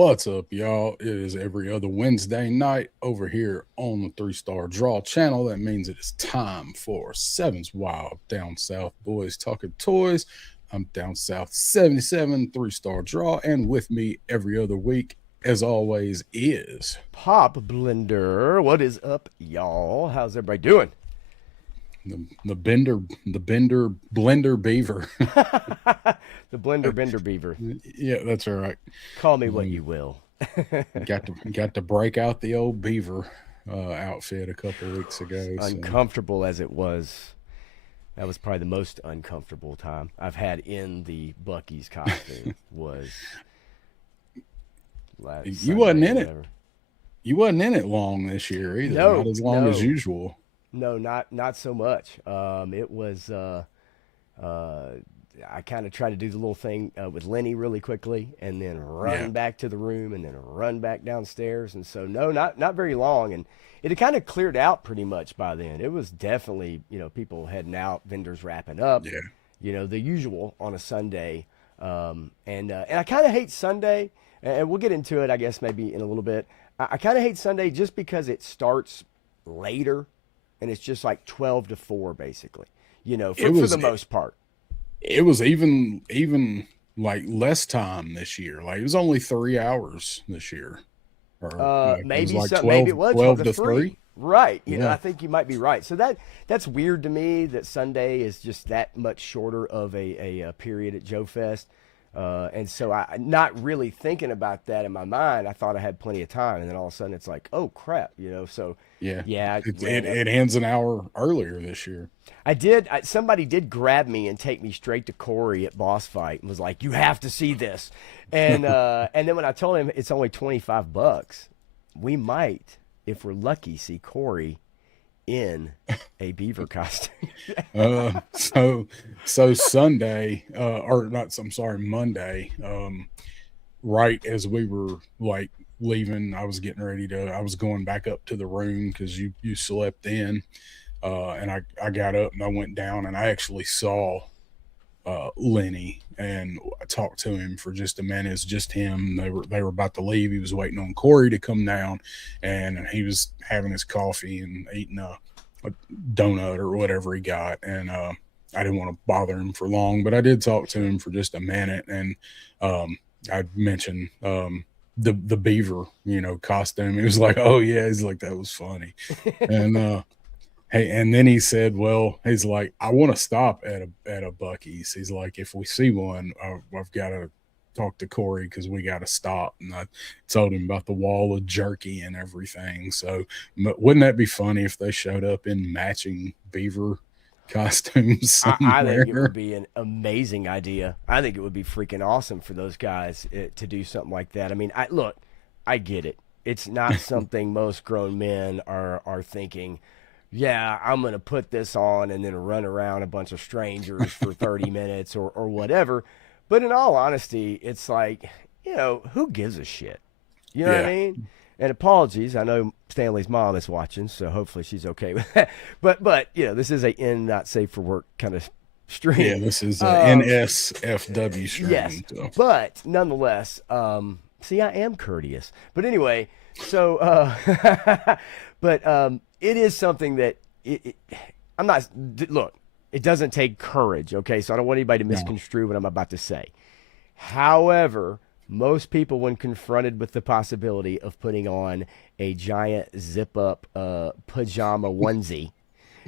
What's up, y'all? It is every other Wednesday night over here on the Three Star Draw channel. That means it is time for 7's Wild Down South Boys talking toys. I'm Down South 77, Three Star Draw, and with me every other week, as always, is Pop Blender. What is up, y'all? How's everybody doing? the blender beaver. The Blender Bender Beaver. Yeah, that's all right. Call me what you will. Got to break out the old beaver outfit a couple weeks ago. Uncomfortable as it was. That was probably the most uncomfortable time I've had in the Bucky's costume. Was last You wasn't Sunday in or it. whatever. You wasn't in it long this year either. No, Not as long as no. usual. No, not so much. It was. I kind of tried to do the little thing with Lenny really quickly, and then Yeah. run back to the room, and then run back downstairs. And so, no, not very long. And it had kind of cleared out pretty much by then. It was definitely, people heading out, vendors wrapping up, Yeah. the usual on a Sunday. And I kind of hate Sunday, and we'll get into it, I guess, maybe in a little bit. I kind of hate Sunday just because it starts later, and it's just like 12 to 4, basically, It for was the most part. it was even like less time this year. Like it was only 3 hours this year. Or like it was Maybe like so. Maybe it was 12 12 to to 3. 3. Right. Yeah. I think you might be right. So that's weird to me that Sunday is just that much shorter of a period at JoeFest. And so I not really thinking about that in my mind. I thought I had plenty of time, and then all of a sudden it's like, oh crap, So Yeah. yeah, It, man, it, it ends an hour earlier this year. I did. Somebody did grab me and take me straight to Corey at Boss Fight and was like, "You have to see this." And then when I told him it's only $25, we might, if we're lucky, see Corey in a beaver costume. Uh, so so Sunday, or not, I'm sorry, Monday, right as we were like leaving, I was going back up to the room because you slept in. And I got up and I went down and I actually saw Lenny and I talked to him for just a minute. It's just him. They were about to leave. He was waiting on Corey to come down, and he was having his coffee and eating a donut or whatever he got. And I didn't want to bother him for long, but I did talk to him for just a minute, and I mentioned the beaver, costume. He was like, "Oh yeah," he's like, "That was funny," and hey, and then he said, "Well, he's like, I want to stop at a Bucky's." He's like, "If we see one, I've got to talk to Corey because we got to stop." And I told him about the wall of jerky and everything. So, wouldn't that be funny if they showed up in matching beaver costumes I think it somewhere? would be an amazing idea. I think it would be freaking awesome for those guys to do something like that. I mean, look, I get it. It's not something most grown men are thinking. Yeah, I'm going to put this on and then run around a bunch of strangers for 30 minutes or whatever. But in all honesty, it's like, who gives a shit? You know what I Yeah, mean? And apologies, I know Stanley's mom is watching, so hopefully she's okay with that. But this is a in not safe for work kind of yeah. stream. This is a Um, NSFW yes, stream. So but nonetheless, see, I am courteous. But anyway, so but it is something that I'm not. Look, it doesn't take courage. Okay, so I don't want anybody to no, misconstrue what I'm about to say. However, most people, when confronted with the possibility of putting on a giant zip up pajama onesie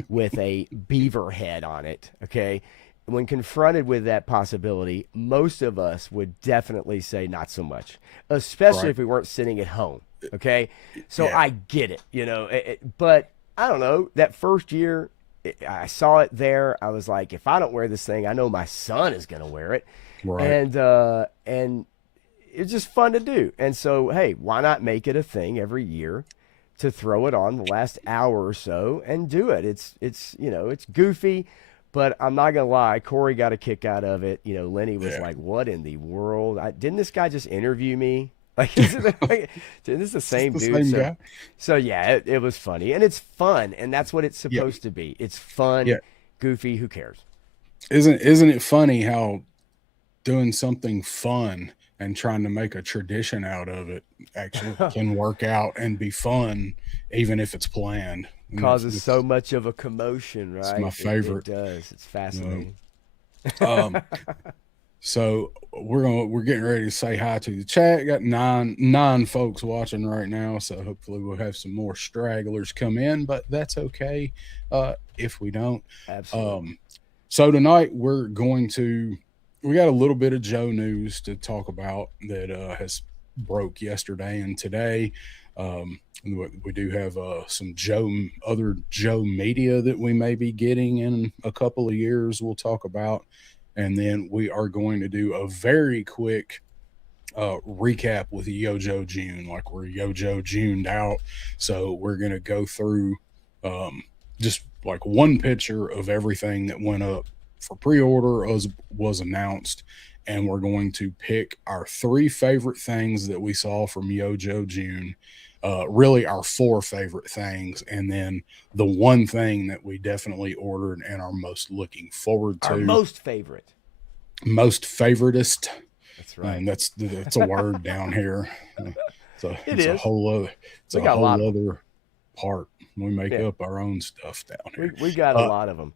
with a beaver head on it, okay, when confronted with that possibility, most of us would definitely say not so much, especially right? if we weren't sitting at home, okay? So Yeah, I get it, but I don't know. That first year, I saw it there. I was like, if I don't wear this thing, I know my son is going to wear it, right. and it's just fun to do. And so, hey, why not make it a thing every year to throw it on the last hour or so and do it? It's goofy, but I'm not gonna lie. Corey got a kick out of it. Lenny was Yeah, like, "What in the world? Didn't this guy just interview me?" Like, isn't this the it's same the dude? same So, guy. so yeah, it was funny and it's fun, and that's what it's Yeah, supposed to be. It's fun, yeah. goofy. Who cares? Isn't it funny how doing something fun and trying to make a tradition out of it actually can work out and be fun, even if it's planned. And Causes so much of a commotion, it's my right? It favorite. does. It's Uh, fascinating. um, so we're getting ready to say hi to the chat. Got nine folks watching right now, so hopefully we'll have some more stragglers come in, but that's okay if we don't. Absolutely. Um, so tonight we got a little bit of Joe news to talk about that has broke yesterday and today. We do have some other Joe media that we may be getting in a couple of years. We'll talk about, and then we are going to do a very quick recap with YoJoe June. Like we're YoJoe Juned out, so we're gonna go through just like one picture of everything that went up for pre-order was announced, and we're going to pick our three favorite things that we saw from YoJoe June. Really, our four favorite things, and then the one thing that we definitely ordered and are most looking forward Our to, most favorite. most favoritist. That's right. And that's a word down here. So It it's a is. whole other We got a lot of them. other part. We make Yeah. up our own stuff down here. We got a lot of them.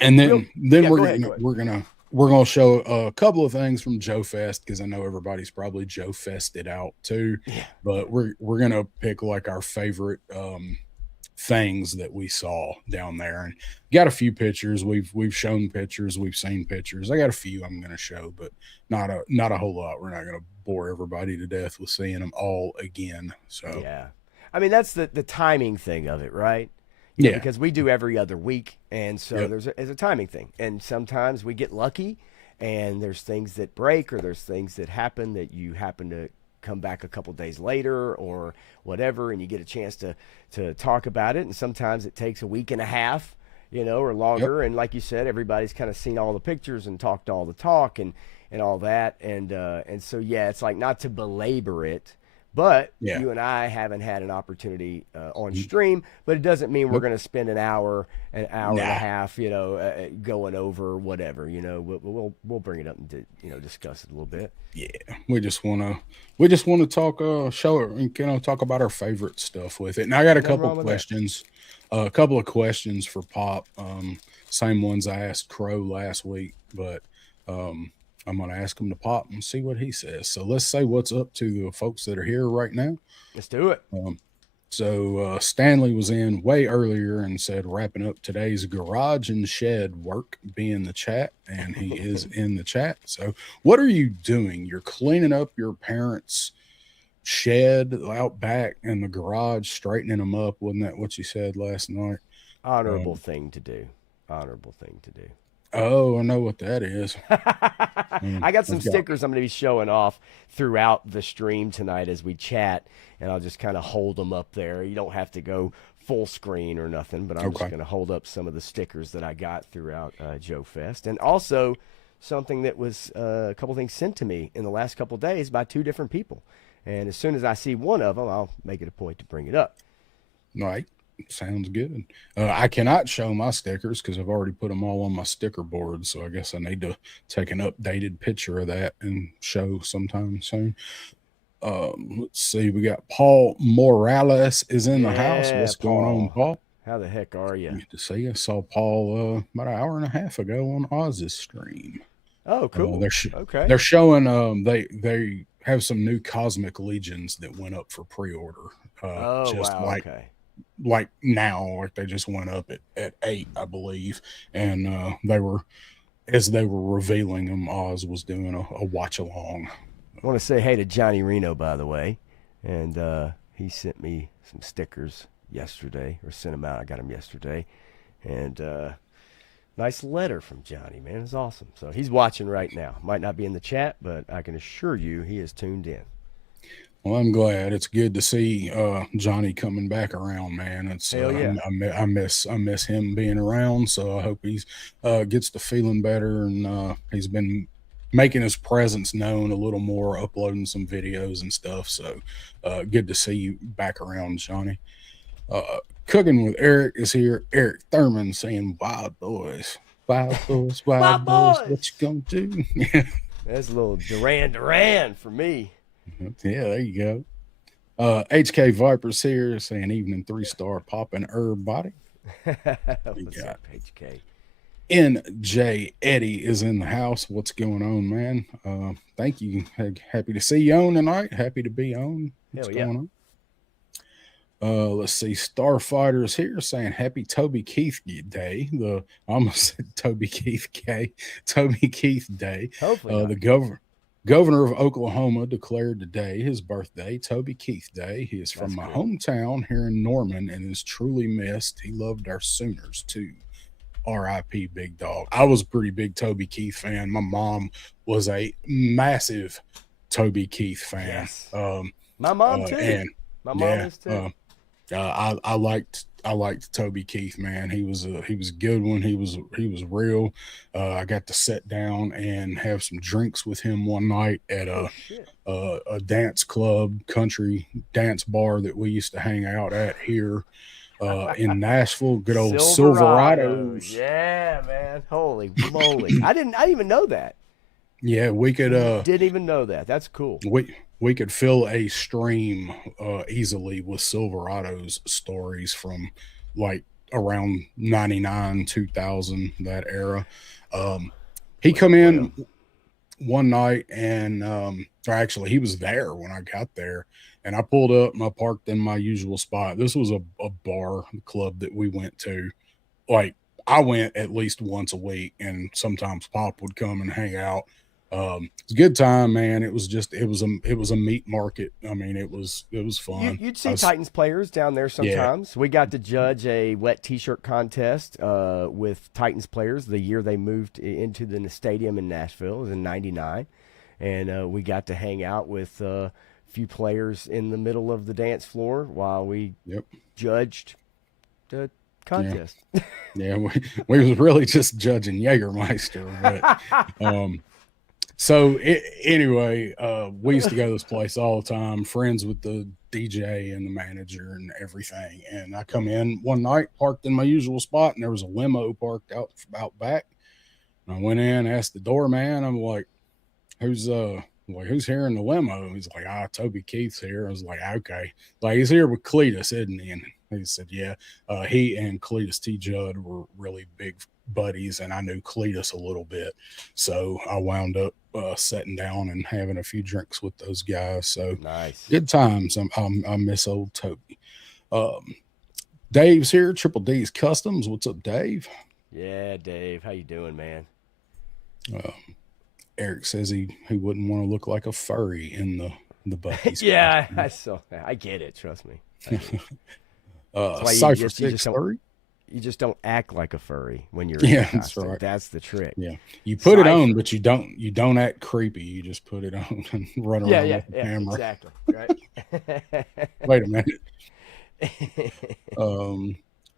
And Real, then yeah, we're go gonna ahead, go ahead. we're gonna show a couple of things from JoeFest because I know everybody's probably JoeFested out too. Yeah. But we're gonna pick like our favorite things that we saw down there, and got a few pictures. We've shown pictures, we've seen pictures. I got a few I'm gonna show, but not a whole lot. We're not gonna bore everybody to death with seeing them all again. So Yeah. I mean, that's the timing thing of it, right? yeah, Because we do every other week, and so yep, there's a timing thing. And sometimes we get lucky, and there's things that break, or there's things that happen that you happen to come back a couple days later, or whatever, and you get a chance to talk about it. And sometimes it takes a week and a half, or yep, longer. And like you said, everybody's kind of seen all the pictures and talked all the talk and all that. And so yeah, it's like not to belabor it. But yeah. you and I haven't had an opportunity on stream, but it doesn't mean we're Nope. going to spend an hour and a Nah. half, going over whatever. We'll bring it up and discuss it a little bit. Yeah, we just wanna talk show it and talk about our favorite stuff with it. And I got a Nothing couple wrong with that. questions, a couple of questions for Pop. Same ones I asked Crow last week, but um I'm gonna ask him to Pop and see what he says. So let's say what's up to the folks that are here right now. Let's do it. Um, Stanley was in way earlier and said wrapping up today's garage and shed work, be in the chat, and he is in the chat. So what are you doing? You're cleaning up your parents' shed out back and the garage, straightening them up. Wasn't that what you said last night? Honorable Um, thing to do. Honorable thing to do. oh, I know what that is. I got some I've got stickers I'm going to be showing off throughout the stream tonight as we chat, and I'll just kind of hold them up there. You don't have to go full screen or nothing, but I'm just okay. going to hold up some of the stickers that I got throughout JoeFest. And also something that was a couple things sent to me in the last couple days by two different people. And as soon as I see one of them, I'll make it a point to bring it up. Right. Sounds good. I cannot show my stickers because I've already put them all on my sticker board. So I guess I need to take an updated picture of that and show sometime soon. Let's see. We got Paul Morales is in the house. Yeah, What's going on, Paul. Paul? How the heck are you? Good to see you. I saw Paul about an hour and a half ago on Oz's stream. Oh, cool. Okay. They're showing they have some new Cosmic Legions that went up for pre-order. Oh, Just wow. Okay. like now, like they just went up at 8, I believe. And as they were revealing them, Oz was doing a watch along. I want to say hey to Johnny Reno, by the way. And he sent me some stickers yesterday, or sent them out. I got them yesterday. And nice letter from Johnny, man. It's awesome. So he's watching right now. Might not be in the chat, but I can assure you he is tuned in. Well, I'm glad. It's good to see Johnny coming back around, man. It's Hell yeah. I miss him being around. So I hope he's gets to feeling better, and he's been making his presence known a little more, uploading some videos and stuff. So good to see you back around, Johnny. Cooking with Eric is here. Eric Thurman saying, "Wild boys, wild boys, wild My boys, boys. what you gonna do?" That's a little Duran for me. Yeah, there you go. HK Vipers here saying evening 3-star popping herb body. We What's got up, HK? NJ Eddie is in the house. What's going on, man? Thank you. Happy to see you on tonight. Happy to be on. What's Hell yeah. going on? Let's see. Starfighters here saying happy Toby Keith Day. I almost said Toby Keith K. Toby Keith Day. Hopefully not. The governor of Oklahoma declared today his birthday, Toby Keith Day. He is from my hometown here in Norman and is truly missed. He loved our Sooners too. R.I.P. Big Dog. I was a pretty big Toby Keith fan. My mom was a massive Toby Keith fan. Yes. My mom too. And my mom is too. I liked Toby Keith, man. He was a good one. He was real. I got to sit down and have some drinks with him one night at a dance club, country dance bar that we used to hang out at here in Nashville. Good old Silverados. Yeah, man. Holy moly! I didn't even know that. Yeah, we could. Didn't even know that. That's cool. We could fill a stream easily with Silverados stories from like around 99, 2000, that era. He come in one night and or actually he was there when I got there, and I pulled up and I parked in my usual spot. This was a bar club that we went to. Like I went at least once a week, and sometimes Pop would come and hang out. It's a good time, man. It was a meat market. I mean, it was fun. You'd see Titans players down there sometimes. Yeah. We got to judge a wet t-shirt contest with Titans players the year they moved into the stadium in Nashville. It was in '99, and we got to hang out with a few players in the middle of the dance floor while we judged the contest. Yeah, we was really just judging Jägermeister, but so anyway, we used to go to this place all the time, friends with the DJ and the manager and everything. And I come in one night, parked in my usual spot, and there was a limo parked out back. And I went in, asked the doorman, I'm like, who's here in the limo? He's like, Toby Keith's here. I was like, okay. Like, he's here with Cletus, isn't he? And he said, yeah. He and Cletus T. Judd were really big buddies, and I knew Cletus a little bit. So I wound up sitting down and having a few drinks with those guys. So nice. Good times. I miss old Toby. Dave's here, Triple D's Customs. What's up, Dave? Yeah, Dave. How you doing, man? Eric says he wouldn't want to look like a furry in the Buc-ee's. Yeah, I get it. Trust me. Cypher 630. You just don't act like a furry when you're that's right. That's the trick. Yeah, you put it on, but you don't act creepy. You just put it on and run around with the camera. Exactly. Right. Wait a minute.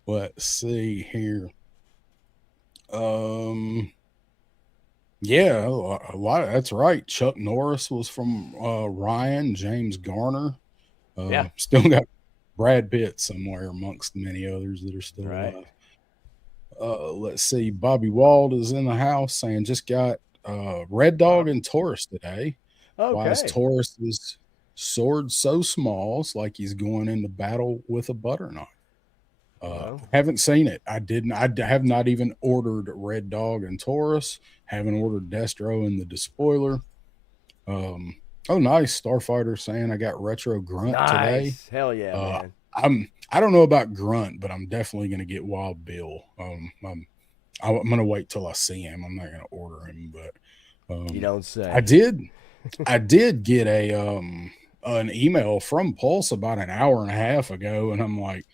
Let's see here. Yeah, a lot. That's right. Chuck Norris was from Ryan. James Garner. Still got Brad Pitt somewhere amongst many others that are still alive. Let's see. Bobby Wald is in the house saying just got Red Dog and Taurus today. Okay. Why is Taurus's sword so small? It's like he's going into battle with a butter knife. Haven't seen it. I have not even ordered Red Dog and Taurus. Haven't ordered Destro and the Despoiler. Oh, nice. Starfighter saying I got Retro Grunt today. Hell yeah, man. I don't know about Grunt, but I'm definitely going to get Wild Bill. I'm going to wait till I see him. I'm not going to order him, but you don't say. I did get an email from Pulse about an hour and a half ago, and I'm like,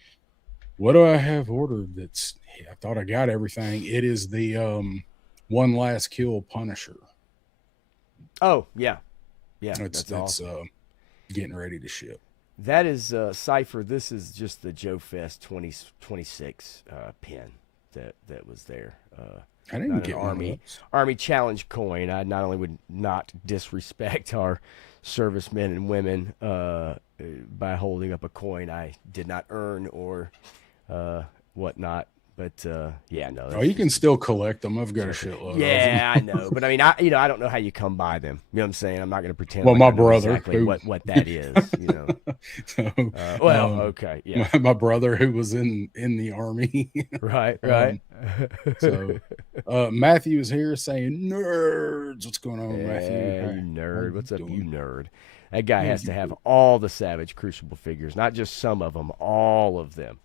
what do I have ordered? I thought I got everything. It is the One Last Kill Punisher. Oh, yeah. Yeah, that's awesome. Getting ready to ship. That is Cypher. This is just the JoeFest 2026 pin that was there. I didn't get Army Challenge coin. I not only would not disrespect our servicemen and women by holding up a coin I did not earn or whatnot, But yeah, no. Oh, you can still collect them. I've got a shitload of them. Yeah, I know. But I mean, I don't know how you come by them. You know what I'm saying? I'm not going to pretend Well, like my I know brother, exactly who- what that is. You know. So, Okay, yeah, my brother who was in the army. right. So Matthew is here saying, "Nerds, what's going on, Matthew? Yeah, How you nerd. you What's up, you doing? nerd? That guy Yeah, has to have all the Savage Crucible figures, not just some of them, all of them.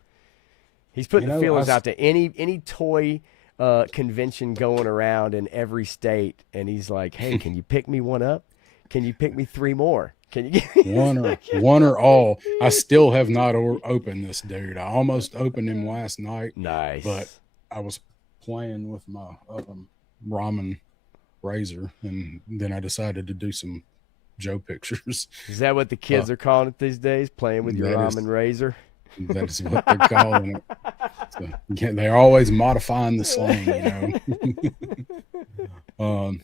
He's putting the feelers out to any toy convention going around in every state, and he's like, "Hey, can you pick me one up? Can you pick me 3 more? Can you get one or all." I still have not opened this dude. I almost opened him last night, Nice. but I was playing with my ramen razor, and then I decided to do some Joe pictures. Is that what the kids are calling it these days? Playing with your ramen razor? That is what they're calling it. So, yeah, they're always modifying the slang, you know.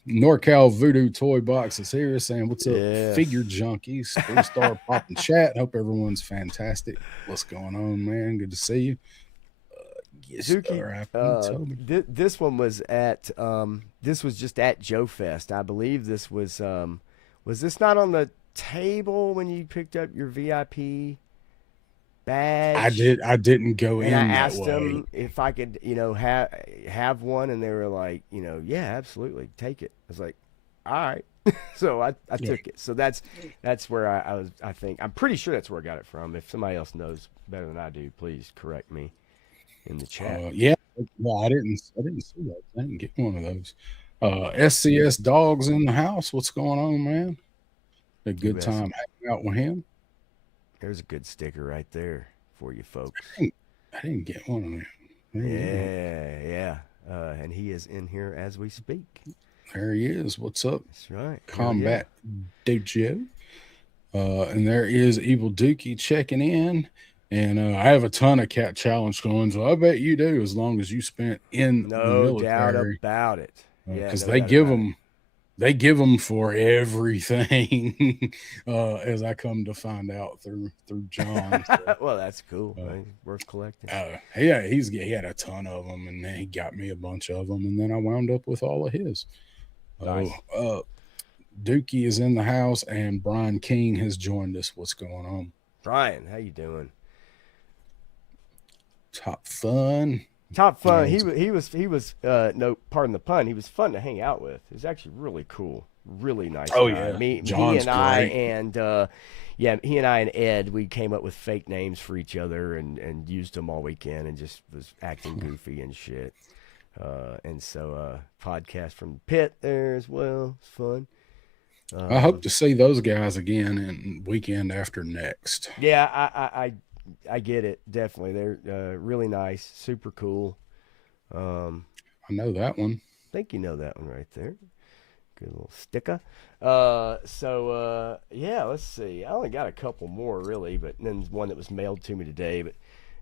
NorCal Voodoo Toy Box is here saying, "What's up, Yes. figure junkies? 3-star pop and chat. Hope everyone's fantastic. What's going on, man? Good to see you." Yes, Zuki, this one was at this was just at JoeFest. I believe this was this not on the table when you picked up your VIP badge? I didn't go and in I that asked way. them if I could, have one, and they were like, yeah, absolutely, take it. I was like, all right. So I took it. So that's where I think I'm pretty sure that's where I got it from. If somebody else knows better than I do, please correct me in the chat. Yeah, I didn't see that. I didn't get one of those. SCS Dogs in the house. What's going on, man? A good time hanging out with him. There's a good sticker right there for you folks. I didn't get one of them. Yeah. And he is in here as we speak. There he is. What's up? That's right. Combat Dojo. And there is Evil Dookie checking in. And I have a ton of cat challenge going, so I bet you do, as long as you spent in the military. No doubt about it. Because they give them for everything, as I come to find out through John. So, well, that's cool. Worth collecting. He had a ton of them, and then he got me a bunch of them, and then I wound up with all of his. Nice. Dookie is in the house, and Brian King has joined us. What's going on, Brian? How you doing? Top fun. He was no, pardon the pun. He was fun to hang out with. He was actually really cool, really nice. Oh guy. yeah, he John's and I great. and he and I and Ed, we came up with fake names for each other and used them all weekend and just was acting goofy and shit. And so podcast from the pit there as well. It's fun. I hope to see those guys again in weekend after next. Yeah, I get it. Definitely. They're really nice, super cool. I know that one. I think you know that one right there. Good little sticker. Yeah, let's see. I only got a couple more really, but then one that was mailed to me today. But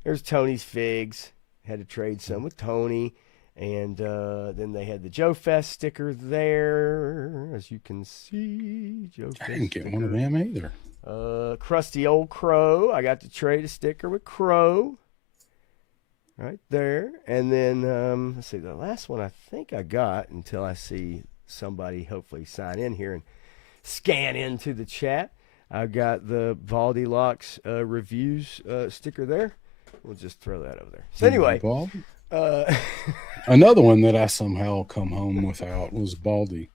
there's Tony's Figs. Had to trade some with Tony. And then they had the JoeFest sticker there, as you can see. JoeFest I didn't get sticker. one of them either. Crusty Old Crow. I got to trade a sticker with Crow. Right there. And then, let's see, the last one I think I got until I see somebody hopefully sign in here and scan into the chat. I got the Valdi Locks reviews sticker there. We'll just throw that over there. So anyway. Another one that I somehow come home without was Baldy.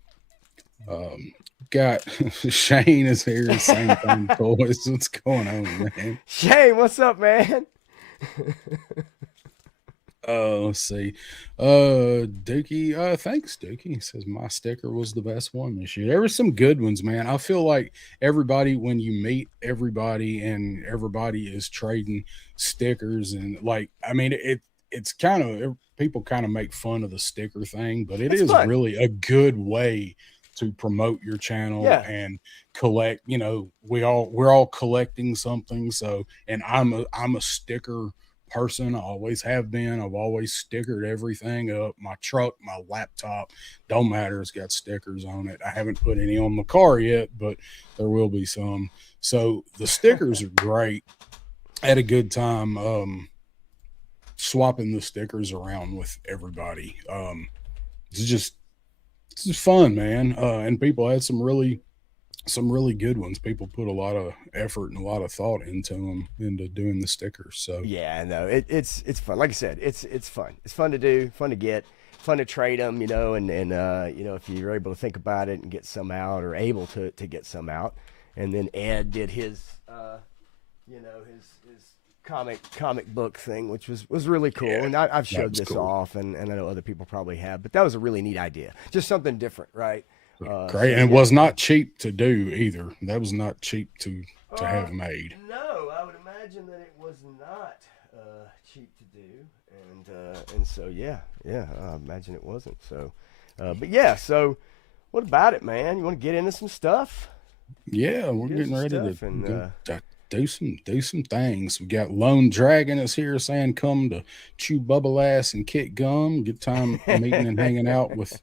Got Shane is here, same thing, boys. What's going on, man? Shane, what's up, man? Let's see. Dookie, thanks, Dookie. He says my sticker was the best one this year. There were some good ones, man. I feel like everybody, when you meet everybody and everybody is trading stickers, and like, I mean, it's kind of, people kind of make fun of the sticker thing, but it's fun. Really a good way to promote your channel and collect. You know, we're all collecting something. So, and I'm a sticker person. I always have been. I've always stickered everything up. My truck, my laptop, don't matter. It's got stickers on it. I haven't put any on the car yet, but there will be some. So the stickers are great. I had a good time swapping the stickers around with everybody. It's just fun, man. And people had some really good ones. People put a lot of effort and a lot of thought into them, into doing the stickers. So Yeah, no, it's fun. Like I said, it's fun. It's fun to do, fun to get, fun to trade them, and you know, if you're able to think about it and get some out, or able to get some out, and then Ed did his, his comic book thing, which was really cool. yeah, And I've that showed was this cool. off, and I know other people probably have, but that was a really neat idea. Just something different, right? Great, So and it yeah. was not cheap to do either. That was not cheap to Uh, have made. no, I would imagine that it was not cheap to do, and so yeah, I imagine it wasn't. So, but yeah, so what about it, man? You want to get into some stuff? Yeah, we're Get into getting some ready to stuff, and do some things. We got Lone Dragon is here saying come to chew bubble ass and kick gum. Good time meeting and hanging out with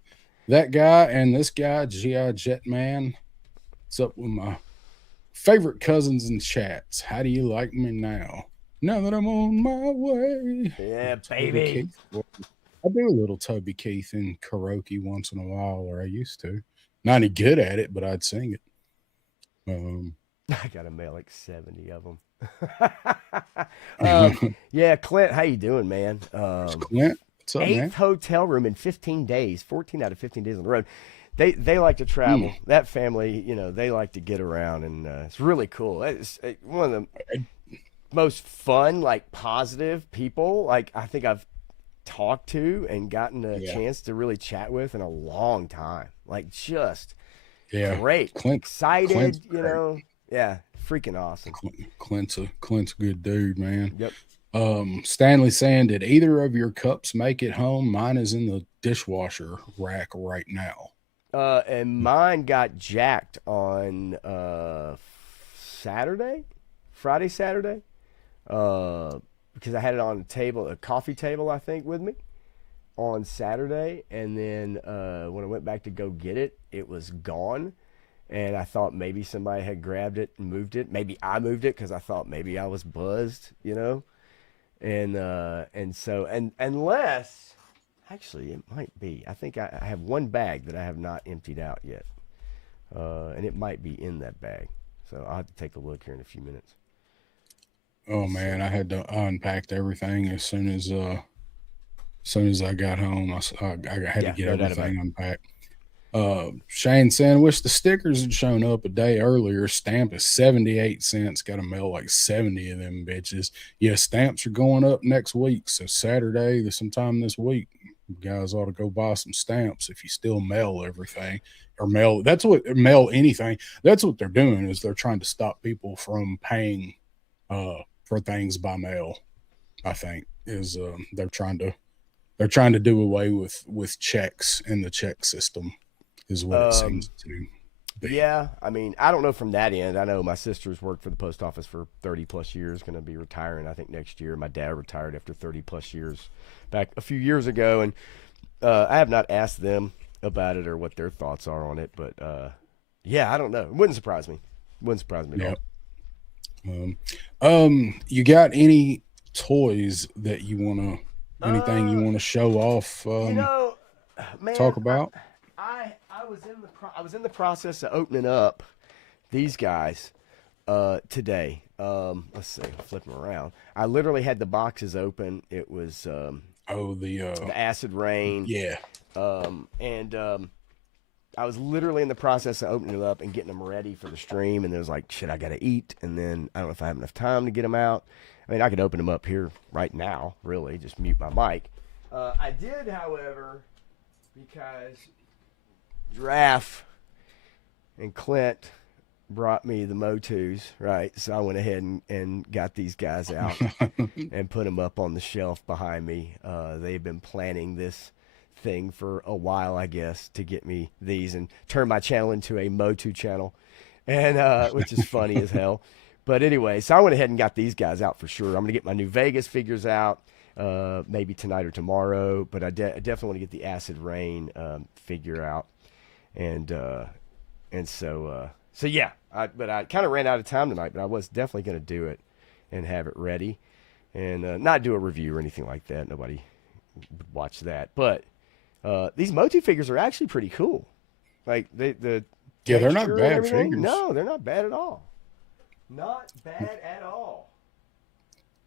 that guy and this guy, GI Jetman. What's up with my favorite cousins in chats? How do you like me now? Now that I'm on my way. yeah, Toby baby. Keith. I do a little Toby Keith in karaoke once in a while, or I used to. Not any good at it, but I'd sing it. Um, I got to mail like 70 of them. Yeah, Clint, how you doing, man? there's Clint. What's up, Eighth man? hotel room in 15 days, 14 out of 15 days on the road. They like to Hmm. travel. That family, they like to get around, and it's really cool. It's one of the most fun, like positive people, like I think I've talked to and gotten a Yeah, chance to really chat with in a long time. Like just yeah. great, Clint, Clint's excited, great. yeah, freaking awesome. Clint's a good dude, man. Yep. Stanley saying, did either of your cups make it home? Mine is in the dishwasher rack right now. And mine got jacked on Saturday, Friday, Saturday, because I had it on a table, a coffee table, I think, with me on Saturday, and then when I went back to go get it, it was gone. And I thought maybe somebody had grabbed it and moved it. Maybe I moved it because I thought maybe I was buzzed. And so unless actually it might be. I think I have one bag that I have not emptied out yet, and it might be in that bag. So I'll have to take a look here in a few minutes. Oh So man, I had to unpack everything as soon as I got home. I had to yeah, get no doubt about everything it. unpacked. Shane saying, wish the stickers had shown up a day earlier. Stamp is 78 cents. Got to mail like 70 of them bitches. Yeah, stamps are going up next week. So Saturday, sometime this week, you guys ought to go buy some stamps if you still mail everything or mail anything. That's what they're doing is they're trying to stop people from paying for things by mail. I think is they're trying to do away with checks in the check system is what it Um, seems to be. yeah, I mean, I don't know from that end. I know my sister's worked for the post office for 30 plus years, going to be retiring, I think, next year. My dad retired after 30 plus years back a few years ago. And I have not asked them about it or what their thoughts are on it. But yeah, I don't know. It wouldn't surprise me. Wouldn't surprise me at Yeah. all. You got any toys that you want to, anything you Uh, want to show off, you know, talk man, about? I was in I was in the process of opening up these guys today. Let's see, flip them around. I literally had the boxes open. It was Oh, the acid rain, yeah. and I was literally in the process of opening them up and getting them ready for the stream. And there was like, shit, I gotta eat, and then I don't know if I have enough time to get them out. I mean, I could open them up here right now, really, just mute my mic. I did, however, because Giraffe and Clint brought me the Motus, right? So I went ahead and got these guys out and put them up on the shelf behind me. They've been planning this thing for a while, I guess, to get me these and turn my channel into a Motu channel, and which is funny as hell. But anyway, so I went ahead and got these guys out for sure. I'm gonna get my new Vegas figures out, maybe tonight or tomorrow. But I definitely want to get the Acid Rain figure out, and so yeah. But I kind of ran out of time tonight, but I was definitely gonna do it and have it ready. and not do a review or anything like that. Nobody would watch that. But these Motu figures are actually pretty cool. Like the Yeah, they're not texture and bad everything. figures. No, they're not bad at all. Not bad at all.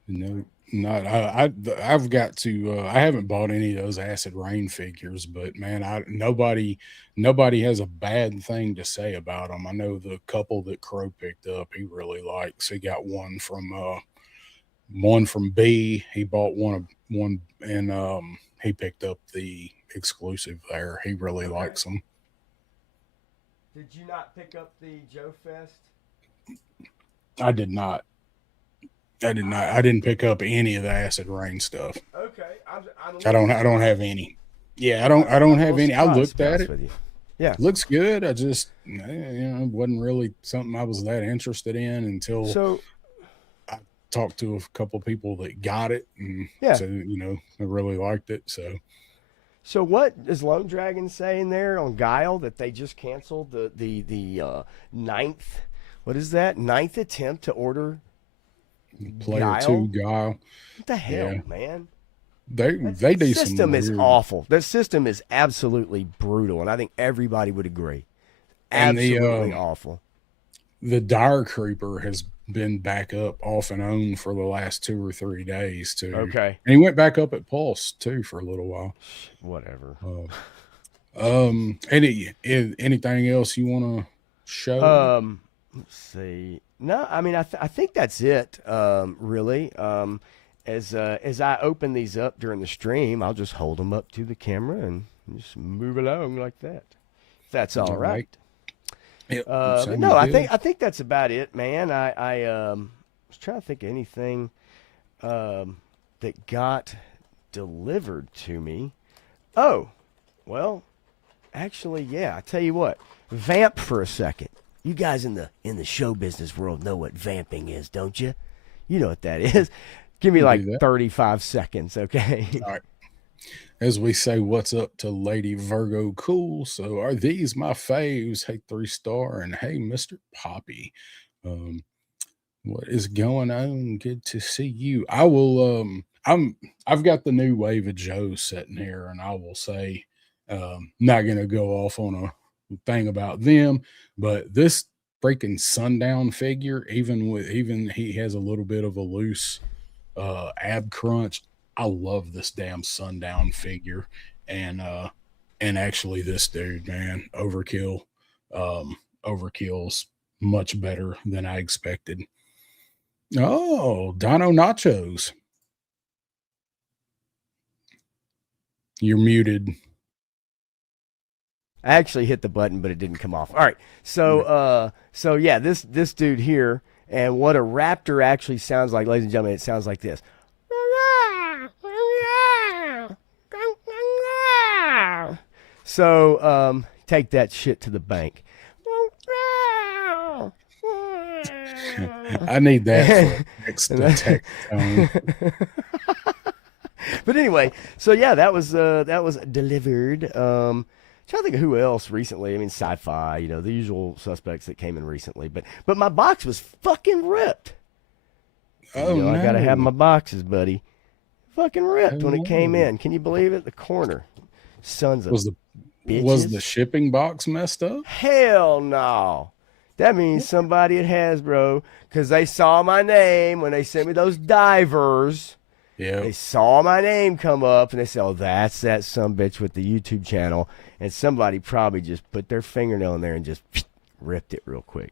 No, not I've got to. I haven't bought any of those Acid Rain figures, but man, nobody has a bad thing to say about them. I know the couple that Crow picked up, he really likes. He got one from B. He bought one, and he picked up the exclusive there. He really Okay. likes them. Did you not pick up the JoeFest? I did not. I did not. I didn't pick up any of the Acid Rain stuff. Okay, I'm a I little don't. I don't have any. Yeah, I don't I'm a have little any. I surprised, to looked be at honest it. with you. Yeah. Looks good. I just, it wasn't really something I was that interested in until So I talked to a couple of people that got it, and yeah. so I really liked it. So what is Lone Dragon saying there on Guile that they just canceled the ninth? What is that? Ninth attempt to order Player two Guile? guile, What the hell, yeah, man? they That do some system is weird. awful. That system is absolutely brutal, and I think everybody would agree. And Absolutely awful. the Dire Creeper has been back up off and on for the last 2 or 3 days too, Okay. and he went back up at Pulse too for a little while. Whatever. Uh, anything else you want to show? Let's see. No, I mean I think that's it. Really. As I open these up during the stream, I'll just hold them up to the camera and just move along like that. If that's all All right. right. Yep, But no, sounds I good. think that's about it, man. I was trying to think of anything that got delivered to me. Oh, well, actually, yeah. I tell you what, vamp for a second. You guys in the show business world know what vamping is, don't you? You know what that is. Give me Can like do that. 35 seconds, okay? All right. As we say, what's up to Lady Virgo Cool? So, are these my faves? Hey, 3 star, and hey, Mr. Poppy. Um, what is going on? Good to see you. I will. I've got the new wave of Joe sitting here, and I will say, not gonna go off on a thing about them, but this freaking sundown figure, even he has a little bit of a loose ab crunch. I love this damn sundown figure, and actually this dude, man, overkill's much better than I expected. Oh, Dino Nachos, you're muted. I actually hit the button, but it didn't come off. All right. So yeah, this dude here, and what a raptor actually sounds like, ladies and gentlemen, it sounds like this. So take that shit to the bank. I need that for next text tone. But anyway, so yeah, that was delivered. Trying to think of who else recently. I mean, sci-fi, the usual suspects that came in recently. But my box was fucking ripped. Oh no! I gotta have my boxes, buddy. Fucking Oh ripped when it came no! in. Can you believe it? The corner, sons of Was the bitches. shipping box messed up? Hell no. That means somebody at Hasbro, because they saw my name when they sent me those divers. Yeah. They saw my name come up and they said, "Oh, that's that sumbitch with the YouTube channel." And somebody probably just put their fingernail in there and just ripped it real quick.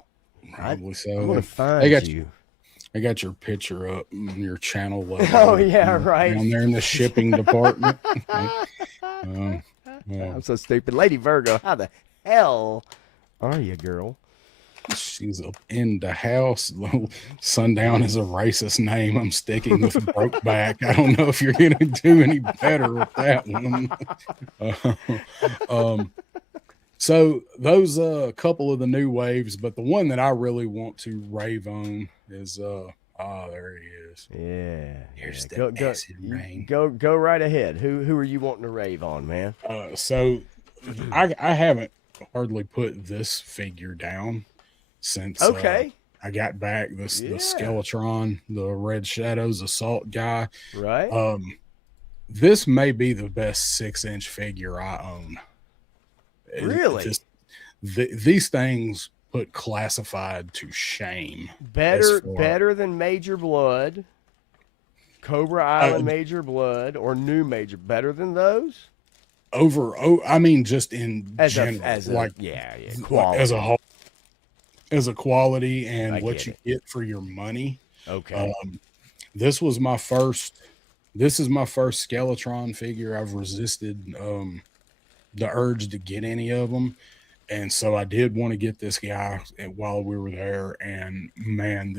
Probably so. I'm gonna They find got you. I got your picture up, your channel logo. Oh yeah, right. Down there in the shipping department. Yeah. I'm so stupid, Lady Virgo. How the hell are you, girl? She's up in the house. Sundown is a racist name. I'm sticking with Brokeback. I don't know if you're gonna do any better with that one. Um, so those couple of the new waves, but the one that I really want to rave on is there he is. Yeah. Here's yeah. the acid rain. Go right ahead. Who are you wanting to rave on, man? So I haven't hardly put this figure down since Okay. I got back the Yeah. Skeletron, the Red Shadows Assault guy. Right. This may be the best 6-inch figure I own. Really? These things put classified to shame. Better than Major Blood, Cobra Island Major Blood, or New Major. Better than those? I mean, just in general, yeah, like as a whole, as a quality and what you get for your money. Okay. This was my first. This is my first Skeletron figure. I've resisted the urge to get any of them, and so I did want to get this guy while we were there. And man,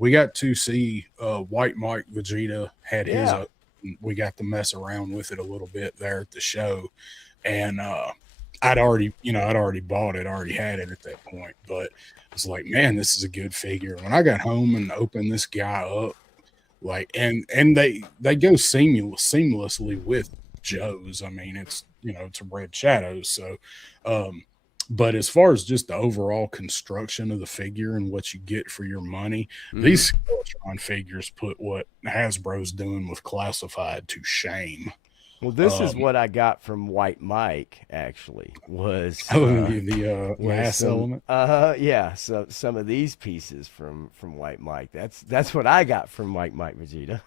we got to see White Mike Vegeta had his up. We got to mess around with it a little bit there at the show, and I'd already bought it, already had it at that point. But it's like, man, this is a good figure. When I got home and opened this guy up, like, and they go seamlessly with Joe's. I mean, it's it's a Red Shadows, so but as far as just the overall construction of the figure and what you get for your money, these Skeletron figures put what Hasbro's doing with classified to shame. Well, this is what I got from White Mike. Actually, was the mass element. Yeah. So some of these pieces from White Mike. That's what I got from White Mike Vegeta.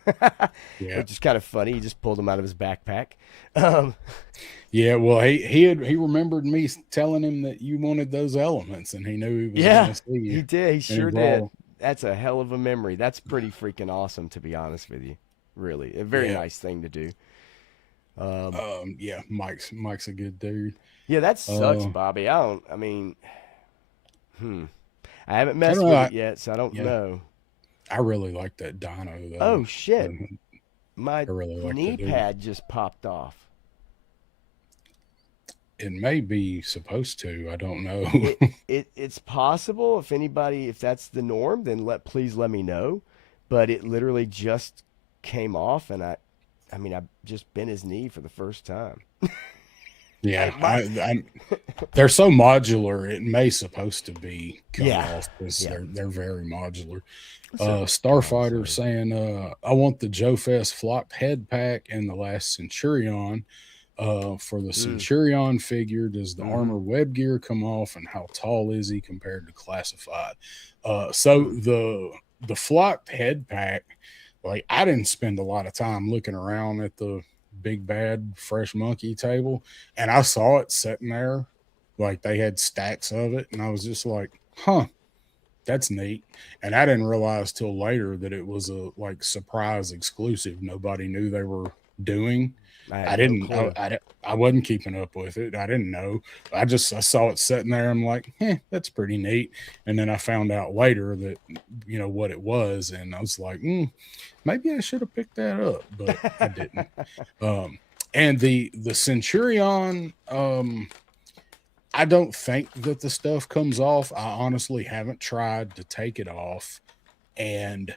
Yeah, which is kind of funny. He just pulled them out of his backpack. Yeah, well, he remembered me telling him that you wanted those elements, and he knew he was going to see you. He did. He sure did. That's a hell of a memory. That's pretty freaking awesome, to be honest with you. Really, a very nice thing to do. Yeah, Mike's a good dude. Yeah, that sucks, Bobby. I haven't messed with it yet, so I don't know. I really like that Dino though. Oh shit! My really knee pad just popped off. It may be supposed to. I don't know. It's possible. If that's the norm, then please let me know. But it literally just came off, and I've just bent his knee for the first time. Yeah, they're so modular. It may supposed to be cut off because they're very modular. Starfighter saying, "I want the JoeFest flop head pack and the last Centurion. For the Centurion figure, does the armor web gear come off, and how tall is he compared to classified?" So the flop head pack, like, I didn't spend a lot of time looking around at the big bad fresh monkey table, and I saw it sitting there, like they had stacks of it, and I was just like, huh, that's neat. And I didn't realize till later that it was a surprise exclusive nobody knew they were doing. I wasn't keeping up with it. I didn't know. I saw it sitting there. I'm like, that's pretty neat. And then I found out later that, what it was. And I was like, maybe I should have picked that up, but I didn't. And the Centurion, I don't think that the stuff comes off. I honestly haven't tried to take it off. And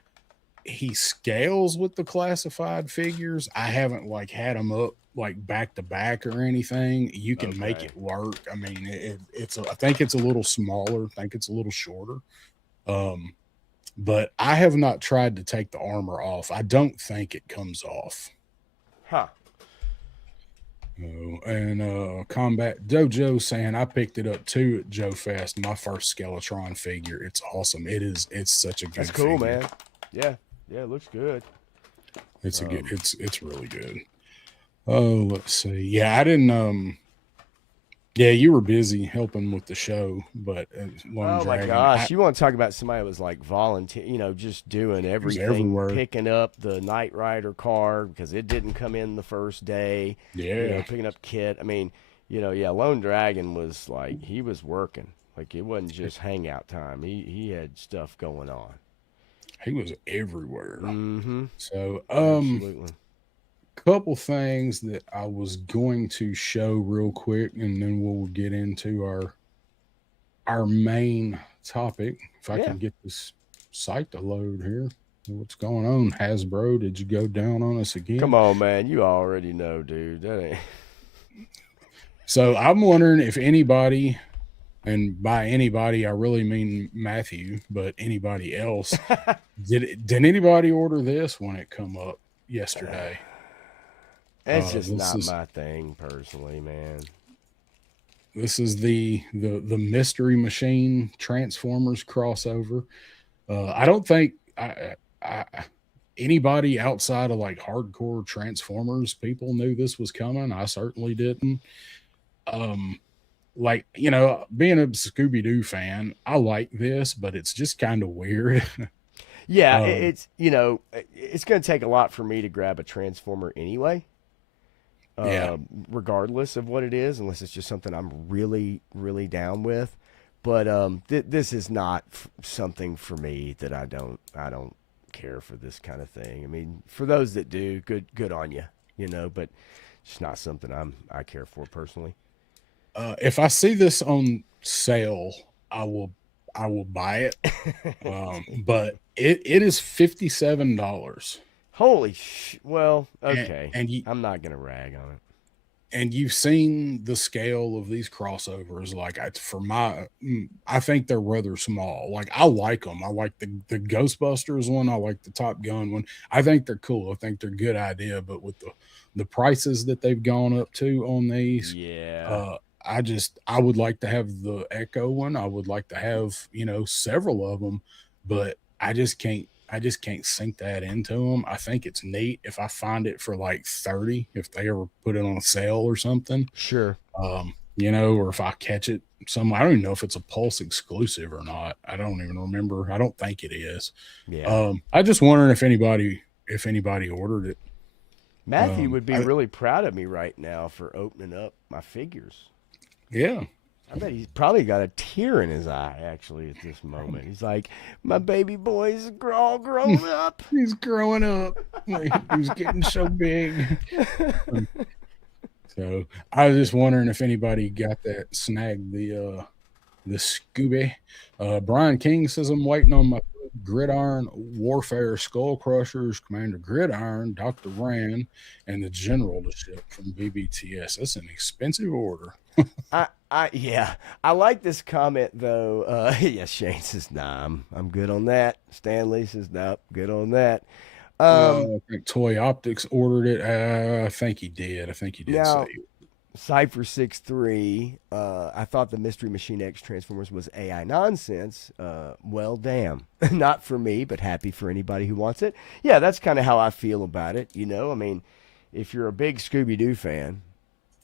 he scales with the classified figures. I haven't had them up back to back or anything. You can make it work. I mean, I think it's a little smaller. I think it's a little shorter. But I have not tried to take the armor off. I don't think it comes off. Huh. And Combat Dojo saying, I picked it up too at JoeFest. My first Skeletron figure. It's awesome. It's such a good That's cool, figure. Man. Yeah, it looks good. It's it's really good. Oh, let's see. Yeah, I didn't yeah, you were busy helping with the show, but oh my gosh, you want to talk about somebody that was volunteer, just doing everything, picking up the Knight Rider card because it didn't come in the first day. Yeah, picking up kit. I mean, Lone Dragon was he was working. It wasn't just hangout time. He had stuff going on. He was everywhere. So, absolutely. Couple things that I was going to show real quick, and then we'll get into our main topic. If I can get this site to load here. What's going on, Hasbro? Did you go down on us again? Come on, man. You already know, dude. That ain't... So I'm wondering if anybody and by anybody I really mean Matthew, but anybody else, did anybody order this when it come up yesterday? It's just This not is my thing personally, man. the Mystery Machine Transformers crossover. I don't think I anybody outside of like hardcore Transformers people knew this was coming. I certainly didn't. Um, like being a Scooby Doo fan, I like this, but it's just kind of weird. Yeah, um, it's it's going to take a lot for me to grab a Transformer anyway. yeah, Regardless of what it is, unless it's just something I'm really, really down with. But this is not something for me that I don't care for this kind of thing. I mean, for those that do, good on you, but it's not something I care for personally. if I see this on sale, I will I will buy it. But it is $57. Holy well, and okay. and you I'm not gonna rag on it. and you've seen the scale of these crossovers. Like I think they're rather small. Like I like them. I like the Ghostbusters one. I like the Top Gun one. I think they're cool. I think they're a good idea. But with the prices that they've gone up to on these, Yeah, uh, I would like to have the Echo one. I would like to have several of them, but I just can't sink that into them. I think it's neat if I find it for like 30, if they ever put it on a sale or something. sure. Or if I catch it I don't even know if it's a Pulse exclusive or not. I don't even remember. I don't think it is. Yeah. I just wondering if anybody ordered it. Matthew would be I really proud of me right now for opening up my figures. Yeah. I bet he's probably got a tear in his eye actually at this moment. He's like, my baby boy's all grown up. He's growing up. He's getting so big. So I was just wondering if anybody got that snagged the Scooby. Brian King says I'm waiting on my Gridiron Warfare Skull Crushers, Commander Gridiron, Dr. Rand, and the General to ship from BBTS. That's an expensive order. Yeah, I like this comment though. Yeah, Shane says, nah, I'm good on that. Stanley says, nope, good on that. Um, I think Toy Optics ordered it. I think he did. I think he did say Now, Cypher 63, I thought the Mystery Machine X Transformers was AI nonsense. Well, damn. Not for me, but happy for anybody who wants it. Yeah, that's kind of how I feel about it. I mean, if you're a big Scooby Doo fan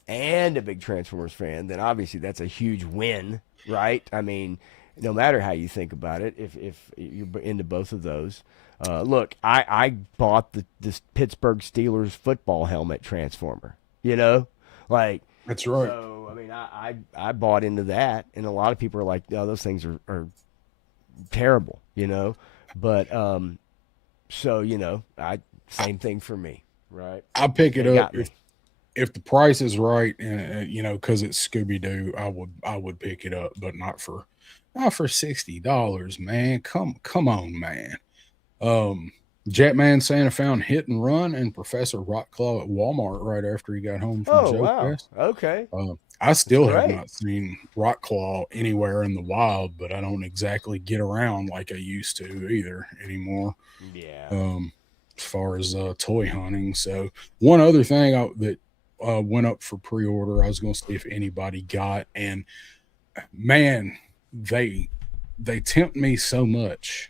and a big Transformers fan, then obviously that's a huge win, right? I mean, no matter how you think about it, if you're into both of those. Look, I bought this Pittsburgh Steelers football helmet transformer, you know? Like, that's right. so I mean, I bought into that, and a lot of people are like, "No, those things are terrible." But so I same thing for me, right? I'll pick it They up got me. if the price is right, and because it's Scooby Doo. I would pick it up, but not for $60, man. Come on, man. Um, Jetman Santa found Hit and Run and Professor Rockclaw at Walmart right after he got home from Oh wow, JoeFest. okay, I that's still have great. not seen Rockclaw anywhere in the wild, but I don't exactly get around like I used to either anymore. Yeah. Um, as far as toy hunting, so one other thing that went up for pre-order, I was going to see if anybody got, and man, they they tempt me so much.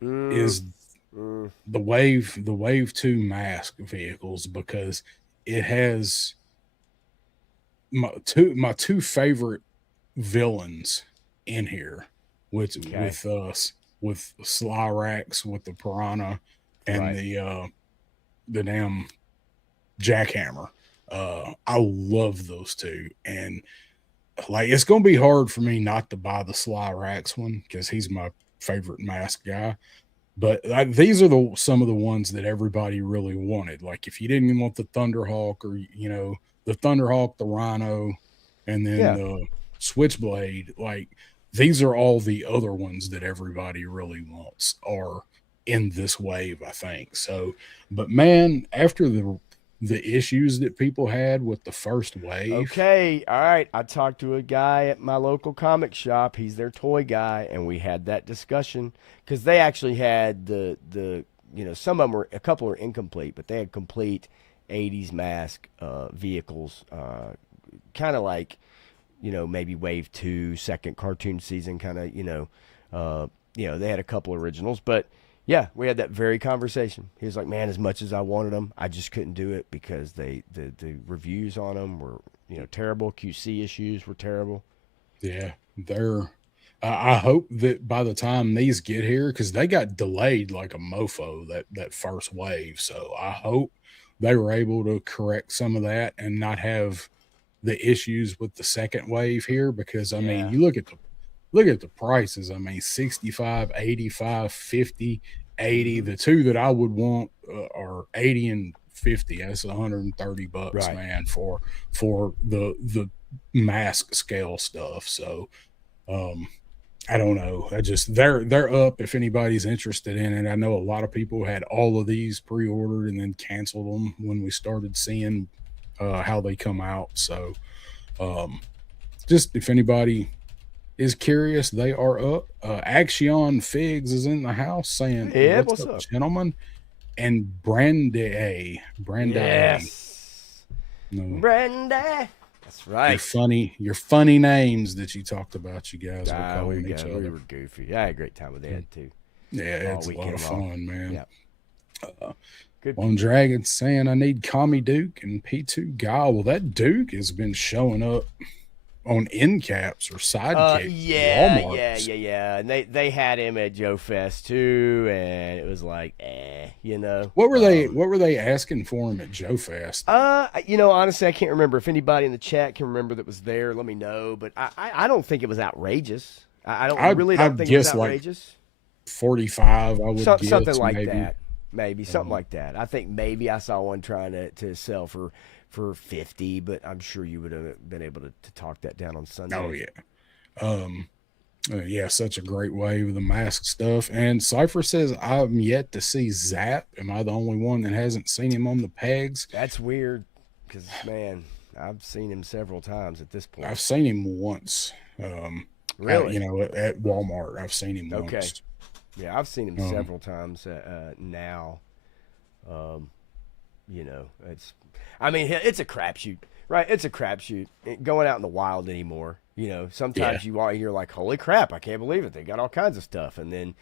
Mm, Is mm, the wave 2 mask vehicles, because it has my two favorite villains in here, with okay. with us with Slyrax, with the piranha, and Right. the damn jackhammer. I love those two, and like it's gonna be hard for me not to buy the Slyrax one because he's my favorite mask guy. But these are some of the ones that everybody really wanted. Like if you didn't want the Thunderhawk, or the Thunderhawk, the Rhino, and then Yeah. the Switchblade, like these are all the other ones that everybody really wants are in this wave, I think. So, but man, after the issues that people had with the first wave. Okay, all right. I talked to a guy at my local comic shop. He's their toy guy, and we had that discussion because they actually had the some of them were, a couple were incomplete, but they had complete '80s mask vehicles, kind of like maybe Wave 2, second cartoon season, kind of they had a couple originals, but yeah, we had that very conversation. He was like, "Man, as much as I wanted them, I just couldn't do it because the reviews on them were terrible. QC issues were terrible." Yeah, they're. I hope that by the time these get here, because they got delayed like a mofo that first wave, so I hope they were able to correct some of that and not have the issues with the second wave here. Because I mean, Yeah. you look at the prices. I mean, 65, 85, 50, 80. Hmm. The two that I would want are 80 and 50. That's $130, Right. man, for the mask scale stuff. So um I don't know. I just they're up if anybody's interested in it. I know a lot of people had all of these pre-ordered and then canceled them when we started seeing how they come out. So um just if anybody is curious, they are up. Action Figs is in the house saying, Yeah, "What's what's up, up? gentlemen?" And Brandy. Yes. No, Brenda. That's right. your funny names that you talked about. You guys were Ah, calling each we other. were goofy. I had a great time with Ed too. Yeah, All it's a lot weekend of long. fun, man. Yeah. Good One people. Dragon saying I need Commie Duke and P2 Guy. Well, that Duke has been showing up on end caps or sidekicks at Walmart's. Yeah. And they had him at JoeFest too, and it was like, What were they asking for him at JoeFest? Honestly, I can't remember. If anybody in the chat can remember that was there, let me know. But I don't think it was outrageous. I really don't I'd think it was guess like outrageous. 45, I would Something guess like maybe. that. Maybe something Um, like that. I think maybe I saw one trying to sell for 50, but I'm sure you would have been able to talk that down on oh Sunday. yeah. Um yeah, such a great way with the mask stuff. And Cypher says, I'm yet to see Zap. Am I the only one that hasn't seen him on the pegs? That's weird because, man, I've seen him several times at this point. I've seen him once. Really? At Walmart, I've seen him Okay. once. Yeah, I've seen him Um, several times now. Um, it's, I mean, it's a crapshoot, right? It's a crapshoot. Going out in the wild anymore. yeah, Sometimes you're like, holy crap, I can't believe it. They got all kinds of stuff. And then,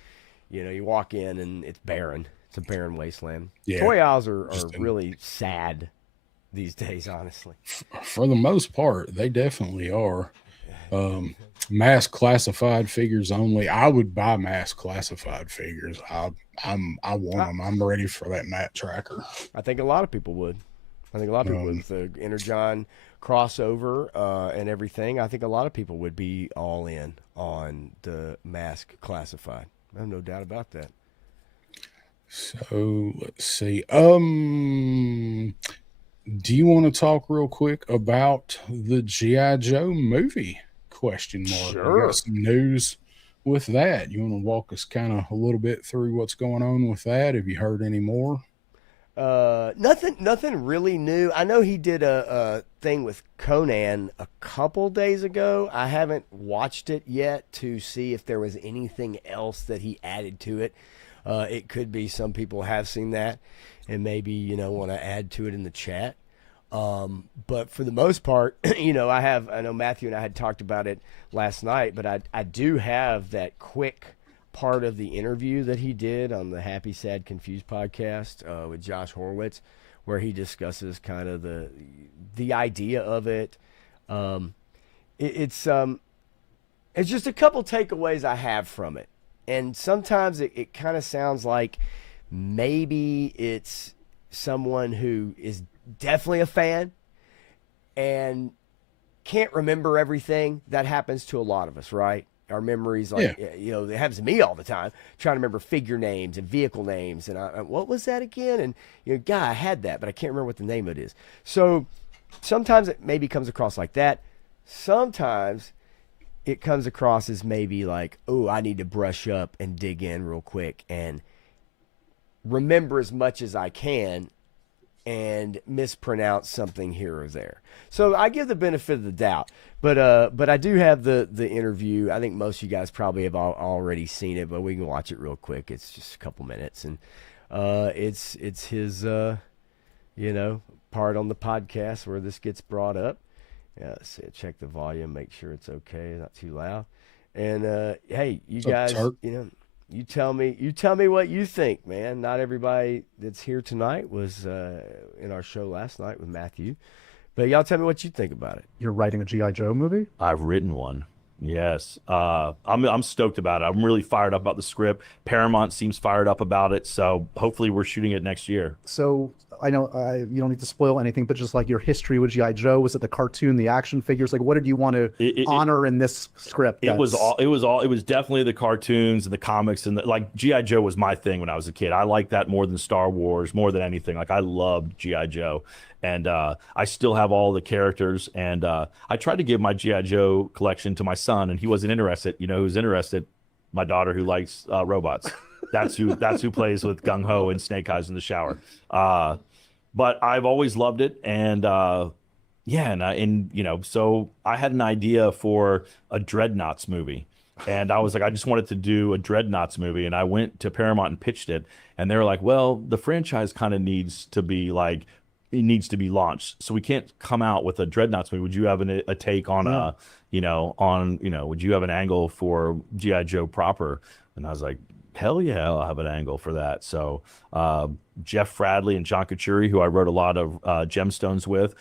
you walk in and it's barren. It's a barren wasteland. yeah. Toy aisles are Just really sad these days, honestly. for the most part, they definitely are. Um, Mass classified figures only. I would buy mass classified figures. I want I, them. I'm ready for that Matt tracker. I think a lot of people would. I think a lot of people would Um, with the Energon crossover and everything. I think a lot of people would be all in on the mask classified. I have no doubt about that. so let's see. Do you want to talk real quick about the GI Joe movie? Question mark. We got Sure. some news with that. You want to walk us kind of a little bit through what's going on with that? Have you heard any more? Nothing really new. I know he did a thing with Conan a couple days ago. I haven't watched it yet to see if there was anything else that he added to it. It could be some people have seen that and maybe want to add to it in the chat. But for the most part, I know Matthew and I had talked about it last night, but I do have that quick part of the interview that he did on the Happy, Sad, Confused podcast with Josh Horowitz, where he discusses kind of the idea of it. Um, it's just a couple takeaways I have from it, and sometimes it kind of sounds like maybe it's someone who is definitely a fan and can't remember everything. That happens to a lot of us, right? Our memories, Yeah. like, it happens to me all the time, trying to remember figure names and vehicle names. And what was that again? And, I had that, but I can't remember what the name of it is. So sometimes it maybe comes across like that. Sometimes it comes across as maybe like, oh, I need to brush up and dig in real quick and remember as much as I can and mispronounce something here or there. So I give the benefit of the doubt. But I do have the interview. I think most of you guys probably have already seen it, but we can watch it real quick. It's just a couple minutes, and it's his part on the podcast where this gets brought up. Yeah, let's see. Check the volume, make sure it's okay, not too loud. And hey, you guys, you tell me what you think, man. Not everybody that's here tonight was in our show last night with Matthew, but y'all tell me what you think about it. You're writing a G.I. Joe movie? I've written one. Yes. I'm stoked about it. I'm really fired up about the script. Paramount seems fired up about it. So hopefully we're shooting it next year. So I know you don't need to spoil anything, but just like your history with G.I. Joe, was it the cartoon, the action figures? Like, what did you want to honor in this script? It was definitely the cartoons and the comics, and like G.I. Joe was my thing when I was a kid. I liked that more than Star Wars, more than anything. Like, I loved G.I. Joe. And I still have all the characters. And I tried to give my G.I. Joe collection to my son, and he wasn't interested. You know who's interested? My daughter, who likes robots. That's who plays with Gung Ho and Snake Eyes in the shower. But I've always loved it. And so I had an idea for a Dreadnoughts movie. And I was like, I just wanted to do a Dreadnoughts movie. And I went to Paramount and pitched it. And they were like, well, the franchise kind of needs to be like, it needs to be launched. So we can't come out with a Dreadnoughts movie. Would you have a take on would you have an angle for G.I. Joe proper? And I was like, hell yeah, I'll have an angle for that. So Jeff Fradley and John Kachuri, who I wrote a lot of Gemstones with,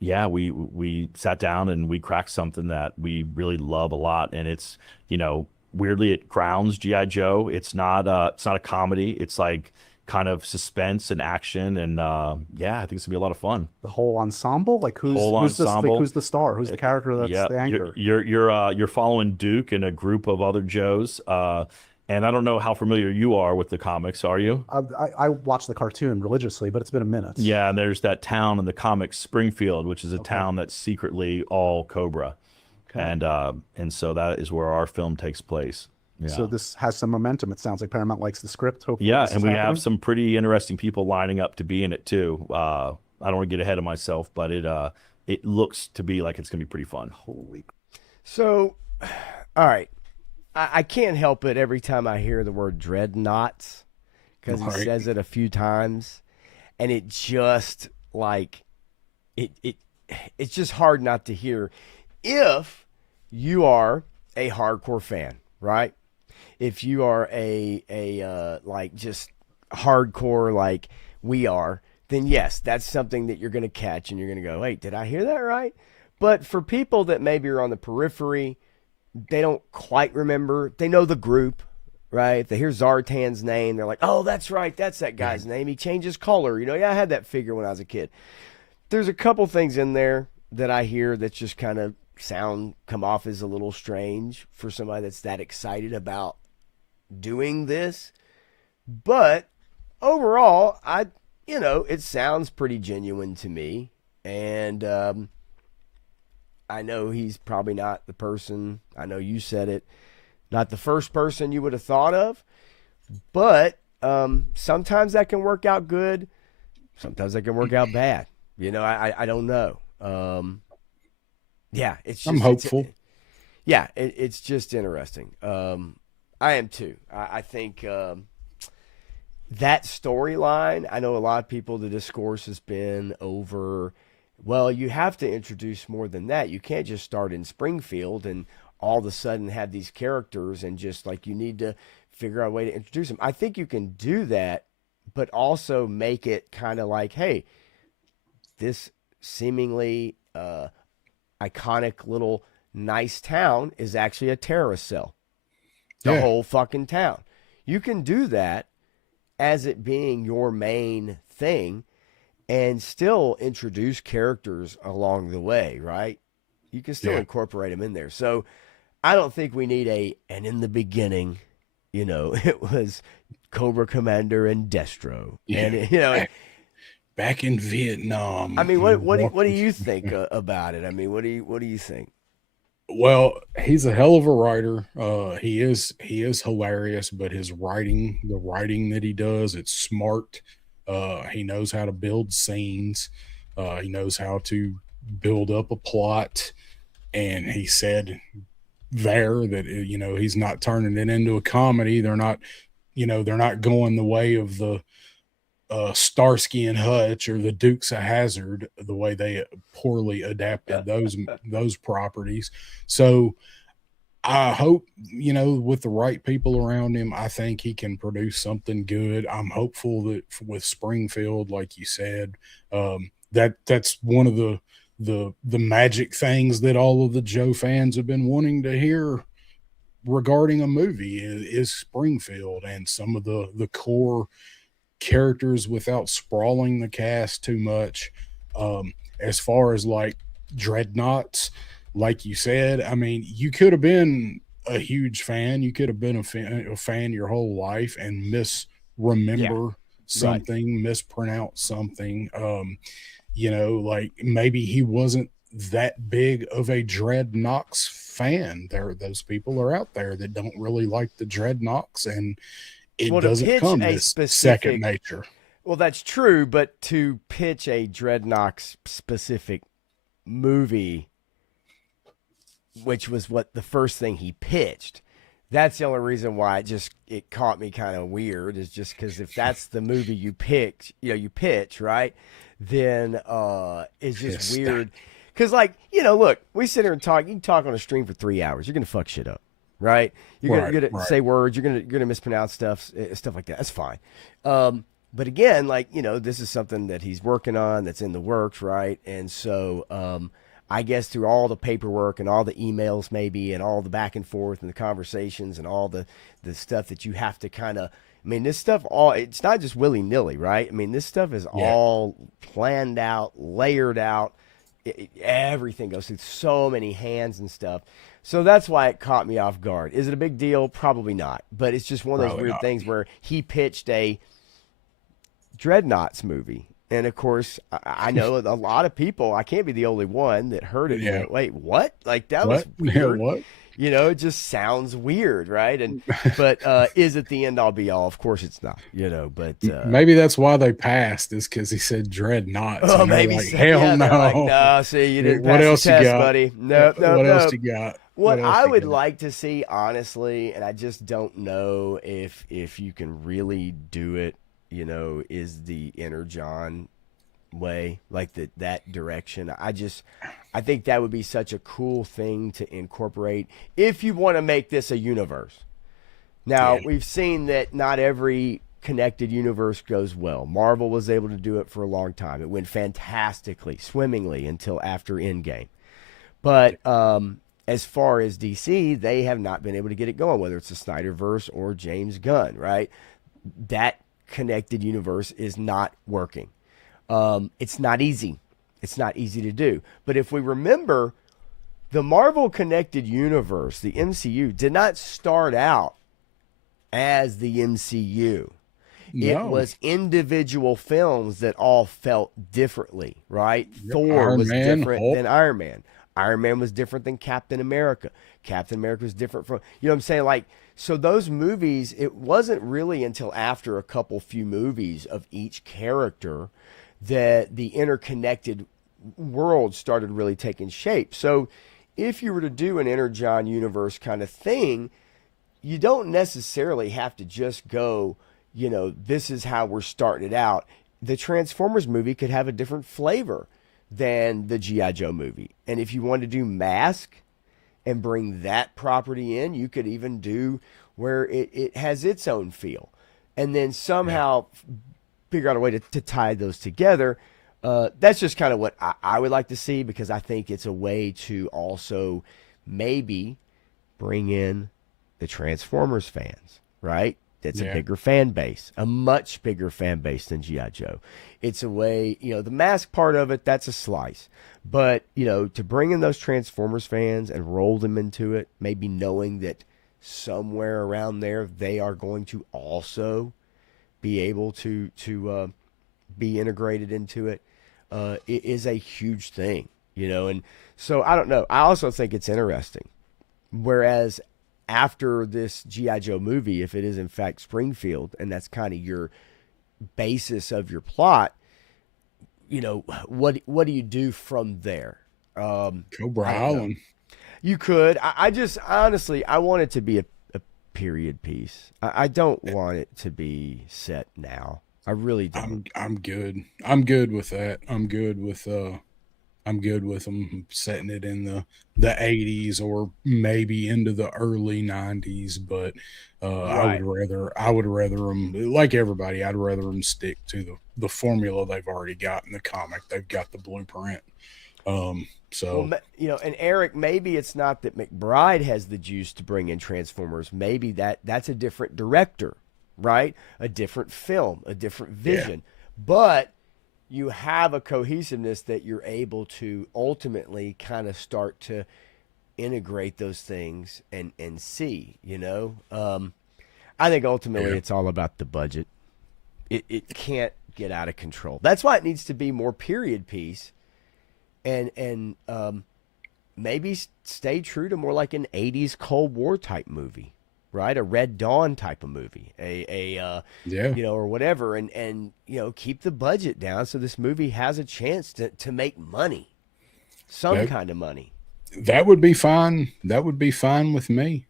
we sat down and we cracked something that we really love a lot. And it's, weirdly, it grounds G.I. Joe. It's not a comedy. It's like kind of suspense and action, and I think it's gonna be a lot of fun. The whole ensemble, like who's the star? Who's the character that's the anchor? You're following Duke and a group of other Joes. And I don't know how familiar you are with the comics. Are you? I watch the cartoon religiously, but it's been a minute. Yeah, and there's that town in the comics, Springfield, which is a town that's secretly all Cobra. Okay. And so that is where our film takes place. Yeah. So this has some momentum. It sounds like Paramount likes the script. Hopefully and we have some pretty interesting people lining up to be in it too. I don't want to get ahead of myself, but it looks to be like it's going to be pretty fun. Holy. So, all right. I can't help it every time I hear the word Dreadnoughts, because he says it a few times, and it just like it's just hard not to hear if you are a hardcore fan, right? If you are a like just hardcore like we are, then yes, that's something that you're going to catch and you're going to go, wait, did I hear that right? But for people that maybe are on the periphery, they don't quite remember. They know the group, right? They hear Zartan's name. They're like, oh, that's right. That's that guy's name. He changes color. I had that figure when I was a kid. There's a couple things in there that I hear that just kind of come off as a little strange for somebody that's that excited about doing this. But overall, it sounds pretty genuine to me. And I know he's probably not the person, I know you said it, not the first person you would have thought of, but sometimes that can work out good. Sometimes that can work out bad. I don't know. It's just, I'm hopeful. It's just interesting. I am too. I think that storyline, I know a lot of people, the discourse has been over, well, you have to introduce more than that. You can't just start in Springfield and all of a sudden have these characters and just like you need to figure out a way to introduce them. I think you can do that, but also make it kind of like, hey, this seemingly iconic little nice town is actually a terrorist cell. The whole fucking town. You can do that as it being your main thing and still introduce characters along the way, right? You can still incorporate them in there. So I don't think we need and in the beginning, it was Cobra Commander and Destro. Yeah. And, back in Vietnam. I mean, what do you think about it? I mean, what do you think? Well, he's a hell of a writer. He is hilarious, but the writing that he does, it's smart. He knows how to build scenes. He knows how to build up a plot. And he said there that, he's not turning it into a comedy. They're not, they're not going the way of the Starsky and Hutch or the Dukes of Hazzard, the way they poorly adapted those properties. So I hope, with the right people around him, I think he can produce something good. I'm hopeful that with Springfield, like you said, that's one of the magic things that all of the Joe fans have been wanting to hear regarding a movie is Springfield and some of the core characters without sprawling the cast too much. As far as like Dreadnoughts, like you said, I mean, you could have been a huge fan. You could have been a fan your whole life and misremember something, mispronounce something. Like maybe he wasn't that big of a Dreadnoughts fan. Those people are out there that don't really like the Dreadnoughts, and it doesn't come as second nature. Well, that's true, but to pitch a Dreadnoughts specific movie, which was what the first thing he pitched, that's the only reason why it caught me kind of weird, is just because if that's the movie you pitch, right, then it's just weird. Because, look, we sit here and talk. You can talk on a stream for 3 hours. You're gonna fuck shit up, right? You're gonna say words. You're gonna mispronounce stuff like that. That's fine. But again, this is something that he's working on, that's in the works, right? And so, I guess through all the paperwork and all the emails maybe and all the back and forth and the conversations and all the stuff that you have to kind of, I mean, this stuff it's not just willy-nilly, right? I mean, this stuff is all planned out, layered out. Everything goes through so many hands and stuff. So that's why it caught me off guard. Is it a big deal? Probably not. But it's just one of those weird things where he pitched a Dreadnoughts movie. And of course, I know a lot of people, I can't be the only one that heard it. And went, wait, what? Like, that was weird. What? It just sounds weird, right? But is it the end all be all? Of course it's not, but maybe that's why they passed, is because he said Dreadnoughts. Oh, maybe like, hell no. Like, no, see, you didn't pass the test, buddy. No. What else you got? What I would like to see, honestly, and I just don't know if you can really do it, is the Energon way, like that direction. I think that would be such a cool thing to incorporate if you want to make this a universe. Now, we've seen that not every connected universe goes well. Marvel was able to do it for a long time. It went fantastically, swimmingly until after Endgame. But as far as DC, they have not been able to get it going, whether it's the Snyderverse or James Gunn, right? That connected universe is not working. It's not easy. It's not easy to do. But if we remember, the Marvel Connected Universe, the MCU, did not start out as the MCU. No. It was individual films that all felt differently, right? Thor was different than Iron Man. Iron Man was different than Captain America. Captain America was different from, what I'm saying? Like, so those movies, it wasn't really until after a few movies of each character that the interconnected world started really taking shape. So if you were to do an Energon universe kind of thing, you don't necessarily have to just go, this is how we're starting it out. The Transformers movie could have a different flavor than the G.I. Joe movie. And if you want to do Mask and bring that property in, you could even do where it has its own feel. And then somehow figure out a way to tie those together. That's just kind of what I would like to see, because I think it's a way to also maybe bring in the Transformers fans, right? That's a bigger fan base, a much bigger fan base than G.I. Joe. It's a way, the Mask part of it, that's a slice. But, to bring in those Transformers fans and roll them into it, maybe knowing that somewhere around there they are going to also be able to be integrated into it, it is a huge thing, and so I don't know. I also think it's interesting. Whereas after this G.I. Joe movie, if it is in fact Springfield, and that's kind of your basis of your plot, what do you do from there? Cobra I don't know. Island. You could. I just honestly, I want it to be a period piece. I don't want it to be set now. I really don't. I'm good. I'm good with that. I'm good with them setting it in the 80s or maybe into the early 90s, but Right. I would rather them, like everybody, I'd rather them stick to the formula they've already got in the comic. They've got the blueprint. Well, So and Eric, maybe it's not that McBride has the juice to bring in Transformers. Maybe that's a different director, right? A different film, a different yeah, vision. But you have a cohesiveness that you're able to ultimately kind of start to integrate those things and see, I think ultimately yeah, it's all about the budget. It can't get out of control. That's why it needs to be more period piece and maybe stay true to more like an 80s Cold War type movie, right? A Red Dawn type of movie, yeah. or whatever, and keep the budget down so this movie has a chance to make money, some That kind of money. that would be fine. That would be fine with me.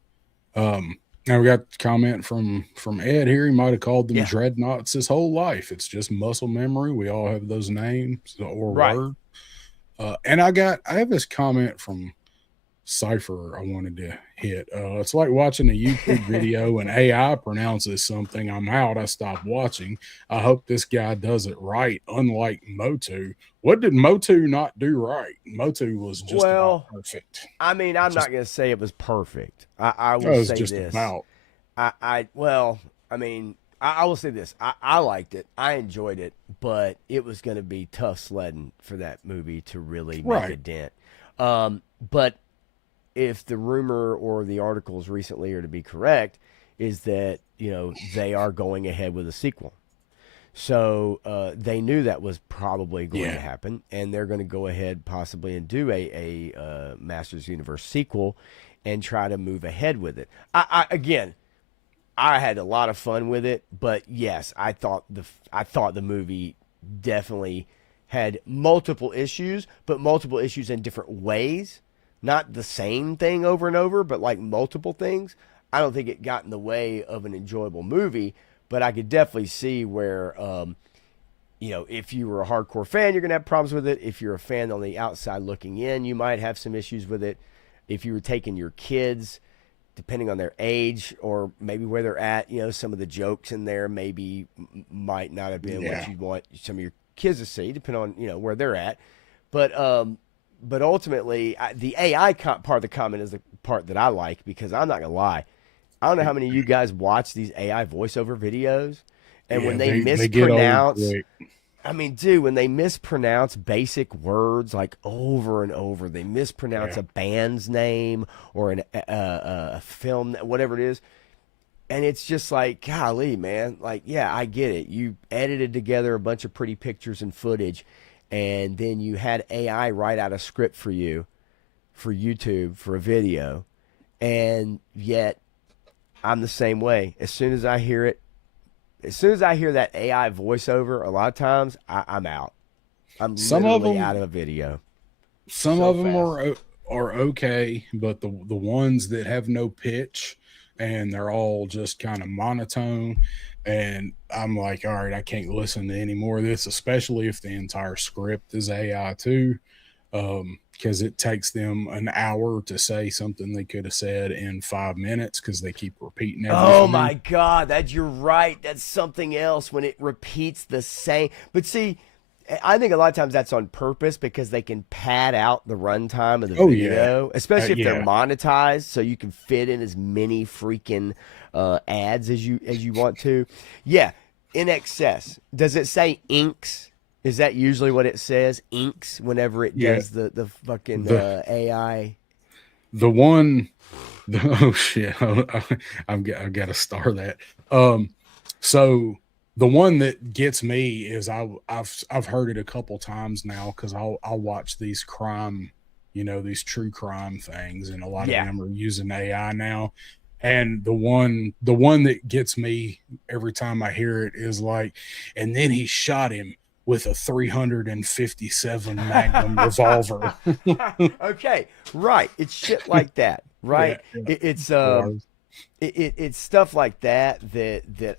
Now we got a comment from Ed here. He might have called them Yeah, dreadnoughts his whole life. It's just muscle memory. We all have those names or right. words. And I have this comment from Cypher I wanted to hit. It's like watching a YouTube video and AI pronounces something. I'm out. I stop watching. I hope this guy does it right. Unlike Motu, what did Motu not do right? Motu was just about Well, perfect. I mean, I'm not Just going to say it was perfect. I it will was say just this. about Well, I mean, I will say this. I liked it. I enjoyed it, but it was going to be tough sledding for that movie to really make a right. dent. But if the rumor or the articles recently are to be correct, is that they are going ahead with a sequel. So they knew that was probably going to Yeah. happen, and they're going to go ahead possibly and do a Masters Universe sequel and try to move ahead with it. Again, I had a lot of fun with it, but yes, I thought the movie definitely had multiple issues, but multiple issues in different ways. Not the same thing over and over, but like multiple things. I don't think it got in the way of an enjoyable movie, but I could definitely see where if you were a hardcore fan, you're gonna have problems with it. If you're a fan on the outside looking in, you might have some issues with it. If you were taking your kids, depending on their age or maybe where they're at, some of the jokes in there maybe might not have been what Yeah. you'd want some of your kids to see, depending on where they're at. But ultimately, the AI part of the comment is the part that I like because I'm not gonna lie, I don't know how many of you guys watch these AI voiceover videos, and when Yeah, they they get old mispronounce, quick. I mean, dude, when they mispronounce basic words like over and over, they mispronounce Yeah. a band's name or a film, whatever it is, and it's just like, golly, man, like, yeah, I get it. You edited together a bunch of pretty pictures and footage, and then you had AI write out a script for you for YouTube for a video, and yet I'm the same way. As soon as I hear that AI voiceover, a lot of times I'm out. I'm Some of literally out of them a video some so of them fast. are okay, but the ones that have no pitch and they're all just kind of monotone, and I'm like, all right, I can't listen to any more of this, especially if the entire script is AI too, because it takes them an hour to say something they could have said in 5 minutes because they keep repeating Oh everything. my God, you're right. That's something else when it repeats the same. But see, I think a lot of times that's on purpose because they can pad out the runtime of the Oh yeah, video, especially if they're yeah. monetized, so you can fit in as many freaking ads as you want to. Yeah, in excess. Does it say inks? Is that usually what it says? Inks whenever it Yeah, does the fucking the AI. the one oh shit, I've got to star that. So the one that gets me is I've heard it a couple times now because I'll watch these crime, these true crime things, and a lot of Yeah. them are using AI now. And the one that gets me every time I hear it is like, and then he shot him with a 357 Magnum revolver. Okay, right. It's shit like that, right? Yeah, yeah. It's stuff like that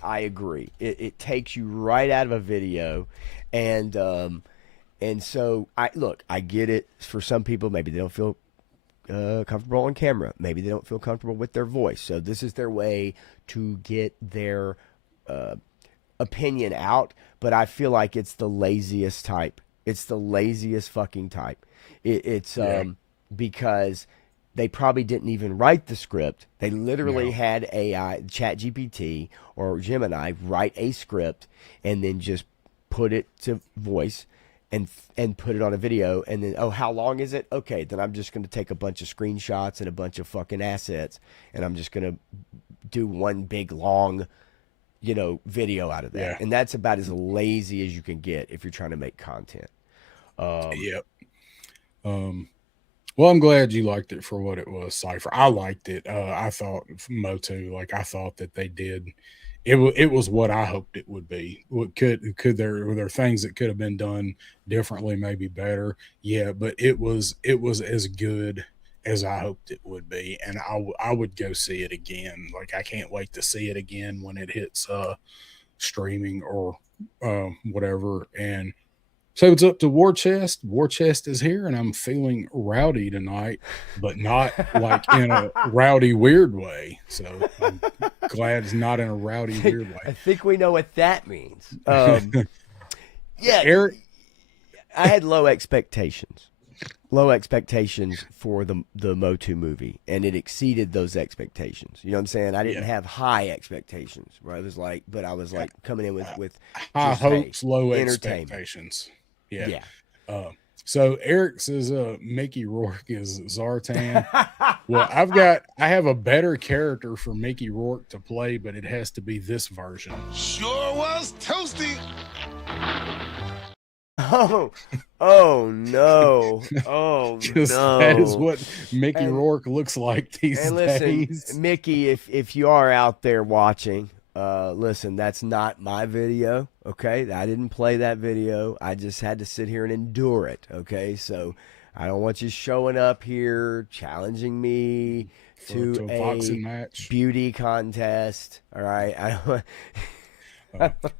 I agree. It takes you right out of a video, and so I get it. For some people, maybe they don't feel comfortable on camera. Maybe they don't feel comfortable with their voice. So this is their way to get their opinion out. But I feel like it's the laziest type. It's the laziest fucking type. It's because they probably didn't even write the script. They literally had AI, ChatGPT or Gemini, write a script and then just put it to voice and put it on a video, and then, oh, how long is it? Okay, then I'm just going to take a bunch of screenshots and a bunch of fucking assets, and I'm just going to do one big long, video out of that. Yeah. And that's about as lazy as you can get if you're trying to make content. Yep. Well, I'm glad you liked it for what it was, Cypher. I liked it. I thought Motu, like I thought that they did. It was what I hoped it would be. What were there things that could have been done differently, maybe better? Yeah, but it was as good as I hoped it would be, and I would go see it again. Like I can't wait to see it again when it hits streaming or whatever. And so it's up to War Chest. War Chest is here, and I'm feeling rowdy tonight, but not like in a rowdy, weird way. So I'm glad it's not in a rowdy, weird I way. think we know what that means. Yeah, Eric, I had low expectations for the Motu movie, and it exceeded those expectations. You know what I'm saying? I didn't have high expectations, right? It was like, but I was like coming in with high just, hopes, low entertainment. expectations. Yeah. Yeah. So Eric says Mickey Rourke is Zartan. Well, I have a better character for Mickey Rourke to play, but it has to be this version. Sure was toasty. Oh no! Oh no! That is what Mickey Rourke looks like these And listen, days. Mickey, if you are out there watching, listen, that's not my video. Okay, I didn't play that video. I just had to sit here and endure it. Okay, so I don't want you showing up here challenging me to a boxing match, beauty contest. All right, I don't.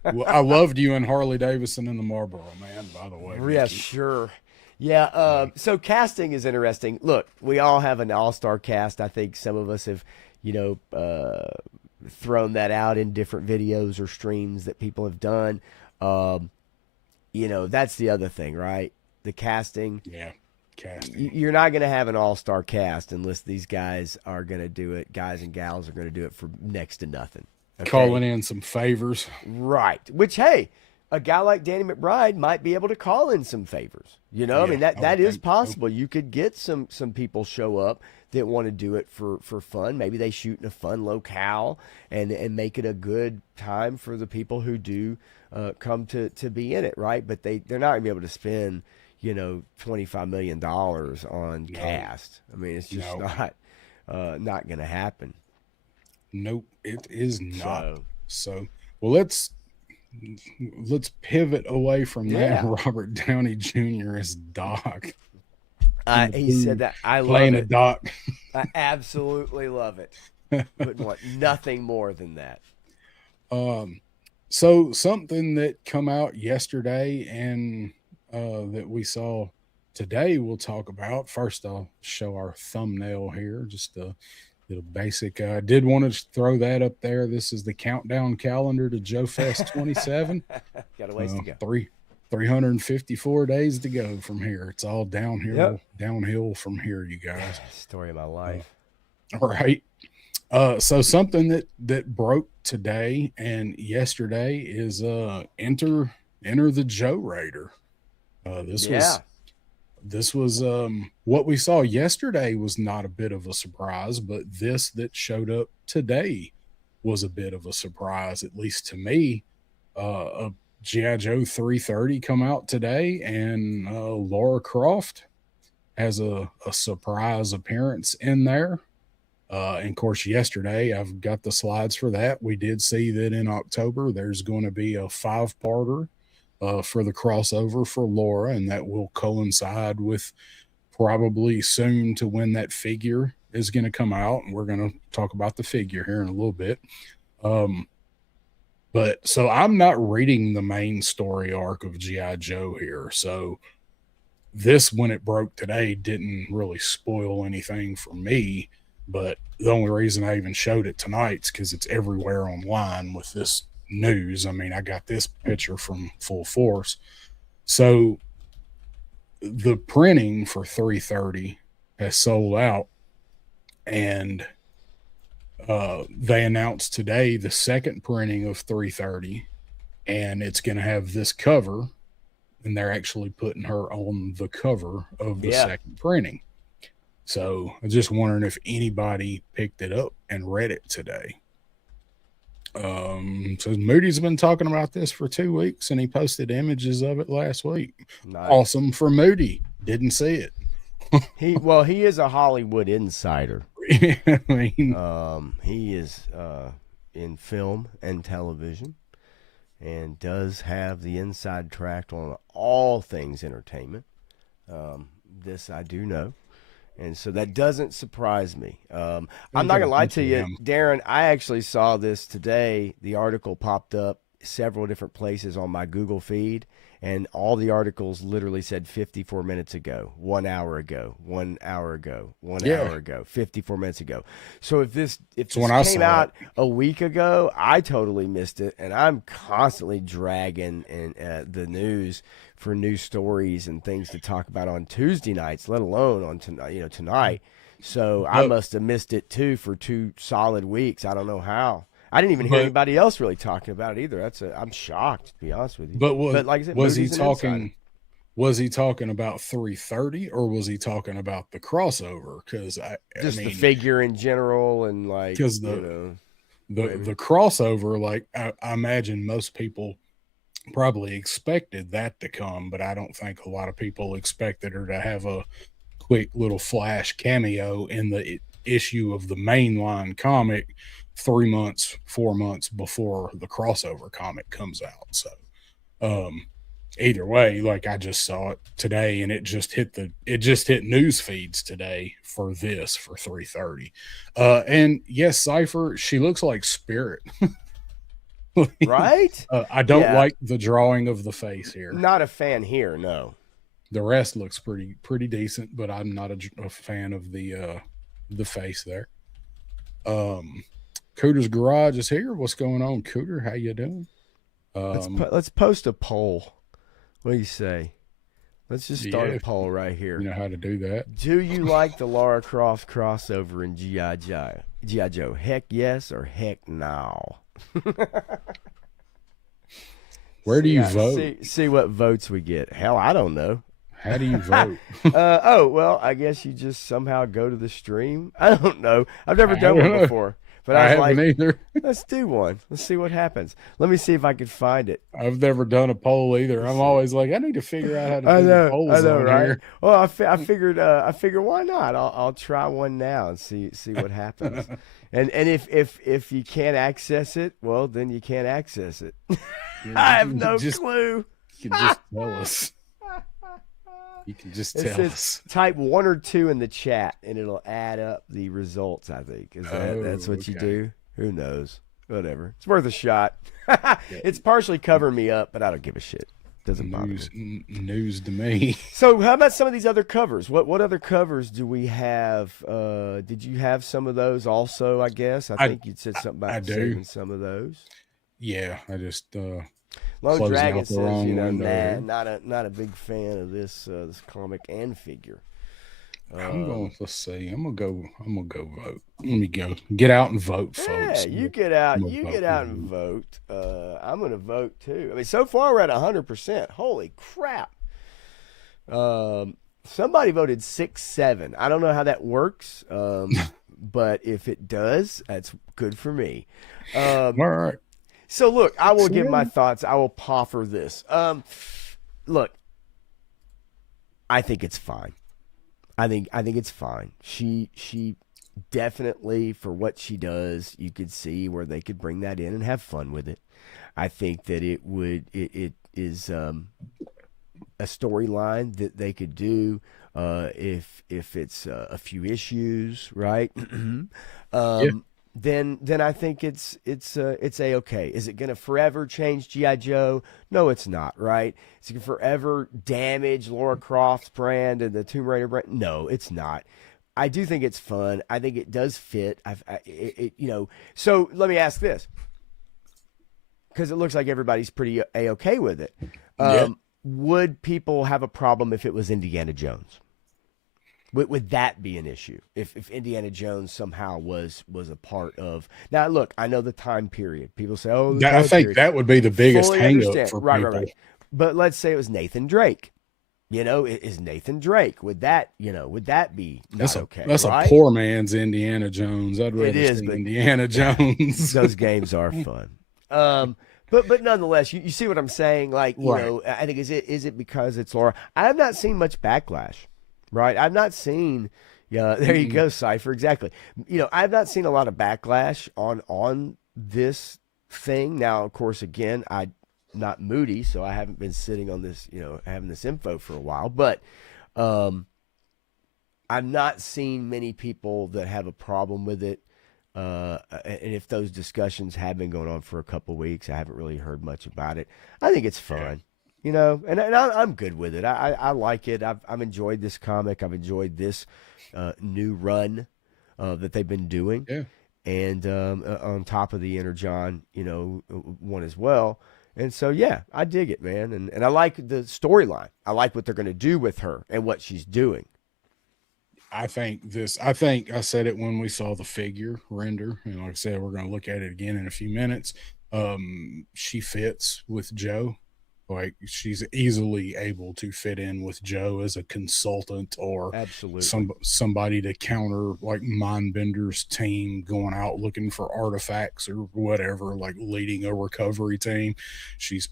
Well, I loved you and Harley Davidson in the Marlboro Man, by the way. Yeah, Mickey. sure. Yeah, so casting is interesting. Look, we all have an all-star cast. I think some of us have, thrown that out in different videos or streams that people have done. That's the other thing, right? The casting. Yeah, casting. You're not going to have an all-star cast unless these guys are going to do it. Guys and gals are going to do it for next to nothing. Okay? Calling in some favors. Right. Which, hey, a guy like Danny McBride might be able to call in some favors. I mean, that is possible. You could get some people show up that want to do it for fun. Maybe they shoot in a fun locale and make it a good time for the people who do come to be in it, right? But they're not going to be able to spend, $25 million on cast. I mean, it's just not going to happen. Nope, it is not. So well, let's pivot away from that. Robert Downey Jr. as Doc. He said that. I love playing it. a Doc. I absolutely love it. Wouldn't want nothing more than that. So something that come out yesterday and that we saw today, we'll talk about. First, I'll show our thumbnail here. Just a little basic. I did want to throw that up there. This is the countdown calendar to JoeFest 27. Got a ways to go. 354 days to go from here. It's all downhill from here, you guys. Story of my life. All right. So something that broke today and yesterday is enter the Joe Raider. This was what we saw yesterday was not a bit of a surprise, but this that showed up today was a bit of a surprise, at least to me. A G.I. Joe 330 come out today, and Laura Croft has a surprise appearance in there. And of course, yesterday I've got the slides for that. We did see that in October there's going to be a 5-parter for the crossover for Laura, and that will coincide with probably soon to when that figure is going to come out. And we're going to talk about the figure here in a little bit. But so I'm not reading the main story arc of G.I. Joe here. So this, when it broke today, didn't really spoil anything for me. But the only reason I even showed it tonight is because it's everywhere online with this news. I mean, I got this picture from Full Force. So the printing for 330 has sold out, and they announced today the second printing of 330, and it's going to have this cover, and they're actually putting her on the cover of the second printing. So I was just wondering if anybody picked it up and read it today. So Moody's been talking about this for 2 weeks, and he posted images of it last week. Nice. Awesome for Moody. Didn't see it. He is a Hollywood insider. I mean, he is in film and television, and does have the inside track on all things entertainment. This I do know. And so that doesn't surprise me. I'm not going to lie to you, Darren. I actually saw this today. The article popped up several different places on my Google feed, and all the articles literally said 54 minutes ago, 1 hour ago, 1 hour ago, 1 hour ago, 54 minutes ago. So if this came out a week ago, I totally missed it, and I'm constantly dragging the news for new stories and things to talk about on Tuesday nights, let alone on tonight. So I must have missed it too for 2 solid weeks. I don't know how. I didn't even hear anybody else really talking about it either. I'm shocked, to be honest with you. But like I said, was he talking about 330, or was he talking about the crossover? Because the figure in general, and like, because the crossover, like I imagine most people probably expected that to come, but I don't think a lot of people expected her to have a quick little flash cameo in the issue of the mainline comic 3 months, 4 months before the crossover comic comes out. So either way, like, I just saw it today, and it just hit news feeds today for 330. And yes, Cypher, she looks like Spirit. Right? I don't like the drawing of the face here. Not a fan here, no. The rest looks pretty decent, but I'm not a fan of the face there. Cooter's Garage is here. What's going on, Cooter? How you doing? Let's post a poll. What do you say? Let's just start a poll right here. You know how to do that. Do you like the Lara Croft crossover in G.I. Joe? Heck yes or heck no? Where do you vote? See what votes we get. Hell, I don't know. How do you vote? Well, I guess you just somehow go to the stream. I don't know. I've never done one before. But I was like, either. Let's do one. Let's see what happens. Let me see if I can find it. I've never done a poll either. I'm always like, I need to figure out how to do polls. I know, right? Here. Well, I figured why not? I'll try one now and see what happens. and if you can't access it, well, then you can't access it. I have no clue. You can just tell us. You can just tell us. Type 1 or 2 in the chat, and it'll add up the results, I think. That's what you do? Who knows? Whatever. It's worth a shot. It's partially covering me up, but I don't give a shit. Doesn't bother me. News to me. So how about some of these other covers? What other covers do we have? Did you have some of those also, I guess? I think you said something about saving some of those. Yeah, I just... Lone Dragon says, not a big fan of this comic and figure. Let's see. I'm gonna go vote. Let me go. Get out and vote, folks. Yeah, you get out and vote. I'm gonna vote too. I mean, so far we're at 100%. Holy crap! Somebody voted 6-7. I don't know how that works. But if it does, that's good for me. All right. So look, I will give my thoughts. I will proffer this. Look, I think it's fine. I think it's fine. She definitely for what she does, you could see where they could bring that in and have fun with it. I think that it is a storyline that they could do if it's a few issues, right? Yeah. Then I think it's a-okay. Is it going to forever change G.I. Joe? No, it's not, right? Is it going to forever damage Laura Croft's brand and the Tomb Raider brand? No, it's not. I do think it's fun. I think it does fit. So let me ask this, because it looks like everybody's pretty a-okay with it. Yeah. Would people have a problem if it was Indiana Jones? Would that be an issue if Indiana Jones somehow was a part of? Now, look, I know the time period. People say, "Oh, I think that would be the biggest Fully hang up understand. for Right, people. right. But let's say it was Nathan Drake. Is Nathan Drake? Would that be not okay? That's right? a poor man's Indiana Jones. I'd rather is, see but- Indiana Jones. Those games are fun. But nonetheless, you see what I'm saying? Like, Right. I think is it because it's Laura? I have not seen much backlash, right? I've not seen. Yeah, there you go, Cypher. Exactly. I've not seen a lot of backlash on this thing. Now, of course, again, I'm not Moody, so I haven't been sitting on this, having this info for a while. But I've not seen many people that have a problem with it. And if those discussions have been going on for a couple of weeks, I haven't really heard much about it. I think it's fun, and I'm good with it. I like it. I've enjoyed this comic. I've enjoyed this new run that they've been doing. Yeah. And on top of the Energon, one as well. And so, yeah, I dig it, man. And I like the storyline. I like what they're going to do with her and what she's doing. I think I said it when we saw the figure render, and like I said, we're going to look at it again in a few minutes. She fits with Joe. Like, she's easily able to fit in with Joe as a consultant or Absolutely. somebody to counter like Mindbender's team going out looking for artifacts or whatever, like leading a recovery team. She's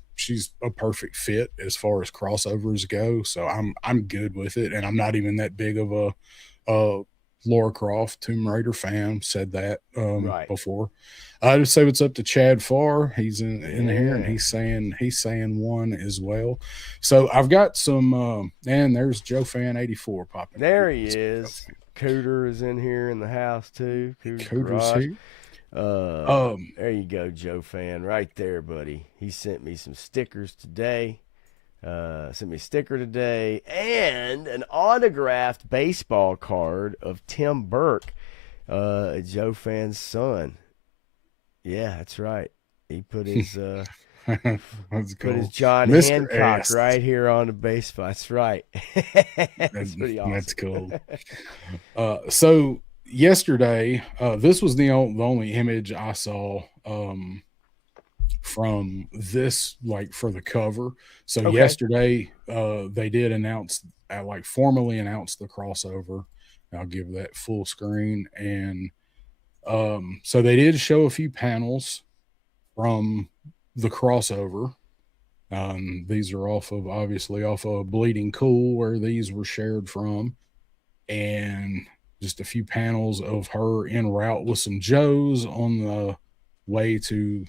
a perfect fit as far as crossovers go. So I'm good with it, and I'm not even that big of a Laura Croft Tomb Raider fan. Said that Right. before. I just say what's up to Chad Farr. He's in here, and he's saying one as well. So I've got some and there's Joe Fan 84 popping. There he is. Cooter is in here in the house too. Cooter's here. There you go, Joe Fan, right there, buddy. He sent me some stickers today. Sent me a sticker today and an autographed baseball card of Tim Burke, Joe Fan's son. Yeah, that's right. He put his put his John Mr. Hancock S. right here on the baseball. That's right. That's pretty awesome. That's cool. So yesterday, this was the only image I saw from this, like, for the cover. So Okay. yesterday, they did announce, formally announce the crossover. I'll give that full screen. And so they did show a few panels from the crossover. These are obviously off of Bleeding Cool, where these were shared from, and just a few panels of her en route with some Joes on the way to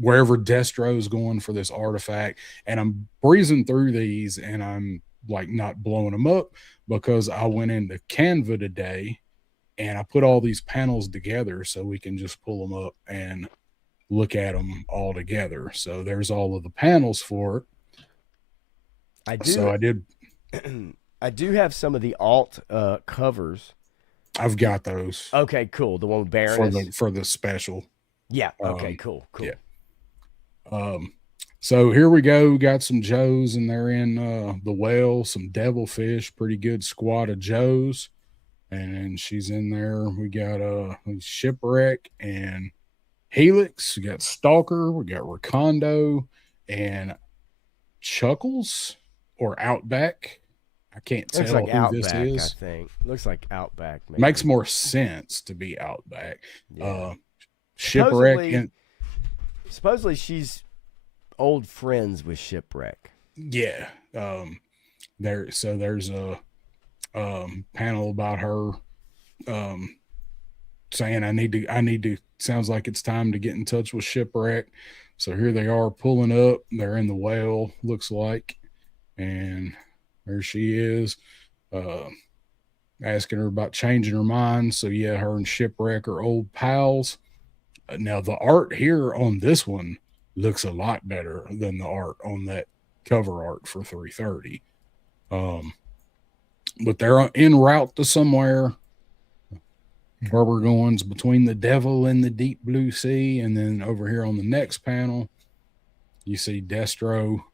wherever Destro's going for this artifact. And I'm breezing through these, and I'm like not blowing them up, because I went into Canva today and I put all these panels together so we can just pull them up and look at them all together. So there's all of the panels for it. I do. So I did. I do have some of the alt covers. I've got those. Okay, cool. The one with Baroness. for the special. Yeah. Okay. Cool. Yeah. So here we go. We got some Joes, and they're in the well, some Devilfish, pretty good squad of Joes. And she's in there. We got Shipwreck and Helix. We got Stalker. We got Recondo and Chuckles or Outback. I can't tell Looks like who Outback, this is. I think. Looks like Outback. Maybe. Makes more sense to be Outback. Yeah. Shipwreck. Supposedly she's old friends with Shipwreck. Yeah. There's a panel about her saying I need to sounds like it's time to get in touch with Shipwreck. So here they are pulling up. They're in the well, looks like. And there she is, asking her about changing her mind. So yeah, her and Shipwreck are old pals. Now the art here on this one looks a lot better than the art on that cover art for 330. But they're en route to somewhere. Where we're going is between the devil and the deep blue sea. And then over here on the next panel, you see Destro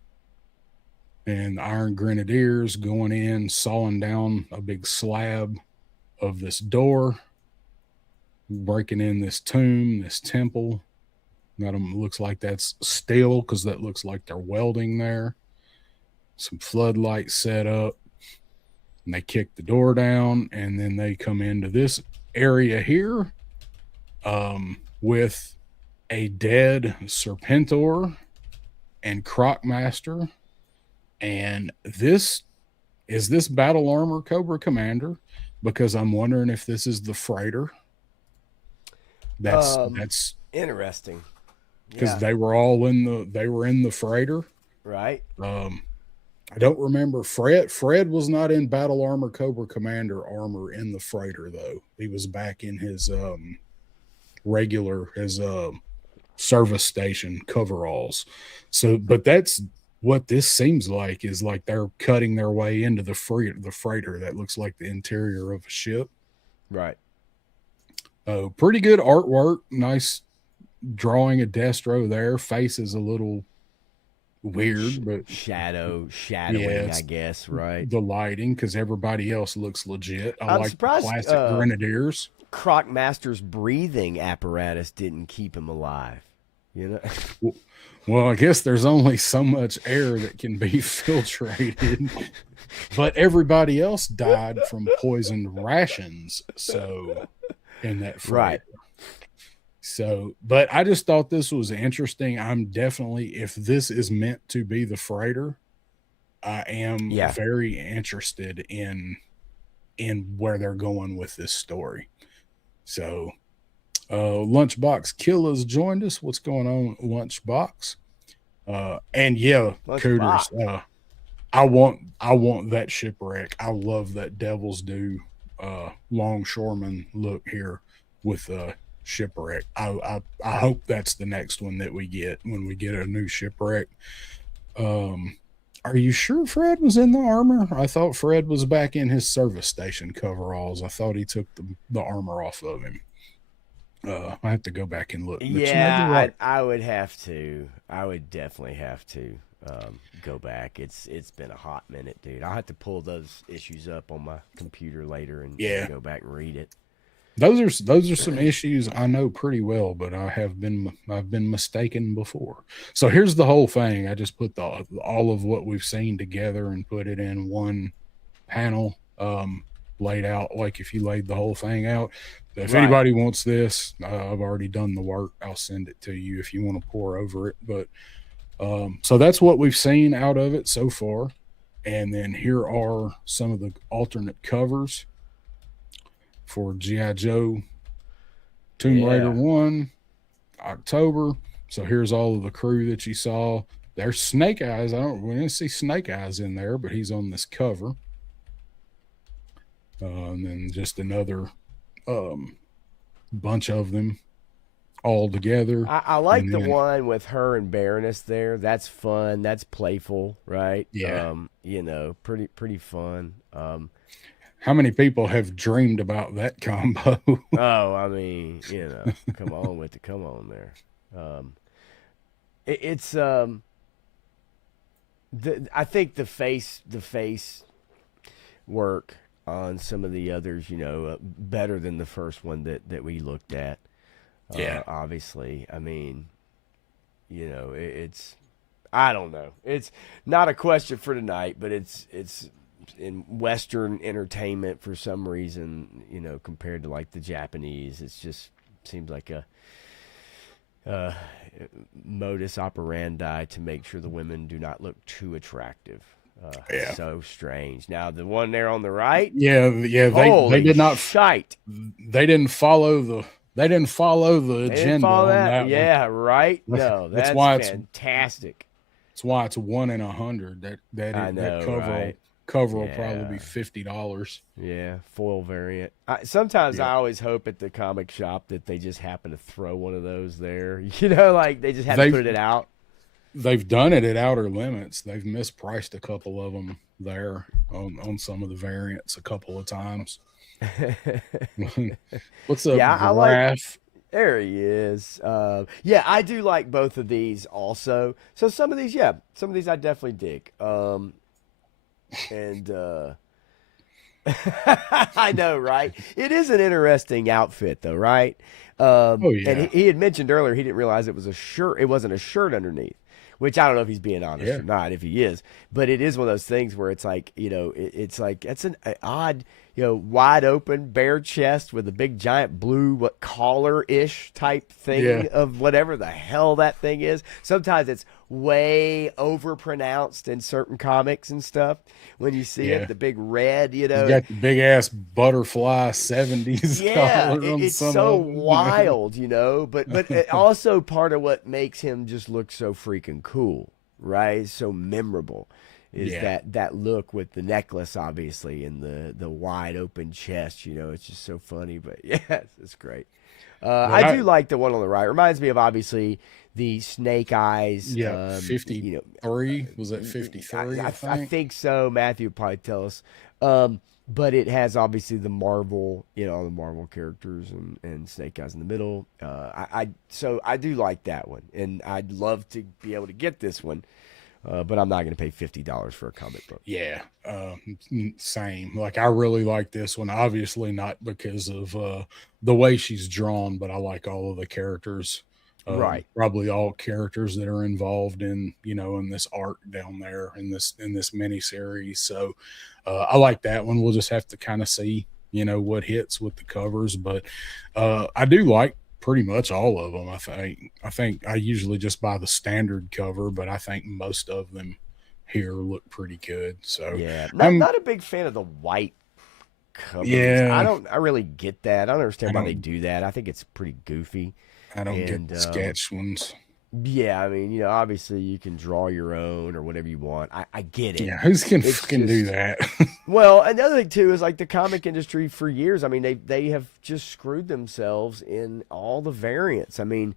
and the Iron Grenadiers going in, sawing down a big slab of this door, breaking in this tomb, this temple. That looks like that's steel because that looks like they're welding there. Some floodlights set up, and they kick the door down, and then they come into this area here with a dead Serpentor and Crocmaster. And this battle armor Cobra Commander, because I'm wondering if this is the freighter. That's interesting, because they were in the freighter, right? I don't remember Fred was not in battle armor Cobra Commander armor in the freighter though. He was back in his regular service station coveralls. So but that's what this seems like, is like they're cutting their way into the freighter that looks like the interior of a ship. Right. Pretty good artwork. Nice drawing of Destro there. Face is a little weird, but shadowing, yeah, I guess, right? The lighting, because everybody else looks legit. I'm like surprised, classic Grenadiers. Crocmaster's breathing apparatus didn't keep him alive. You know? Well, I guess there's only so much air that can be filtrated, but everybody else died from poisoned rations. So, in that freighter. Right. So, but I just thought this was interesting. I'm definitely, if this is meant to be the freighter, I am very interested in where they're going with this story. So, Lunchbox Killer's joined us. What's going on, Lunchbox? And yeah, Cooters, I want that Shipwreck. I love that Devil's Due longshoreman look here with Shipwreck. I hope that's the next one that we get when we get a new Shipwreck. Are you sure Fred was in the armor? I thought Fred was back in his service station coveralls. I thought he took the armor off of him. I have to go back and look. Yeah, right. I would have to. I would definitely have to go back. It's been a hot minute, dude. I'll have to pull those issues up on my computer later and go back and read it. Those are some issues I know pretty well, but I've been mistaken before. So here's the whole thing. I just put all of what we've seen together and put it in one panel, laid out like if you laid the whole thing out. If anybody wants this, I've already done the work. I'll send it to you if you want to pour over it. But so that's what we've seen out of it so far. And then here are some of the alternate covers for G.I. Joe Tomb Raider 1, October. So here's all of the crew that you saw. There's Snake Eyes. We didn't see Snake Eyes in there, but he's on this cover. And then just another bunch of them all together. I like the one with her and Baroness there. That's fun. That's playful, right? Yeah. Pretty fun. How many people have dreamed about that combo? Oh, I mean, come on there. I think the face work on some of the others, better than the first one that we looked at. Obviously, I mean, it's, I don't know. It's not a question for tonight, but it's in Western entertainment for some reason, compared to like the Japanese, it's just seems like a modus operandi to make sure the women do not look too attractive. Yeah. So strange. Now the one there on the right, Yeah, yeah. They holy did not. shite. They didn't follow the. They didn't follow the They didn't agenda follow on that. that one. Yeah, right. No, That's that's why it's. fantastic. That's why it's 1 in 100. I know, That cover right? will probably Yeah. be $50. Yeah, foil variant. Sometimes Yeah. I always hope at the comic shop that they just happen to throw one of those there. You know, like they just haven't put it out. They've done it at Outer Limits. They've mispriced a couple of them there on some of the variants a couple of times. What's up, Yeah, I like. Graph? There he is. Yeah, I do like both of these also. So some of these, yeah, some of these I definitely dig. And I know, right? It is an interesting outfit, though, right? Oh yeah, And he had mentioned earlier he didn't realize it was a shirt. It wasn't a shirt underneath, which I don't know if he's being honest yeah. or not. If he is, but it is one of those things where it's like, it's like it's an odd, wide open bare chest with a big giant blue collar ish type thing Yeah. of whatever the hell that thing is. Sometimes it's way overpronounced in certain comics and stuff. When you see Yeah. it, the big red, He's got the big ass butterfly 70s yeah, collar on it's some so of them. wild, but it also part of what makes him just look so freaking cool, right? So memorable is Yeah. that look with the necklace, obviously, and the wide open chest. It's just so funny. But yes, it's great. I do like the one on the right. Reminds me of obviously the Snake Eyes. Yeah, 53. Was that 53? I I think so. Matthew would probably tell us. But it has obviously the Marvel, the Marvel characters and Snake Eyes in the middle. So I do like that one, and I'd love to be able to get this one, but I'm not going to pay $50 for a comic book. Yeah, same. Like I really like this one. Obviously not because of the way she's drawn, but I like all of the characters. Right. Probably all characters that are involved in in this arc down there in this mini series. So I like that one. We'll just have to kind of see what hits with the covers, but I do like pretty much all of them. I think I usually just buy the standard cover, but I think most of them here look pretty good. So Yeah, I'm not a big fan of the white covers. Yeah. I really get that. I don't understand I why they don't do that. I think it's pretty goofy. I don't And get the sketch ones. yeah, I mean, obviously you can draw your own or whatever you want. I get it. Yeah, who's can It's fucking do just- that? Well, another thing too is like the comic industry for years. I mean, they have just screwed themselves in all the variants. I mean,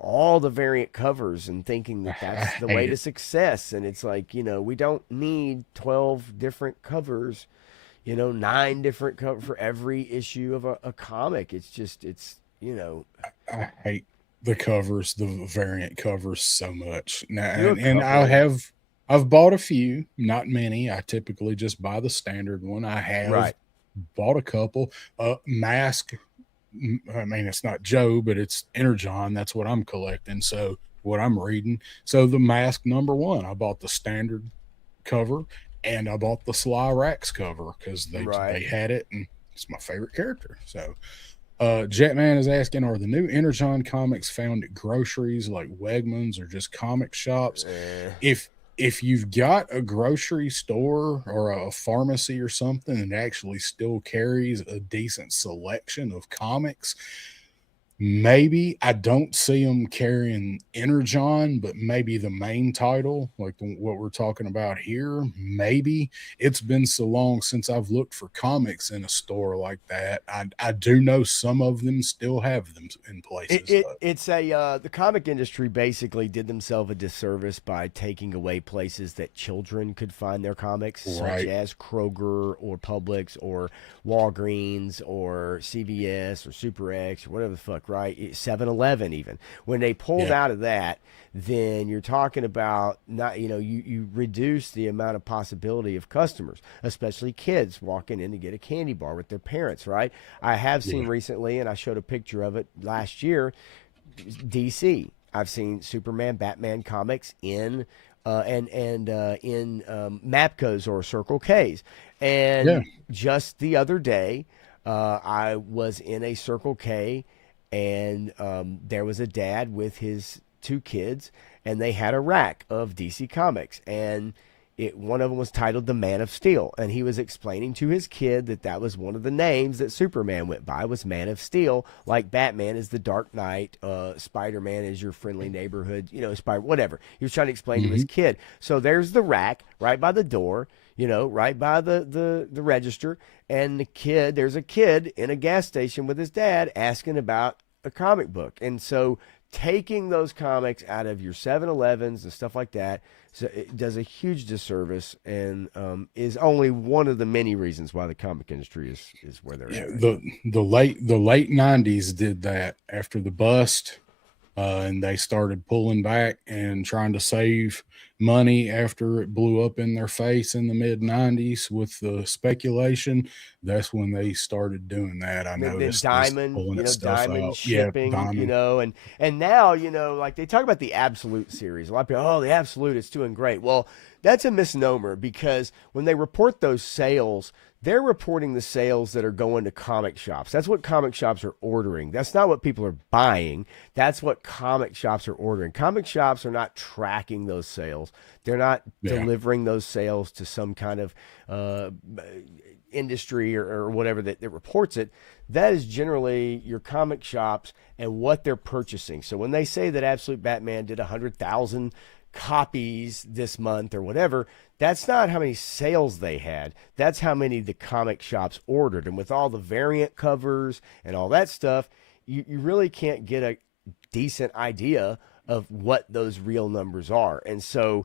all the variant covers and thinking that that's the I way hate to it. success. And it's like, we don't need 12 different covers, 9 different covers for every issue of a comic. It's just, I hate the covers, the variant covers so much. Now, You're a and couple. I've bought a few, not many. I typically just buy the standard one. I have Right. bought a couple. Mask. I mean, it's not Joe, but it's Energon. That's what I'm collecting. So what I'm reading. So the Mask #1, I bought the standard cover, and I bought the Sly Rax cover because they Right. had it, and it's my favorite character. So Jetman is asking, are the new Energon comics found at groceries like Wegmans or just comic shops? Eh. If you've got a grocery store or a pharmacy or something that actually still carries a decent selection of comics, maybe. I don't see them carrying Energon, but maybe the main title, like what we're talking about here, maybe. It's been so long since I've looked for comics in a store like that. I do know some of them still have them in places. It's the comic industry basically did themselves a disservice by taking away places that children could find their comics, such Right. as Kroger or Publix or Walgreens or CVS or Super X or whatever the fuck, right? 7-Eleven even. When they pulled Yeah. out of that, then you're talking about not, you reduce the amount of possibility of customers, especially kids walking in to get a candy bar with their parents, right? I have seen Yeah. recently, and I showed a picture of it last year, DC. I've seen Superman, Batman comics in Mapcos or Circle K's. And Yeah. just the other day, I was in a Circle K, and there was a dad with his 2 kids, and they had a rack of DC comics. And one of them was titled The Man of Steel, and he was explaining to his kid that that was one of the names that Superman went by, was Man of Steel, like Batman is the Dark Knight, Spider-Man is your friendly neighborhood, whatever. He was trying to explain to his kid. So there's the rack right by the door, right by the register, and there's a kid in a gas station with his dad asking about a comic book. And so taking those comics out of your 7-Elevens and stuff like that, so it does a huge disservice, and is only one of the many reasons why the comic industry is where they're at. The late 90s did that after the bust, and they started pulling back and trying to save money after it blew up in their face in the mid 90s with the speculation. That's when they started doing that. I noticed Diamond, Diamond shipping, Diamond. and now, like they talk about the Absolute series. A lot of people, oh, the Absolute, it's doing great. Well, that's a misnomer, because when they report those sales, they're reporting the sales that are going to comic shops. That's what comic shops are ordering. That's not what people are buying. That's what comic shops are ordering. Comic shops are not tracking those sales. They're not delivering those sales to some kind of industry or whatever that reports it. That is generally your comic shops and what they're purchasing. So when they say that Absolute Batman did 100,000 copies this month or whatever, that's not how many sales they had. That's how many the comic shops ordered. And with all the variant covers and all that stuff, you really can't get a decent idea of what those real numbers are. And so,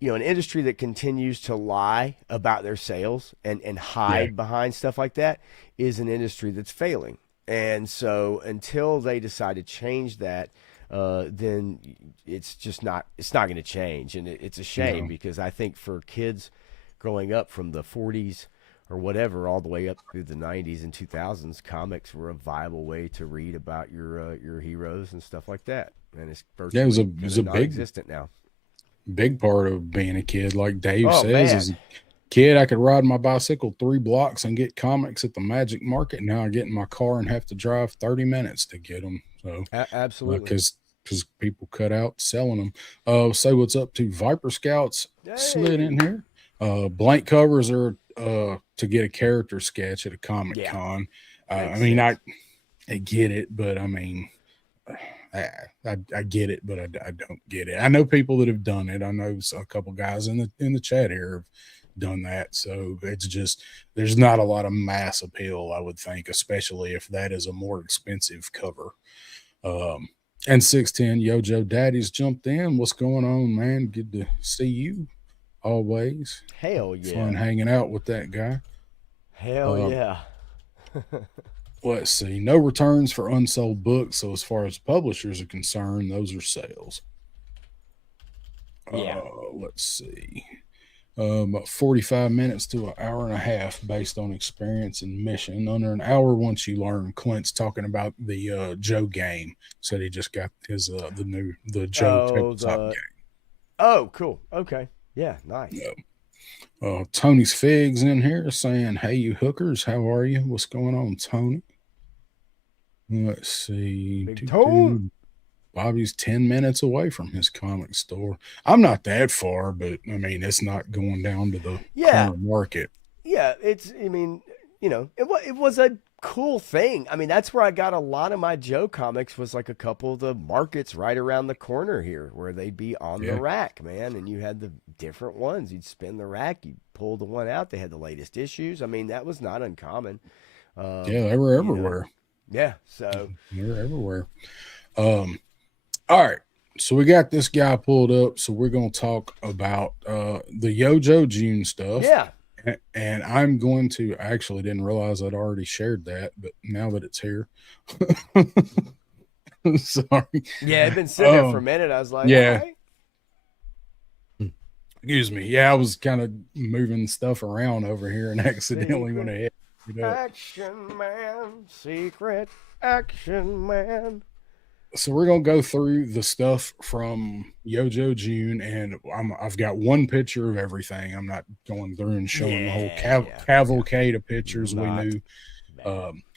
an industry that continues to lie about their sales and hide behind stuff like that is an industry that's failing. And so until they decide to change that, then it's not going to change. And it's a shame, because I think for kids growing up from the 40s or whatever all the way up through the 90s and 2000s, comics were a viable way to read about your heroes and stuff like that. And it's virtually it was a non-existent now. Big part of being a kid, like Dave says, man. as a kid, I could ride my bicycle 3 blocks and get comics at the Magic Market. Now I get in my car and have to drive 30 minutes to get them. So Absolutely, because people cut out selling them. Say what's up to Viper Scouts. Slid in here. Blank covers are to get a character sketch at a Comic Con. I mean, I get it, but I mean, I get it, but I don't get it. I know people that have done it. I know a couple guys in the chat here have done that. So it's just, there's not a lot of mass appeal, I would think, especially if that is a more expensive cover. And 610 YoJoe Daddy's jumped in. What's going on, man? Good to see you always. Hell yeah. Fun hanging out with that guy. Hell yeah. Let's see. No returns for unsold books. So as far as publishers are concerned, those are sales. Yeah. Let's see. About 45 minutes to an hour and a half based on experience and mission. Under an hour once you learn. Clint's talking about the Joe game. Said he just got his the Joe tabletop game. Oh, cool. Okay. Yeah, nice. Tony's Figs in here saying, hey, you hookers, how are you? What's going on, Tony? Let's see. Big Tone. Bobby's 10 minutes away from his comic store. I'm not that far, but I mean, it's not going down to the corner market. Yeah, it was a cool thing. I mean, that's where I got a lot of my Joe comics, was like a couple of the markets right around the corner here where they'd be on the rack, man. And you had the different ones. You'd spin the rack, you'd pull the one out. They had the latest issues. I mean, that was not uncommon. They were everywhere. Yeah, so they were everywhere. All right, so we got this guy pulled up, so we're going to talk about the YoJoe June stuff. Yeah. And I'm going to, I actually didn't realize I'd already shared that, but now that it's here, sorry. Yeah, it'd been sitting there for a minute. I was like, yeah. Right. Excuse me. Yeah, I was kind of moving stuff around over here and accidentally went ahead. Action man, secret action man. So we're going to go through the stuff from YoJoe June, and I've got one picture of everything. I'm not going through and showing the whole cavalcade of pictures. We knew,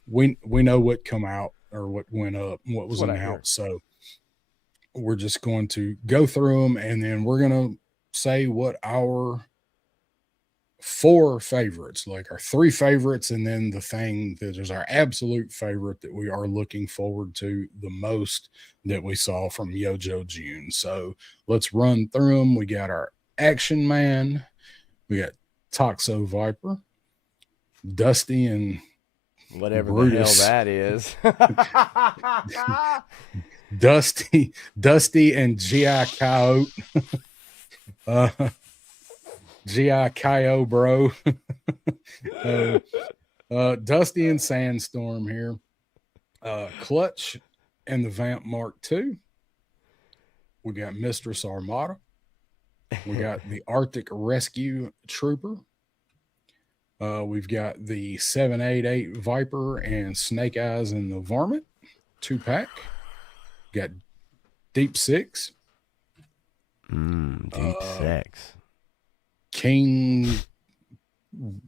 we know what come out or what went up, what was announced. So we're just going to go through them, and then we're going to say what our 4 favorites, like our 3 favorites, and then the thing that is our absolute favorite that we are looking forward to the most that we saw from YoJoe June. So let's run through them. We got our Action Man, we got Toxo Viper, Dusty and Whatever Brutus. the hell that is. Dusty and G.I. Coyote. G.I. Coyote, bro. Dusty and Sandstorm here. Clutch and the Vamp Mark II. We got Mistress Armada. We got the Arctic Rescue Trooper. We've got the 788 Viper and Snake Eyes and the Varmint 2-pack. Got Deep Six. Deep Six. King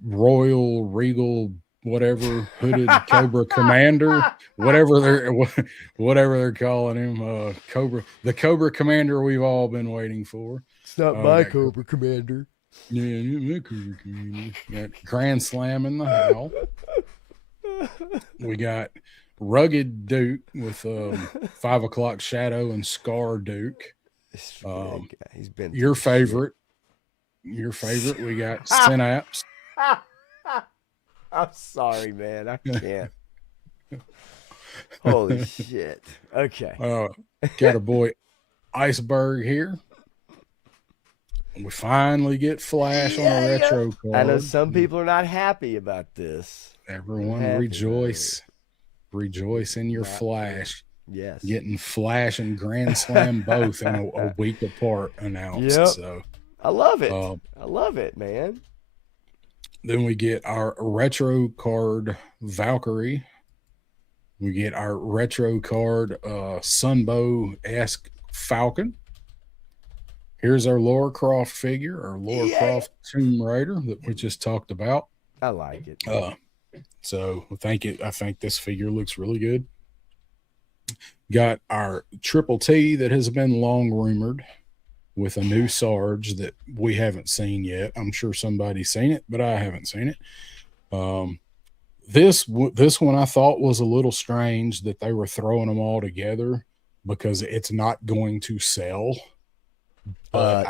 Royal Regal whatever hooded Cobra Commander, whatever they're calling him, the Cobra Commander we've all been waiting for. It's not my Cobra Commander. Yeah, my Cobra Commander. Got Grand Slam in the house. We got Rugged Duke with 5 o'clock Shadow and Scar Duke. He's been your favorite. We got Synapse. I'm sorry, man. I can't. Holy shit. Okay. Got a boy Iceberg here. We finally get Flash on a retro card. I know some people are not happy about this. Everyone rejoice. Rejoice in your Flash. Yes. Getting Flash and Grand Slam both in a week apart announced. Yep. So I love it. I love it, man. Then we get our retro card Valkyrie. We get our retro card Sunbow-esque Falcon. Here's our Laura Croft figure, our Laura Croft Tomb Raider that we just talked about. I like it. So I think this figure looks really good. Got our Triple T that has been long rumored with a new Sarge that we haven't seen yet. I'm sure somebody's seen it, but I haven't seen it. This one I thought was a little strange that they were throwing them all together because it's not going to sell. But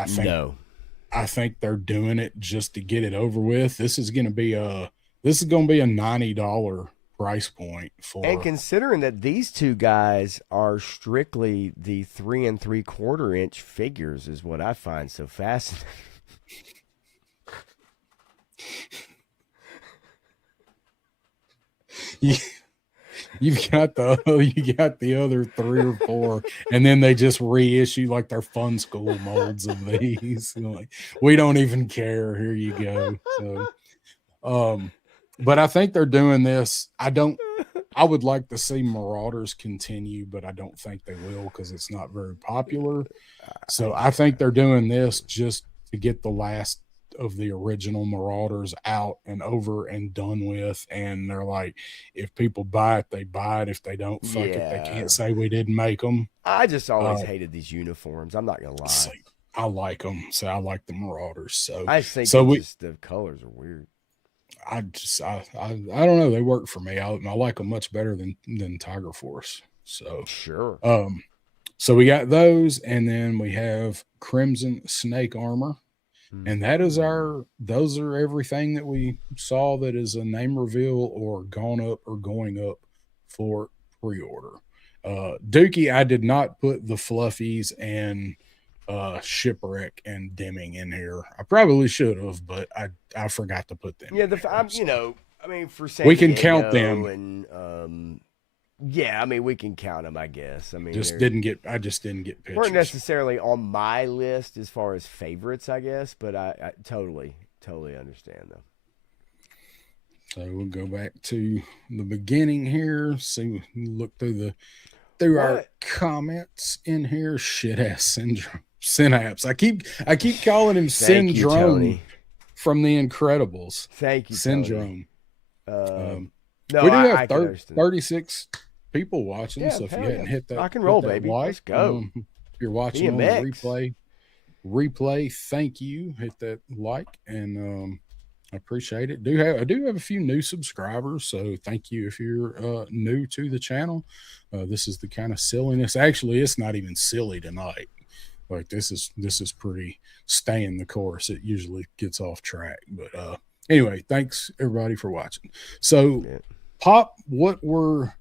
I think they're doing it just to get it over with. This is going to be a $90 price point for. And considering that these two guys are strictly the 3 3/4 inch figures, is what I find so fascinating. You got the other 3 or 4, and then they just reissue like their fun school molds of these. Like, we don't even care. Here you go. So, but I think they're doing this. I would like to see Marauders continue, but I don't think they will because it's not very popular. So I think they're doing this just to get the last of the original Marauders out and over and done with. And they're like, if people buy it, they buy it. If they don't, fuck it. They can't say we didn't make them. I just always hated these uniforms. I'm not gonna lie. I like them. So I like the Marauders. So I think the colors are weird. I don't know. They work for me. I like them much better than Tiger Force. So sure. So we got those, and then we have Crimson Snake Armor. And those are everything that we saw that is a name reveal or gone up or going up for pre-order. Dookie, I did not put the Fluffies and Shipwreck and Deming in here. I probably should have, but I forgot to put them. Yeah, for San we can Diego count them. And yeah, I mean, we can count them, I guess. I mean, I just didn't get pictures. Weren't necessarily on my list as far as favorites, I guess, but I totally understand them. So we'll go back to the beginning here. Look through our comments in here. Shit ass syndrome, Synapse. I keep calling him Syndrome from The Incredibles. Thank you, Syndrome. No, we do have 36 people watching, so if you hadn't hit that, rock and roll, baby. Let's go. If you're watching on replay, thank you. Hit that like, and I appreciate it. I do have a few new subscribers, so thank you if you're new to the channel. This is the kind of silliness. Actually, it's not even silly tonight. Like this is pretty staying the course. It usually gets off track, but anyway, thanks everybody for watching. So, Yeah. Pop, what were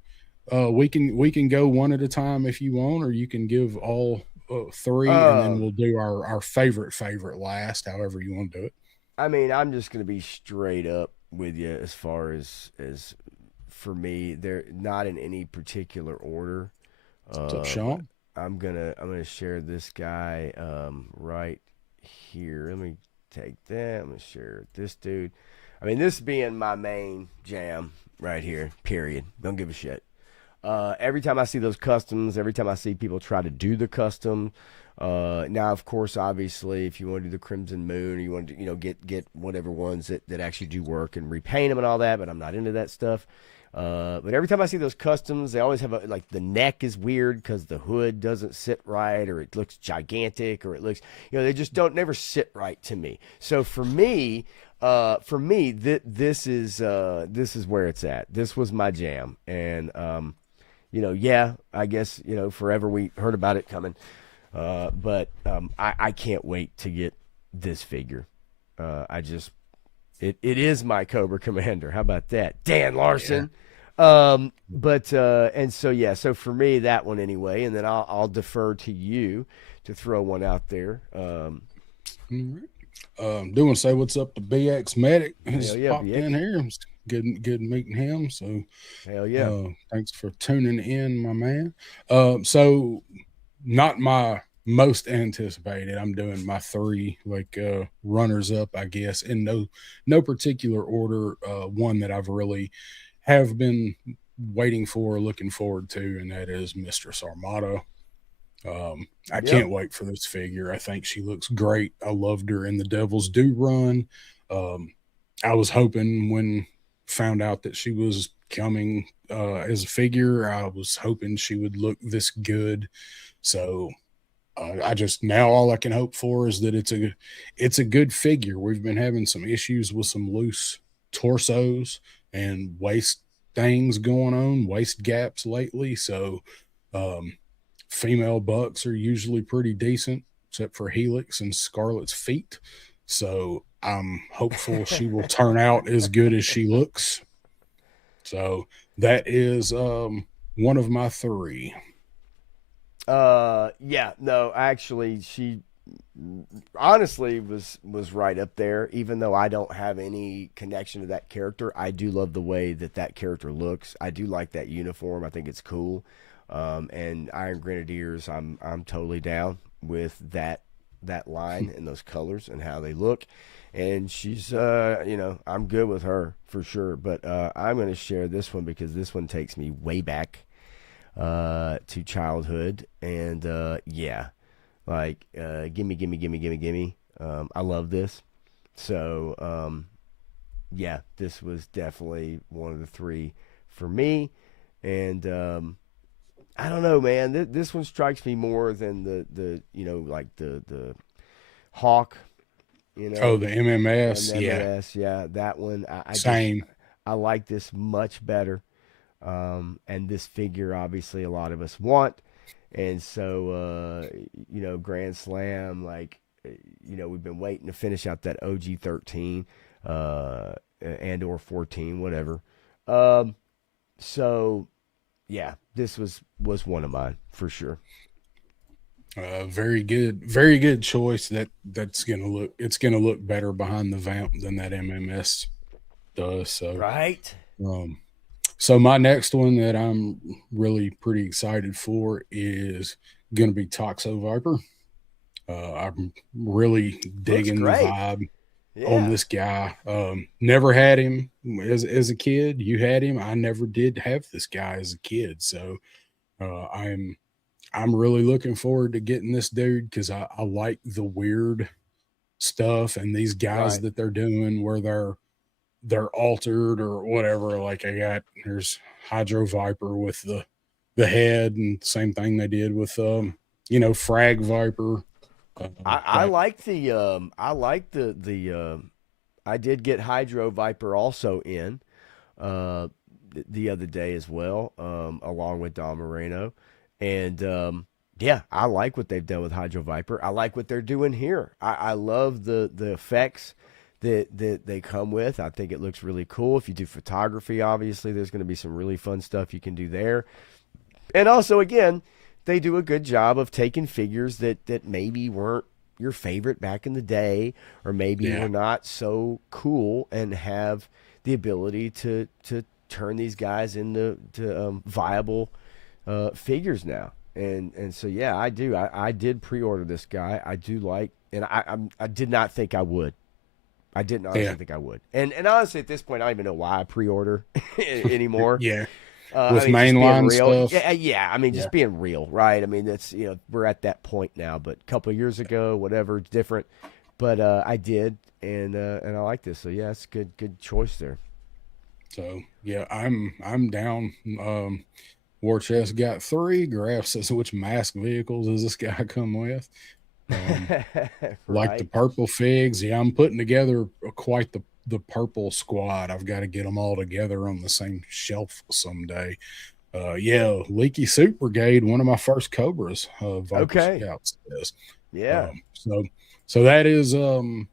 we can go one at a time if you want, or you can give all three, and then we'll do our favorite last, however you want to do it. I mean, I'm just gonna be straight up with you as far as for me. They're not in any particular order. So, Sean, I'm gonna share this guy right here. Let me take that. I'm gonna share this dude. I mean, this being my main jam right here. Period. Don't give a shit. Every time I see those customs, every time I see people try to do the custom. Now, of course, obviously, if you want to do the Crimson Moon, or you want to, get whatever ones that actually do work and repaint them and all that, but I'm not into that stuff. But every time I see those customs, they always have like the neck is weird because the hood doesn't sit right, or it looks gigantic, or it looks, they just don't never sit right to me. So for me, this is where it's at. This was my jam, and yeah, I guess forever we heard about it coming. But I can't wait to get this figure. It is my Cobra Commander. How about that? Dan Larson. Yeah. So for me, that one anyway, and then I'll defer to you to throw one out there. Doing say what's up to BX Medic. He's popped BX. in here. It's good meeting him. So hell yeah. Thanks for tuning in, my man. So not my most anticipated. I'm doing my three runners up, I guess, in no particular order. One that I've really have been waiting for, looking forward to, and that is Mistress Armada. I can't wait for this figure. I think she looks great. I loved her in the Devil's Due run. I was hoping when found out that she was coming as a figure, I was hoping she would look this good. So I just, now all I can hope for is that it's a good figure. We've been having some issues with some loose torsos and waist things going on, waist gaps lately. So female bucks are usually pretty decent, except for Helix and Scarlet's feet. So I'm hopeful she will turn out as good as she looks. So that is one of my three. Actually, she honestly was right up there. Even though I don't have any connection to that character, I do love the way that character looks. I do like that uniform. I think it's cool. And Iron Grenadiers, I'm totally down with that line and those colors and how they look. And she's I'm good with her for sure. But I'm going to share this one because this one takes me way back to childhood, and gimme. I love this. So this was definitely one of the three for me. And I don't know, man. This one strikes me more than the Hawk. The MMS. Yeah, that one. Same. I like this much better. And this figure, obviously, a lot of us want. And so, Grand Slam, we've been waiting to finish out that OG 13 and or 14, whatever. This was one of mine for sure. Very good choice. It's gonna look better behind the vamp than that MMS does. So right. So my next one that I'm really pretty excited for is gonna be Toxo Viper. I'm really digging the vibe on this guy. Never had him as a kid. You had him. I never did have this guy as a kid. So I'm really looking forward to getting this dude because I like the weird stuff and these guys that they're doing where they're altered or whatever. Like there's Hydro Viper with the head, and same thing they did with Frag Viper. I like the I did get Hydro Viper also in the other day as well, along with Don Moreno. And yeah, I like what they've done with Hydro Viper. I like what they're doing here. I love the effects that they come with. I think it looks really cool. If you do photography, obviously, there's going to be some really fun stuff you can do there. And also, again, they do a good job of taking figures that maybe weren't your favorite back in the day, or maybe were not so cool, and have the ability to turn these guys into viable figures now. And so, yeah, I do. I did pre-order this guy. I do like, and I did not think I would. I didn't honestly think I would. And honestly, at this point, I don't even know why I pre-order anymore. Yeah. I With mean, mainline real. stuff. Yeah. I mean, just being real, right? I mean, that's, we're at that point now. But a couple of years ago, whatever, it's different. But I did, and I like this. So yeah, it's good choice there. So yeah, I'm down. War Chest got 3. Graph says, which mask vehicles does this guy come with? Like the purple figs. Yeah, I'm putting together quite the purple squad. I've got to get them all together on the same shelf someday. Yeah, Leaky Soup Brigade, one of my first Cobras. Viper Scouts says. Yeah. So that is one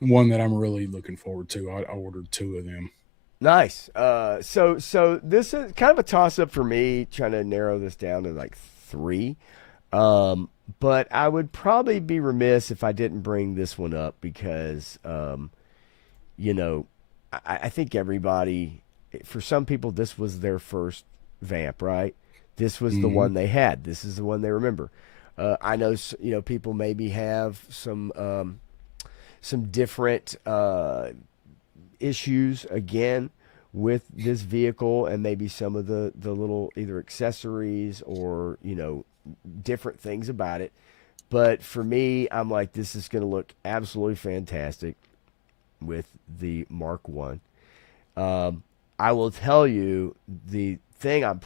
that I'm really looking forward to. I ordered 2 of them. Nice. So this is kind of a toss up for me, trying to narrow this down to like 3. But I would probably be remiss if I didn't bring this one up because, I think everybody, for some people, this was their first vamp, right? This was the one they had. This is the one they remember. I know, people maybe have some different issues again with this vehicle, and maybe some of the little either accessories or different things about it. But for me, I'm like, this is going to look absolutely fantastic with the Mark 1. I will tell you, the thing I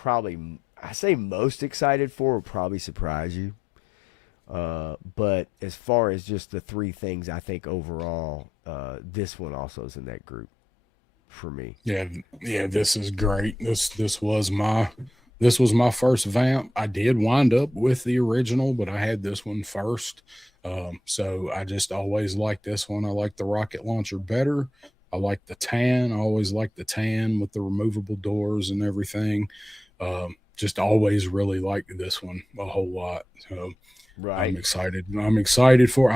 say most excited for will probably surprise you. But as far as just the 3 things, I think overall, this one also is in that group for me. Yeah, this is great. This was my first vamp. I did wind up with the original, but I had this one first. So I just always liked this one. I like the rocket launcher better. I like the tan. I always liked the tan with the removable doors and everything. Just always really liked this one a whole lot. So right. I'm excited. I'm not excited for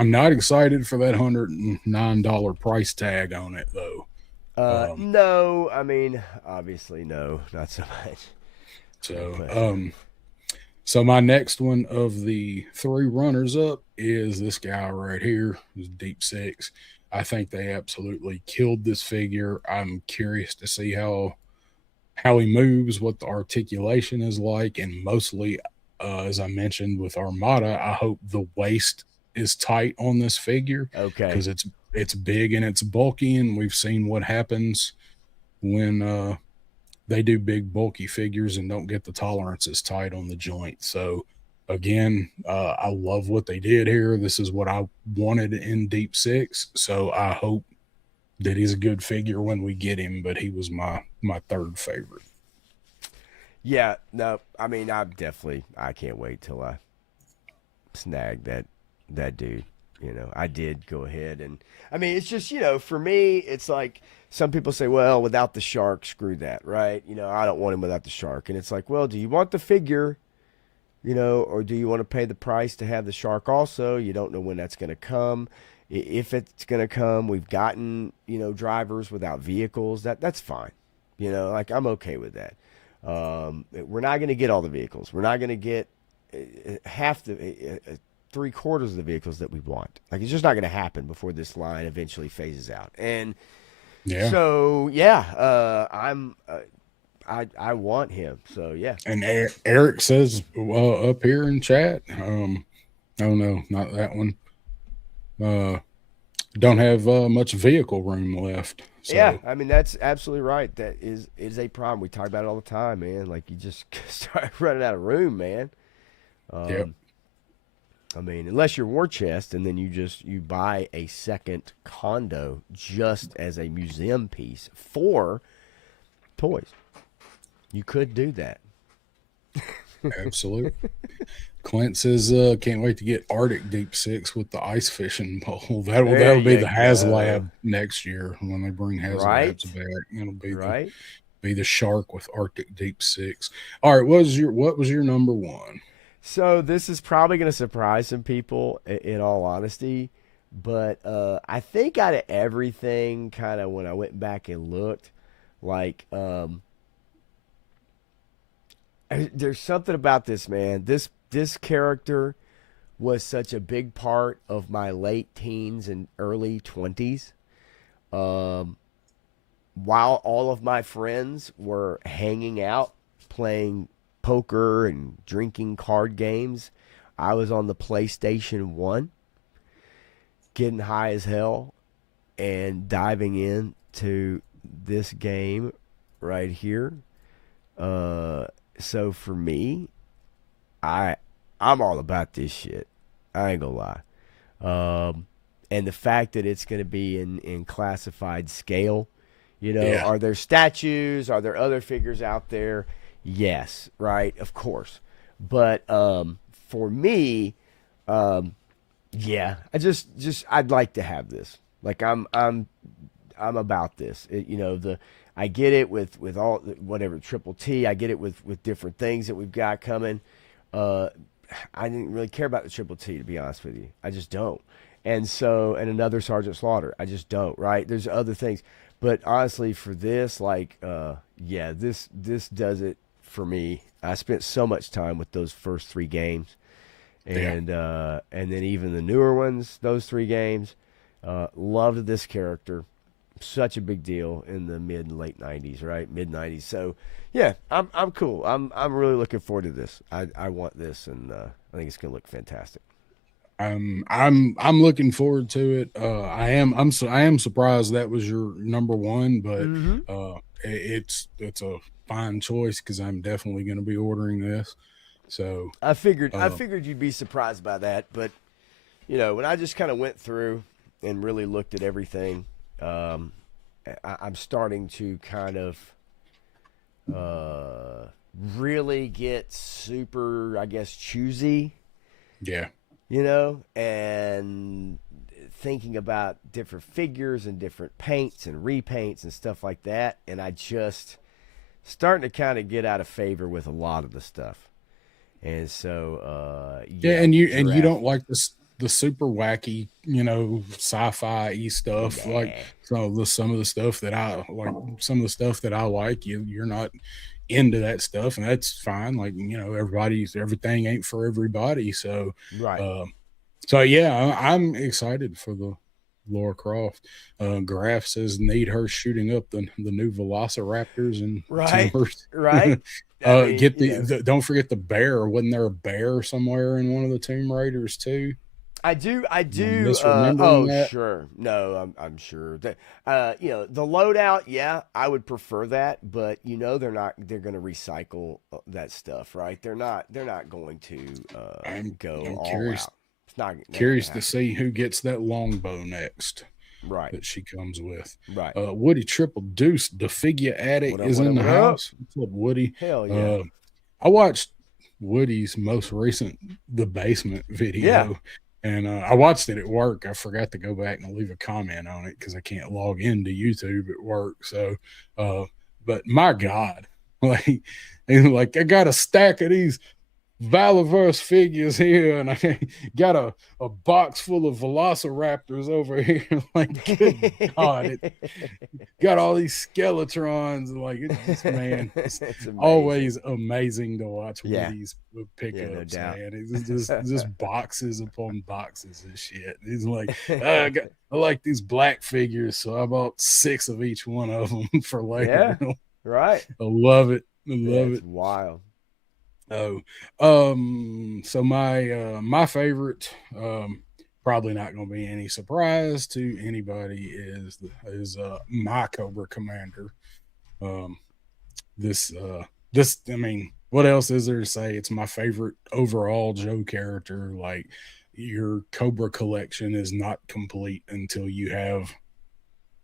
that $109 price tag on it though. No, I mean, obviously no, not so much. So my next one of the 3 runners up is this guy right here, Deep Six. I think they absolutely killed this figure. I'm curious to see how he moves, what the articulation is like, and mostly, as I mentioned with Armada, I hope the waist is tight on this figure. Okay. Because it's big and it's bulky, and we've seen what happens when they do big bulky figures and don't get the tolerances tight on the joint. So again, I love what they did here. This is what I wanted in Deep Six. So I hope that he's a good figure when we get him, but he was my 3rd favorite. Yeah, no, I mean, I can't wait till I snag that dude. I did go ahead, and I mean, it's just, for me, it's like some people say, well, without the shark, screw that, right? I don't want him without the shark. And it's like, well, do you want the figure, or do you want to pay the price to have the shark also? You don't know when that's going to come. If it's going to come, we've gotten, drivers without vehicles. That's fine. Like, I'm okay with that. We're not going to get all the vehicles. We're not going to get half the 3/4 of the vehicles that we want. Like, it's just not going to happen before this line eventually phases out. And so, I want him. So, yeah. And Eric says up here in chat, oh no, not that one. Don't have much vehicle room left. So. Yeah, I mean, that's absolutely right. That is a problem. We talk about it all the time, man. Like, you just start running out of room, man. Yep. I mean, unless you're War Chest, and then you buy a second condo just as a museum piece for toys. You could do that. Absolutely. Clint says, can't wait to get Arctic Deep Six with the ice fishing pole. That'll be the HasLab next year when they bring HasLabs back. It'll be the shark with Arctic Deep Six. All right, what was your number one? So this is probably going to surprise some people, in all honesty, but I think out of everything, kind of when I went back and looked, like there's something about this, man. This character was such a big part of my late teens and early 20s. While all of my friends were hanging out, playing poker and drinking card games, I was on the PlayStation 1, getting high as hell and diving into this game right here. So for me, I'm all about this shit. I ain't gonna lie. And the fact that it's gonna be in classified scale, are there statues? Are there other figures out there? Yes, right, of course. But for me, I'd like to have this. Like I'm about this. I get it with all whatever Triple T. I get it with different things that we've got coming. I didn't really care about the Triple T, to be honest with you. I just don't. And another Sergeant Slaughter. I just don't. Right? There's other things, but honestly, for this, this does it for me. I spent so much time with those first 3 games, and then even the newer ones. Those 3 games, loved this character. Such a big deal in the mid and late 90s, right? Mid 90s. So yeah, I'm cool. I'm really looking forward to this. I want this, and I think it's gonna look fantastic. I'm looking forward to it. I am surprised that was your number one, but it's a fine choice because I'm definitely going to be ordering this. So I figured you'd be surprised by that, but when I just kind of went through and really looked at everything, I'm starting to kind of really get super, I guess, choosy. Yeah. And thinking about different figures and different paints and repaints and stuff like that. And I just starting to kind of get out of favor with a lot of the stuff. And so, and you don't like the super wacky, sci-fi stuff. Nah. Like some of the stuff that I like, you're not into that stuff, and that's fine. Like, everything ain't for everybody. So, right. I'm excited for the Lara Croft. Graf says need her shooting up the new Velociraptors and right. Right. Don't forget the bear. Wasn't there a bear somewhere in one of the Tomb Raiders too? I do. That? Sure. No, I'm sure that the loadout. Yeah, I would prefer that, but they're not. They're going to recycle that stuff, right? They're not going to go all curious, out. It's not curious to see who gets that longbow next. Right. That she comes with. Right. Woody Triple Deuce, the figure addict, is in the house. What's up, Woody? Hell yeah. I watched Woody's most recent The Basement video. Yeah. And I watched it at work. I forgot to go back and leave a comment on it because I can't log into YouTube at work. So, but my God, like I got a stack of these Valiverse figures here, and I got a box full of Velociraptors over here. Like, good God, it got all these Skeletrons. Like, it's just, man, it's always amazing to watch Woody's pickups. No doubt. Man, it's just boxes upon boxes of shit. It's like I like these black figures, so I bought 6 of each one of them for later. Yeah, right. I love it. I love it. It's wild. So my favorite, probably not going to be any surprise to anybody, is my Cobra Commander. This I mean, what else is there to say? It's my favorite overall Joe character. Like, your Cobra collection is not complete until you have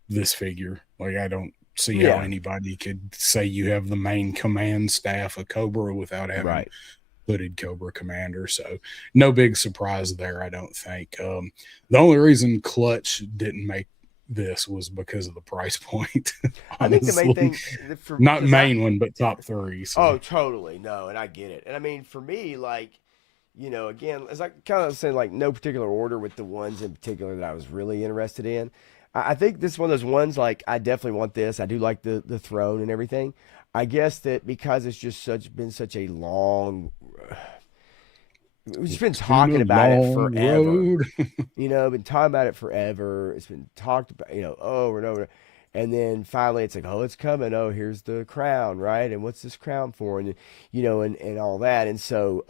this figure. Like, I don't see how anybody could say you have the main command staff of Cobra without having hooded Cobra Commander. So no big surprise there, I don't think. The only reason Clutch didn't make this was because of the price point. I think the main thing, not main one, but top 3. So. Oh, totally. No, and I get it. And I mean, for me, like, you know, again, as I kind of said, like, no particular order with the ones in particular that I was really interested in. I think this is one of those ones, like, I definitely want this. I do like the throne and everything. I guess that because it's just been such a long, we've just been talking about it forever. You know, been talking about it forever. It's been talked about, you know, over and over. And then finally it's like, oh, it's coming. Oh, here's the crown, right? And what's this crown for? And, you know, and all that. And so,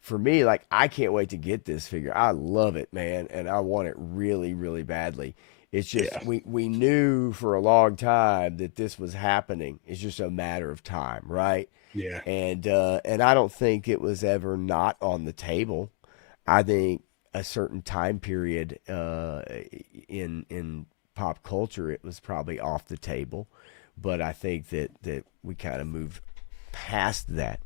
for me, like, I can't wait to get this figure. I love it, man. And I want it really, really badly. It's just, we knew for a long time that this was happening. It's just a matter of time, right? Yeah. And I don't think it was ever not on the table. I think a certain time period in pop culture, it was probably off the table. But I think that we kind of moved past that.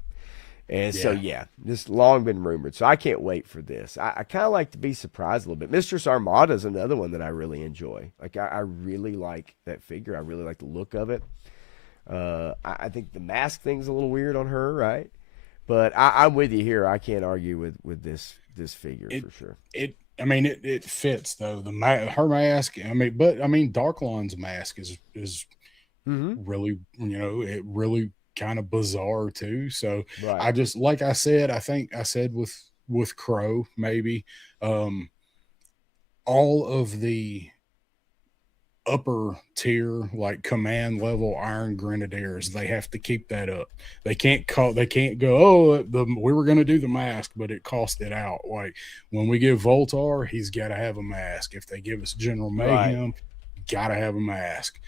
And so, this long been rumored. So I can't wait for this. I kind of like to be surprised a little bit. Mistress Armada is another one that I really enjoy. Like, I really like that figure. I really like the look of it. I think the mask thing's a little weird on her, right? But I'm with you here. I can't argue with this figure for sure. It fits though. Her mask. Darklon's mask is really, you know, it really kind of bizarre too. So I just, like I said, I think I said with Crow maybe, all of the upper tier, like command level Iron Grenadiers, they have to keep that up. They can't go, oh, we were going to do the mask, but it cost it out. Like, when we give Voltar, he's got to have a mask. If they give us General Mayhem, got to have a mask.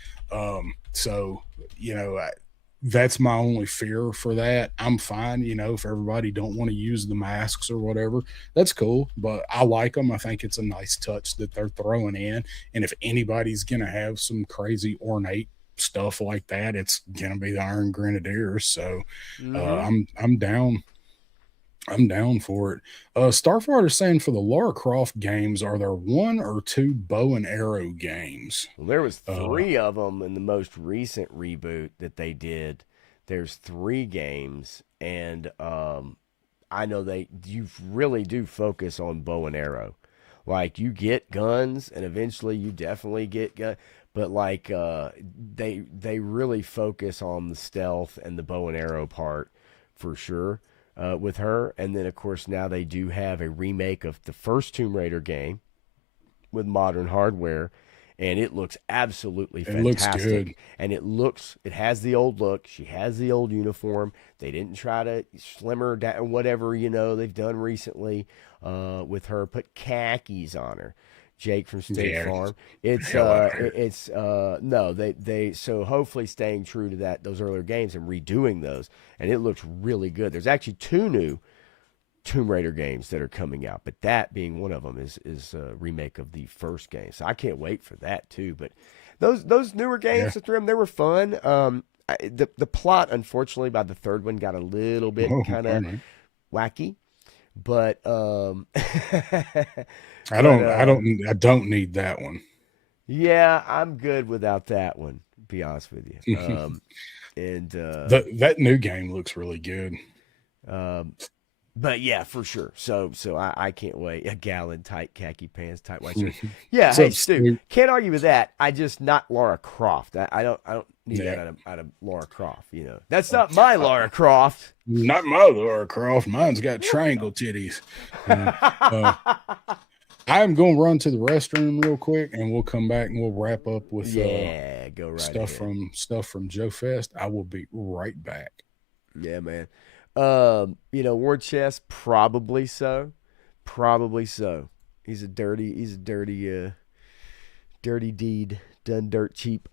So, you know, that's my only fear for that. I'm fine, you know, if everybody don't want to use the masks or whatever, that's cool. But I like them. I think it's a nice touch that they're throwing in. And if anybody's going to have some crazy ornate stuff like that, it's going to be the Iron Grenadiers. So I'm down. I'm down for it. Starfighter's saying for the Lara Croft games, are there 1 or 2 bow and arrow games? Well, there was 3 of them in the most recent reboot that they did. There's 3 games, and I know you really do focus on bow and arrow. Like, you get guns, and eventually you definitely get guns, but like they really focus on the stealth and the bow and arrow part for sure. With her. And then, of course, now they do have a remake of the first Tomb Raider game with modern hardware, and it looks absolutely fantastic. It looks good. And it has the old look. She has the old uniform. They didn't try to slim her down, whatever, you know, they've done recently with her, put khakis on her. Jake from State Farm. So hopefully staying true to those earlier games and redoing those, and it looks really good. There's actually 2 new Tomb Raider games that are coming out, but that being one of them is a remake of the first game. So I can't wait for that too. But those newer games, they were fun. The plot, unfortunately, by the third one got a little bit kind of wacky. But I don't need that one. Yeah, I'm good without that one, to be honest with you. That new game looks really good. But yeah, for sure. So I can't wait. A gallon, tight khaki pants, tight white shirt. Yeah, hey Stu, can't argue with that. I just not Lara Croft. I don't need that out of Lara Croft. You know, that's not my Lara Croft. Not my Lara Croft. Mine's got triangle titties. I'm going to run to the restroom real quick, and we'll come back and we'll wrap up with go right stuff ahead. from JoeFest. I will be right back. Yeah, man. War Chest, probably so. He's a dirty deed done dirt cheap.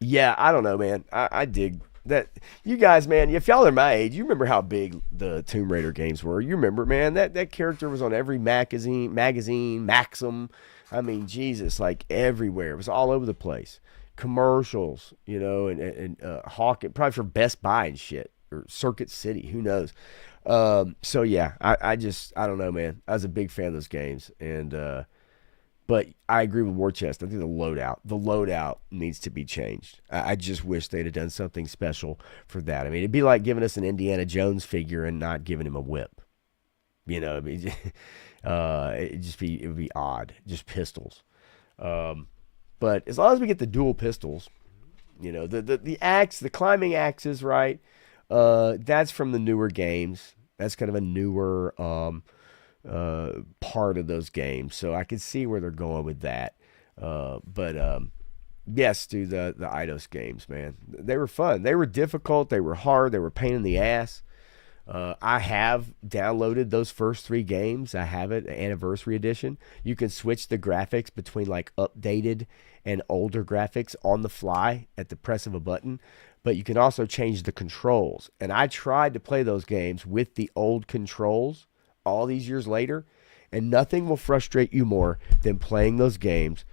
Yeah, I don't know, man. I dig that you guys, man, if y'all are my age, you remember how big the Tomb Raider games were. You remember, man, that character was on every magazine, Maxim. I mean, Jesus, like everywhere. It was all over the place. Commercials, you know, and Hawk, probably for Best Buy and shit, or Circuit City, who knows. So yeah, I don't know, man. I was a big fan of those games, and but I agree with War Chest. I think the loadout needs to be changed. I just wish they'd have done something special for that. I mean, it'd be like giving us an Indiana Jones figure and not giving him a whip. You know, I mean, it would be odd, just pistols. But as long as we get the dual pistols, you know, the axe, the climbing axes, right? That's from the newer games. That's kind of a newer part of those games, so I can see where they're going with that. But yes, dude, the Eidos games, man, they were fun. They were difficult. They were hard. They were a pain in the ass. I have downloaded those first 3 games. I have it, Anniversary Edition. You can switch the graphics between like updated and older graphics on the fly at the press of a button, but you can also change the controls. And I tried to play those games with the old controls all these years later, and nothing will frustrate you more than playing those games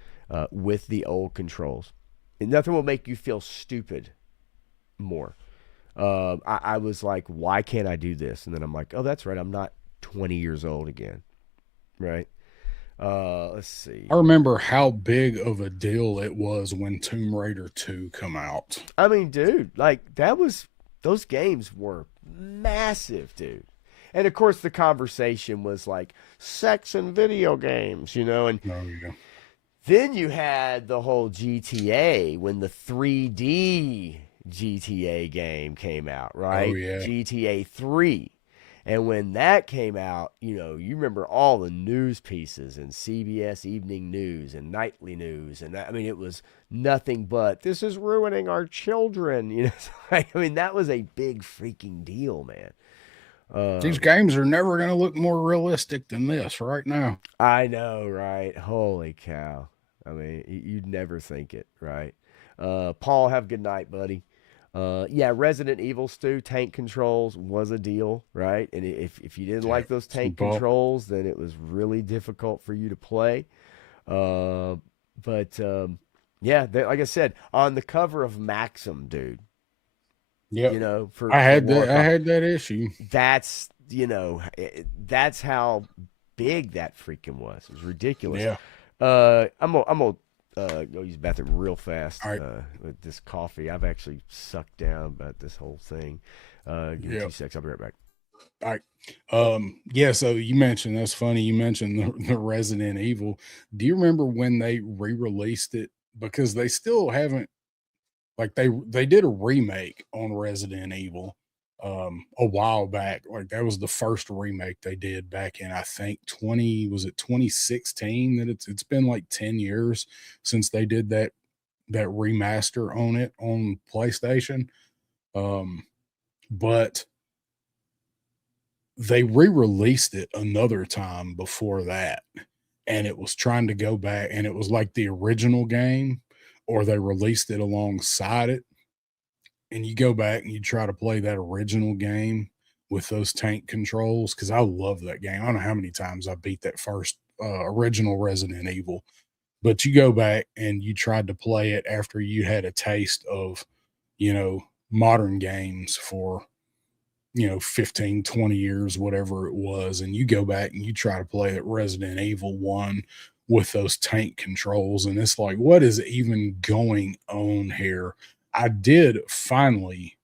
with the old controls. And nothing will make you feel stupid more. I was like, why can't I do this? And then I'm like, oh, that's right, I'm not 20 years old again, right? Let's see. I remember how big of a deal it was when Tomb Raider 2 come out. I mean, dude, like those games were massive, dude. And of course the conversation was like sex and video games, you know, and then you had the whole GTA when the 3D GTA game came out, right? Oh, yeah. GTA 3. And when that came out, you know, you remember all the news pieces and CBS Evening News and Nightly News. And that, I mean, it was nothing but, this is ruining our children. You know, I mean, that was a big freaking deal, man. These games are never going to look more realistic than this right now. I know, right? Holy cow. I mean, you'd never think it, right? Paul, have a good night, buddy. Yeah, Resident Evil, Stu, tank controls was a deal, right? And if you didn't like those tank controls, then it was really difficult for you to play. Yeah, like I said, on the cover of Maxim, dude. Yeah, you know, I had that issue. That's, you know, that's how big that freaking was. It was ridiculous. Yeah. I'm gonna go use the bathroom real fast. All right. With this coffee, I've actually sucked down about this whole thing. Give me 2 seconds. I'll be right back. All right. Yeah. So you mentioned, that's funny. You mentioned the Resident Evil. Do you remember when they re-released it? Because they still haven't, like they did a remake on Resident Evil a while back. Like that was the first remake they did back in, I think 2016, that it's been like 10 years since they did that remaster on it on PlayStation. But they re-released it another time before that, and it was trying to go back, and it was like the original game, or they released it alongside it. And you go back and you try to play that original game with those tank controls, because I love that game. I don't know how many times I beat that first original Resident Evil, but you go back and you tried to play it after you had a taste of, you know, modern games for, you know, 15, 20 years, whatever it was, and you go back and you try to play that Resident Evil 1 with those tank controls, and it's like, what is even going on here? I did finally,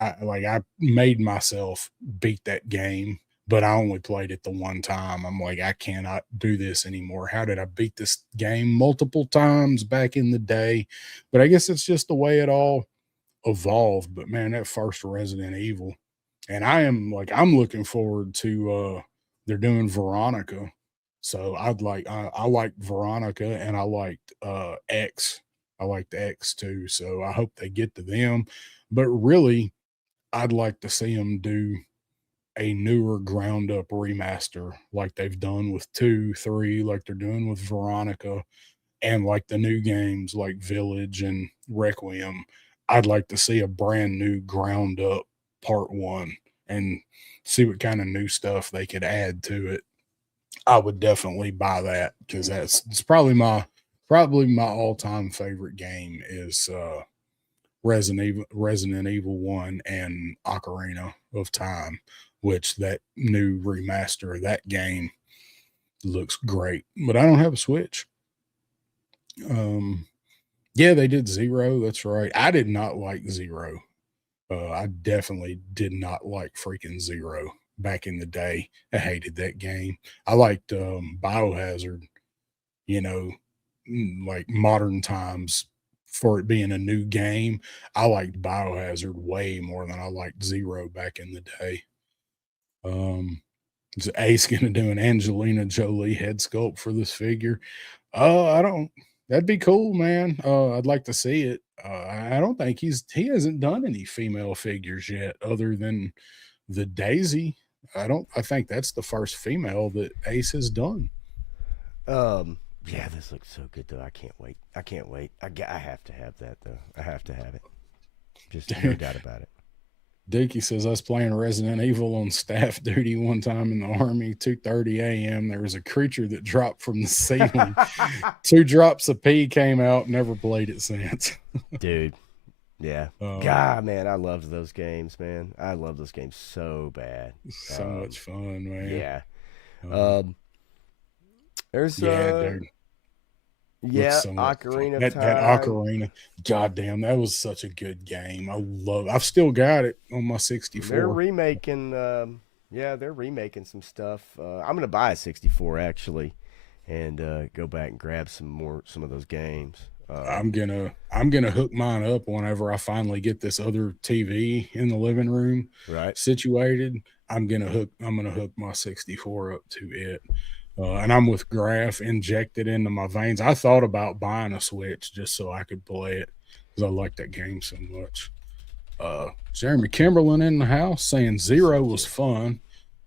I made myself beat that game, but I only played it the one time. I'm like, I cannot do this anymore. How did I beat this game multiple times back in the day? But I guess it's just the way it all evolved. But man, that first Resident Evil, and I'm looking forward to they're doing Veronica. So I liked Veronica, and I liked X. I liked X too. So I hope they get to them. But really, I'd like to see them do a newer ground up remaster like they've done with 2, 3, like they're doing with Veronica, and like the new games like Village and Requiem. I'd like to see a brand new ground up part 1 and see what kind of new stuff they could add to it. I would definitely buy that because it's probably my all-time favorite game is Resident Evil 1 and Ocarina of Time, which that new remaster of that game looks great. But I don't have a Switch. Yeah, they did Zero. That's right. I did not like Zero. I definitely did not like freaking Zero back in the day. I hated that game. I liked Biohazard, like modern times for it being a new game. I liked Biohazard way more than I liked Zero back in the day. Is Ace gonna do an Angelina Jolie head sculpt for this figure? I don't. That'd be cool, man. I'd like to see it. I don't think he hasn't done any female figures yet, other than the Daisy. I think that's the first female that Ace has done. Yeah, this looks so good though. I can't wait. I have to have that though. I have to have it. Just no doubt about it. Dookie says, I was playing Resident Evil on staff duty one time in the Army, 2:30 a.m. There was a creature that dropped from the ceiling. 2 drops of pee came out, never played it since. Dude, yeah. God, man, I loved those games, man. I love those games so bad. So much fun, man. Yeah. There's dude. Yeah, so Ocarina of Time. That Ocarina, goddamn, that was such a good game. I've still got it on my 64. They're remaking, they're remaking some stuff. I'm gonna buy a 64 actually, and go back and grab some of those games. I'm gonna hook mine up whenever I finally get this other TV in the living room situated. I'm gonna hook my 64 up to it. And I'm with Graph injected into my veins. I thought about buying a Switch just so I could play it because I like that game so much. Jeremy Kimberlin in the house saying Zero was fun.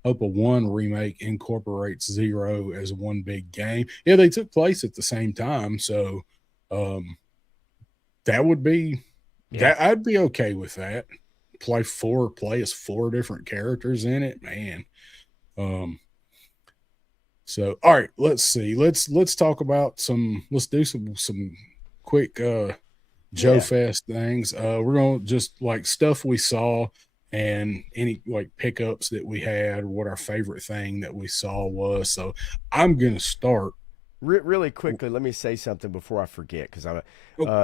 Hope a 1 remake incorporates Zero as one big game. Yeah, they took place at the same time, so that would be that. I'd be okay with that. Play as 4 different characters in it, man. So, all right, let's see. Let's talk about let's do some quick JoeFest things. We're going to just like stuff we saw and any like pickups that we had or what our favorite thing that we saw was. So I'm going to start. Really quickly, let me say something before I forget because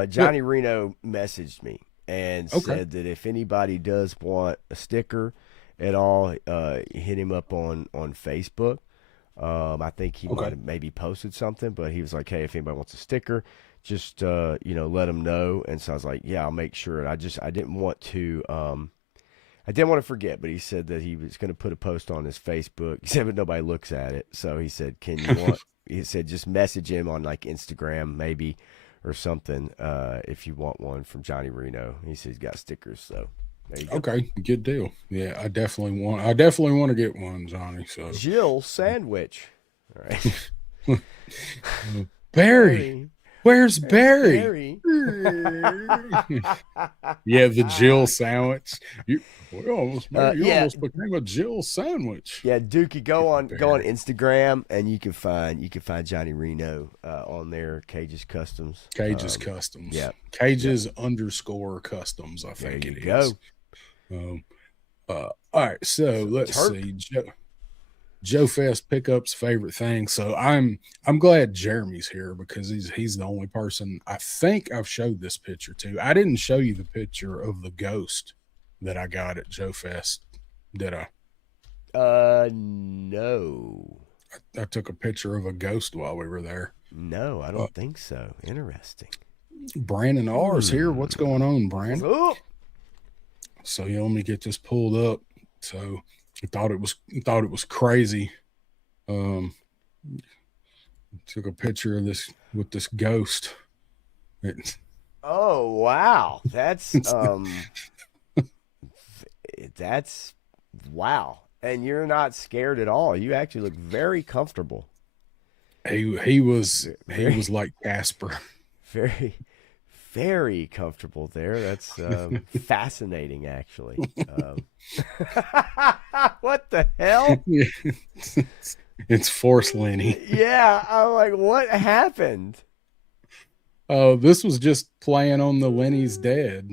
Johnny Reno messaged me and said that if anybody does want a sticker at all, hit him up on Facebook. I think he might have maybe posted something, but he was like, hey, if anybody wants a sticker, just, let him know. And so I was like, yeah, I'll make sure. And I didn't want to forget, but he said that he was going to put a post on his Facebook. He said, but nobody looks at it. So he said, he said, just message him on like Instagram maybe or something, if you want one from Johnny Reno. He said he's got stickers. So there you go. Okay, good deal. Yeah, I definitely want to get one, Johnny. So Jill Sandwich. All right. Barry. Where's Barry? Yeah, the Jill sandwich. You almost became a Jill sandwich. Yeah, Dookie, go on Instagram and you can find Johnny Reno on there. Cages Customs. Customs. Yeah. Cages _ Customs. I think there you it go. is. All right, so let's see. JoeFest pickups favorite thing. So I'm glad Jeremy's here because he's the only person I think I've showed this picture to. I didn't show you the picture of the ghost that I got at JoeFest, did I? No. I took a picture of a ghost while we were there. No, I don't think so. Interesting. Brandon R's here. What's going on, Brandon? Oh. So yeah, let me get this pulled up. So I thought it was crazy. Took a picture of this with this ghost. Oh wow, that's that's wow. And you're not scared at all. You actually look very comfortable. He was like Casper. Very, very comfortable there. That's fascinating, actually. What the hell? It's Force Lenny. Yeah, I'm like, what happened? This was just playing on the Lenny's dead.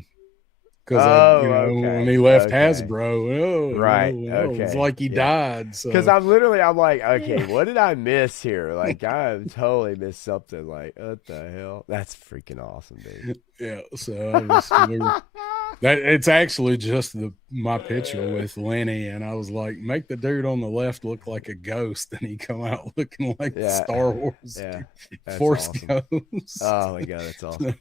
Because when he Okay, left okay. Hasbro, Right, it was okay, like he yeah. died. So Because I'm like, okay, what did I miss here? Like, I totally missed something. Like, what the hell? That's freaking awesome, dude. yeah, so that it's actually just my picture with Lenny, and I was like, make the dude on the left look like a ghost, and he come out looking like the Yeah. Star Wars Yeah, that's Force awesome. Ghost. Oh my god, that's awesome.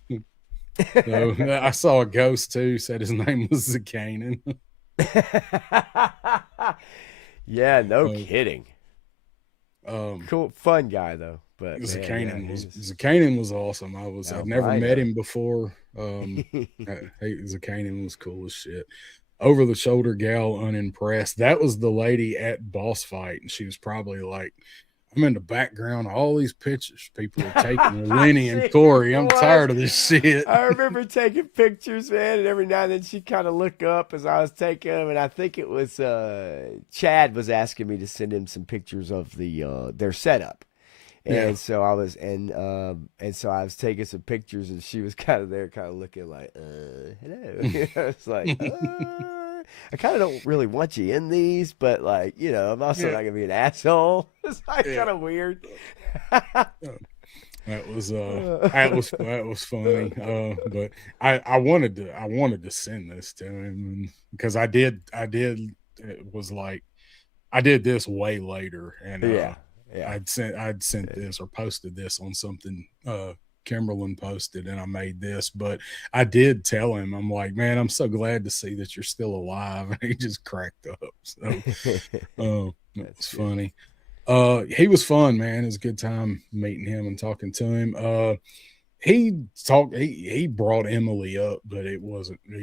So I saw a ghost too. Said his name was Zakanin. Yeah, no kidding. Um, Cool, fun guy though. But Zakanin was awesome. I'd never met him before. Zakanin was cool as shit. Over the shoulder gal, unimpressed. That was the lady at Boss Fight, and she was probably like, I'm in the background of all these pictures people are taking with Lenny and Corey. I'm tired of this shit. I remember taking pictures, man, and every now and then she'd kind of look up as I was taking them, and I think it was Chad was asking me to send him some pictures of their setup. And so I was taking some pictures, and she was kind of there, kind of looking like, hello. It's like, I kind of don't really want you in these, but like, I'm also not gonna be an asshole. It's like kind of weird. That was funny. But I wanted to send this to him because I did. It was like I did this way later, and I'd sent this or posted this on something Kimberlin posted, and I made this, but I did tell him, I'm like, man, I'm so glad to see that you're still alive. And he just cracked up. So it was funny. He was fun, man. It was a good time meeting him and talking to him. He brought Emily up, but he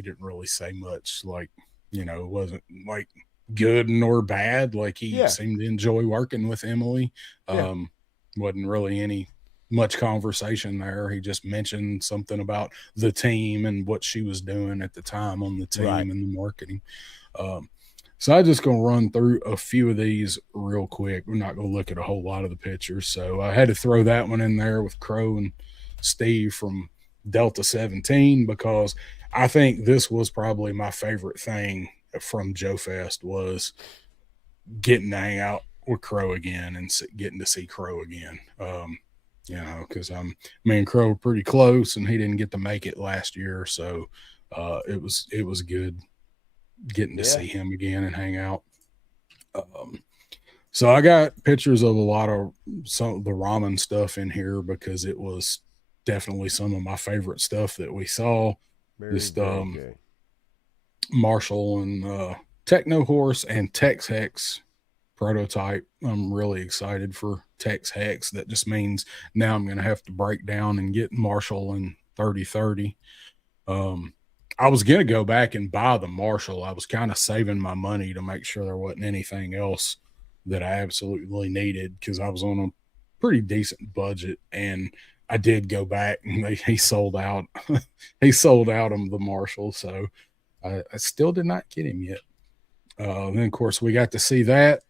didn't really say much. Like, it wasn't like good nor bad. Like he seemed to enjoy working with Emily. Wasn't really much conversation there. He just mentioned something about the team and what she was doing at the time on the team and the marketing. So I'm just going to run through a few of these real quick. We're not going to look at a whole lot of the pictures. So I had to throw that one in there with Crow and Steve from Delta 17, because I think this was probably my favorite thing from JoeFest was getting to hang out with Crow again and getting to see Crow again. Because me and Crow were pretty close, and he didn't get to make it last year, so it was good getting to see him again and hang out. So I got pictures of a lot of some of the ramen stuff in here because it was definitely some of my favorite stuff that we saw. Very Marshall and Techno Horse and Tex Hex prototype. I'm really excited for Tex Hex. That just means now I'm going to have to break down and get Marshall and 3030. I was going to go back and buy the Marshall. I was kind of saving my money to make sure there wasn't anything else that I absolutely needed, because I was on a pretty decent budget, and I did go back and he sold out. He sold out of the Marshall. So I still did not get him yet. Then of course we got to see that,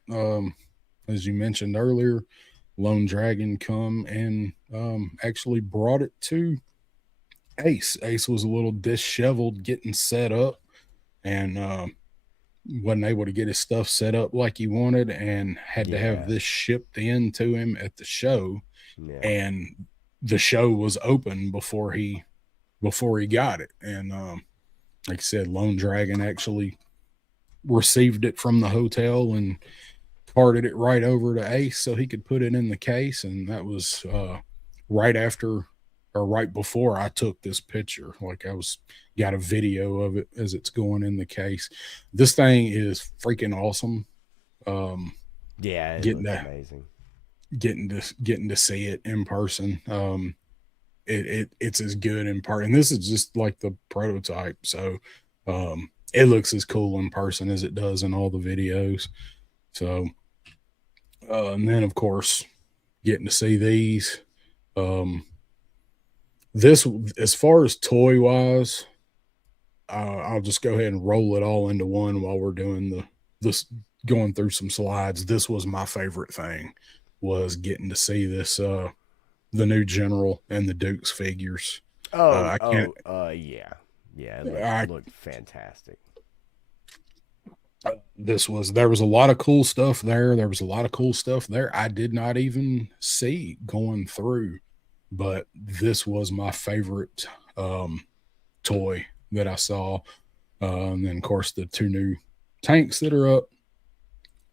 as you mentioned earlier, Lone Dragon come and actually brought it to Ace. Ace was a little disheveled getting set up, and wasn't able to get his stuff set up like he wanted, and had to have this shipped in to him at the show. And the show was open before he got it. And like I said, Lone Dragon actually received it from the hotel and carted it right over to Ace so he could put it in the case. And that was right after or right before I took this picture. Like got a video of it as it's going in the case. This thing is freaking awesome. It looks amazing. Getting to see it in person. It's as good in part, and this is just like the prototype, so it looks as cool in person as it does in all the videos. So and then of course getting to see these, This, as far as toy wise, I'll just go ahead and roll it all into one while we're doing this, going through some slides. This was my favorite thing, was getting to see this, the new General and the Dukes figures. I can't. Yeah, yeah, I it looked fantastic. There was a lot of cool stuff there. There was a lot of cool stuff there I did not even see going through, but this was my favorite toy that I saw. And then, of course, the two new tanks that are up.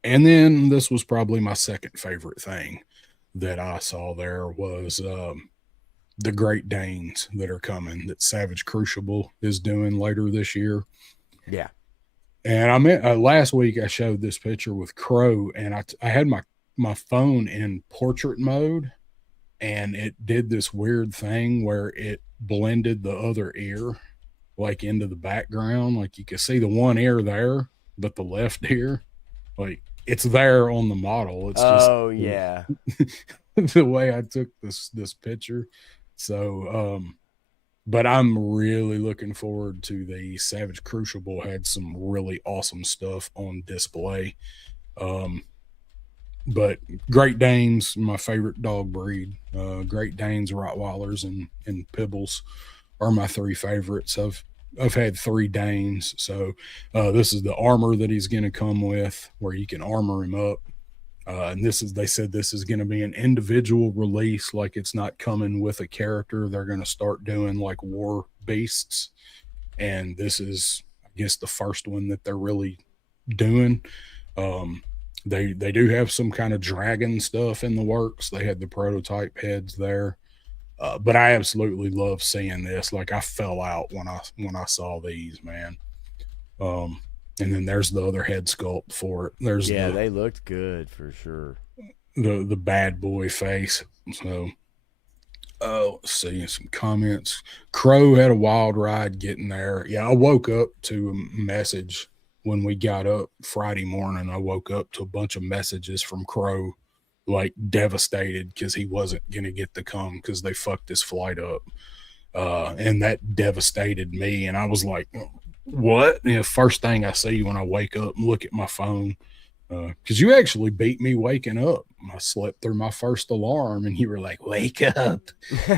And then this was probably my second favorite thing that I saw there was the Great Danes that are coming, that Savage Crucible is doing later this year. Yeah. And I meant last week I showed this picture with Crow, and I had my phone in portrait mode, and it did this weird thing where it blended the other ear like into the background. Like you could see the one ear there, but the left ear, like it's there on the model. It's just yeah. the way I took this picture. So but I'm really looking forward to the Savage Crucible. Had some really awesome stuff on display. But Great Danes, my favorite dog breed. Great Danes, Rottweilers, and Pibbles are my three favorites. I've had 3 Danes, so this is the armor that he's going to come with, where you can armor him up. And they said this is going to be an individual release, like it's not coming with a character. They're going to start doing like war beasts, and this is, I guess, the first one that they're really doing. They do have some kind of dragon stuff in the works. They had the prototype heads there, but I absolutely love seeing this. Like I fell out when I saw these, man. And then there's the other head sculpt for it. They looked good for sure. The bad boy face. So, let's see some comments. Crow had a wild ride getting there. Yeah, I woke up to a message when we got up Friday morning. I woke up to a bunch of messages from Crow, like devastated because he wasn't gonna get to come because they fucked his flight up, and that devastated me. And I was like, what? First thing I see when I wake up and look at my phone, because you actually beat me waking up. I slept through my first alarm, and you were like, "Wake up,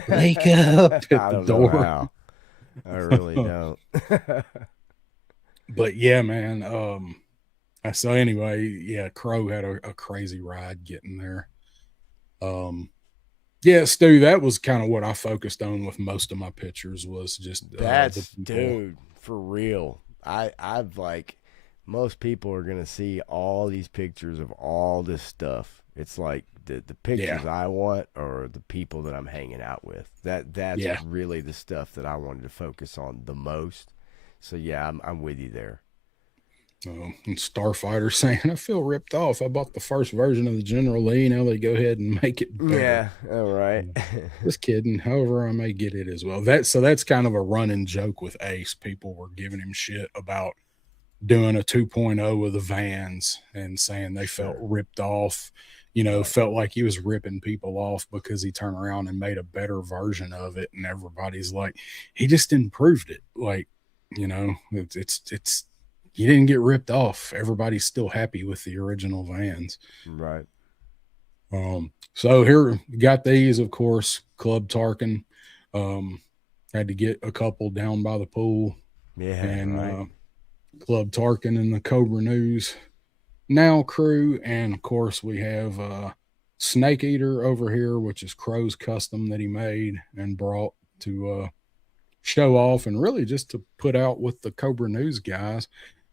wake up!" at the door. How. I really don't. But yeah, man. So anyway, yeah, Crow had a crazy ride getting there. Yeah, Stu, that was kind of what I focused on with most of my pictures, was just dude, for real. I've like, most people are gonna see all these pictures of all this stuff. It's like the pictures I want are the people that I'm hanging out with. That's really the stuff that I wanted to focus on the most. So yeah, I'm with you there. And Starfighter saying, I feel ripped off. I bought the first version of the General Lee. Now they go ahead and make it better. Yeah, all right. Just kidding. However, I may get it as well. That's kind of a running joke with Ace. People were giving him shit about doing a 2.0 of the Vans and saying they felt ripped off. Felt like he was ripping people off because he turned around and made a better version of it. And everybody's like, he just improved it. Like, it's you didn't get ripped off. Everybody's still happy with the original Vans. Right. So here, got these, of course, Club Talkin. Had to get a couple down by the pool. Yeah. And right. Club Talkin and the Cobra News Now crew. And of course, we have Snake Eater over here, which is Crow's custom that he made and brought to show off and really just to put out with the Cobra News guys.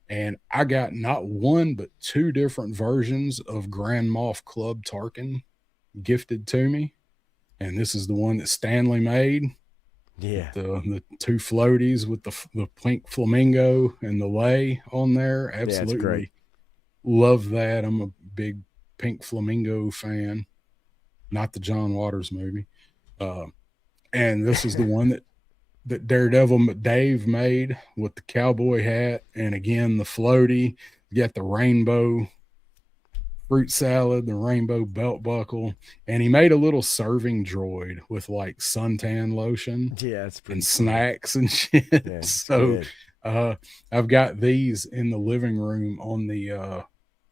And I got not one, but 2 different versions of Grand Moff Club Tarkin gifted to me. And this is the one that Stanley made. Yeah. The 2 floaties with the pink flamingo and the lei on there. Absolutely. Yeah, great. Love that. I'm a big pink flamingo fan. Not the John Waters movie. And this is the one that Daredevil Dave made with the cowboy hat, and again the floaty. You got the rainbow fruit salad, the rainbow belt buckle, and he made a little serving droid with like suntan lotion Yeah, it's pretty and cool. snacks and shit. Yeah, it's So good. I've got these in the living room on the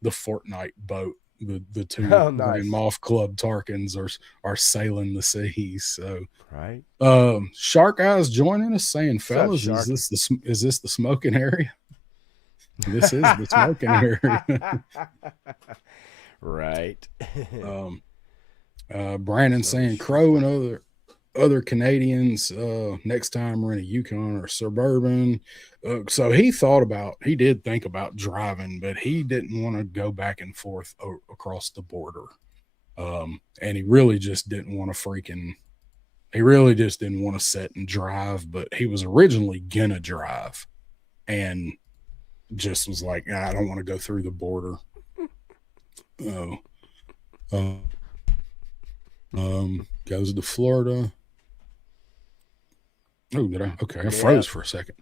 Fortnite boat. The two Oh, nice. Grand Moff Club Tarkins are sailing the seas. So Right. Shark Eyes joining us saying, What's up, fellas, Shark? is this the smoking area? This is the smoking area. Right. Brandon So saying sharp. Crow and other Canadians next time rent a Yukon or Suburban. So he did think about driving, but he didn't want to go back and forth across the border. And he really just didn't want to sit and drive, but he was originally gonna drive and just was like, I don't want to go through the border. Goes to Florida. Oh, did I? Okay, I froze for a second.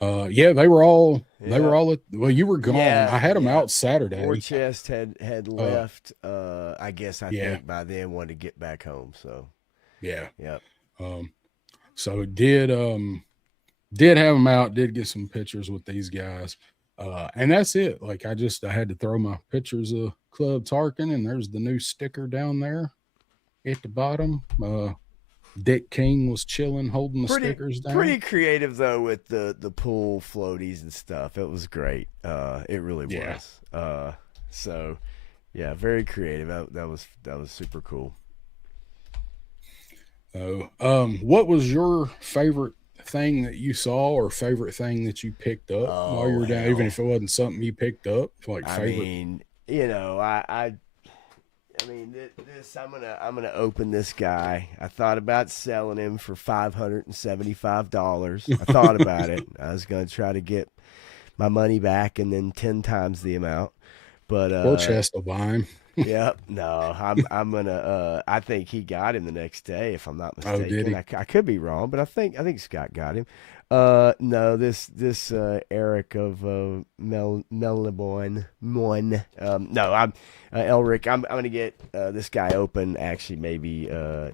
Yeah, they were all well, you were gone. Yeah, I had them yeah. out Saturday. Warchest had left. I guess I think by then wanted to get back home. So yeah. yep. So did have them out, did get some pictures with these guys. And that's it. Like I had to throw my pictures of Club Tarkin, and there's the new sticker down there at the bottom. Dick King was chilling, holding the stickers down. Pretty creative though with the pool floaties and stuff. It was great. It really was. So yeah, very creative. That was super cool. What was your favorite thing that you saw or favorite thing that you picked up while you were down, even if it wasn't something you picked up? Like favorite. I mean, I mean, this I'm gonna open this guy. I thought about selling him for $575. I thought about it. I was gonna try to get my money back and then 10 times the amount. But Warchest will buy him. Yep. No, I'm gonna. I think he got him the next day, if I'm not mistaken. Oh, did he? I could be wrong, but I think Scott got him. No, this Eric of Melbourne. No, I'm Elric. I'm gonna get this guy open actually maybe